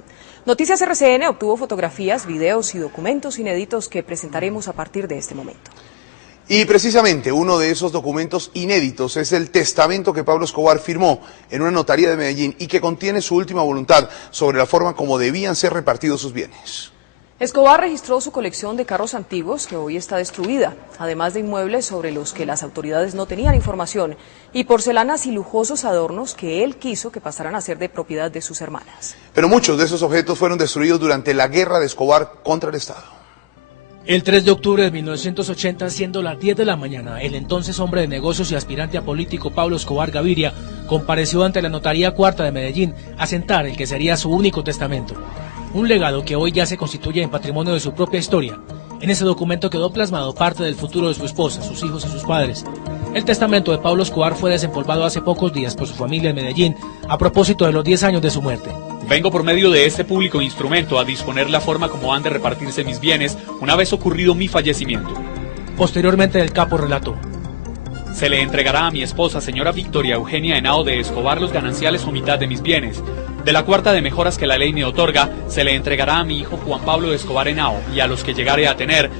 Noticias RCN obtuvo fotografías, videos y documentos inéditos que presentaremos a partir de este momento. Y precisamente uno de esos documentos inéditos es el testamento que Pablo Escobar firmó en una notaría de Medellín y que contiene su última voluntad sobre la forma como debían ser repartidos sus bienes. Escobar registró su colección de carros antiguos que hoy está destruida, además de inmuebles sobre los que las autoridades no tenían información y porcelanas y lujosos adornos que él quiso que pasaran a ser de propiedad de sus hermanas. Pero muchos de esos objetos fueron destruidos durante la guerra de Escobar contra el Estado. El 3 de octubre de 1980, siendo las 10 de la mañana, el entonces hombre de negocios y aspirante a político Pablo Escobar Gaviria compareció ante la Notaría Cuarta de Medellín a sentar el que sería su único testamento. Un legado que hoy ya se constituye en patrimonio de su propia historia. En ese documento quedó plasmado parte del futuro de su esposa, sus hijos y sus padres. El testamento de Pablo Escobar fue desempolvado hace pocos días por su familia en Medellín a propósito de los 10 años de su muerte. Vengo por medio de este público instrumento a disponer la forma como han de repartirse mis bienes una vez ocurrido mi fallecimiento. Posteriormente el capo relató: se le entregará a mi esposa, señora Victoria Eugenia Henao de Escobar, los gananciales o mitad de mis bienes. De la cuarta de mejoras que la ley me otorga, se le entregará a mi hijo Juan Pablo de Escobar Henao y a los que llegare a tener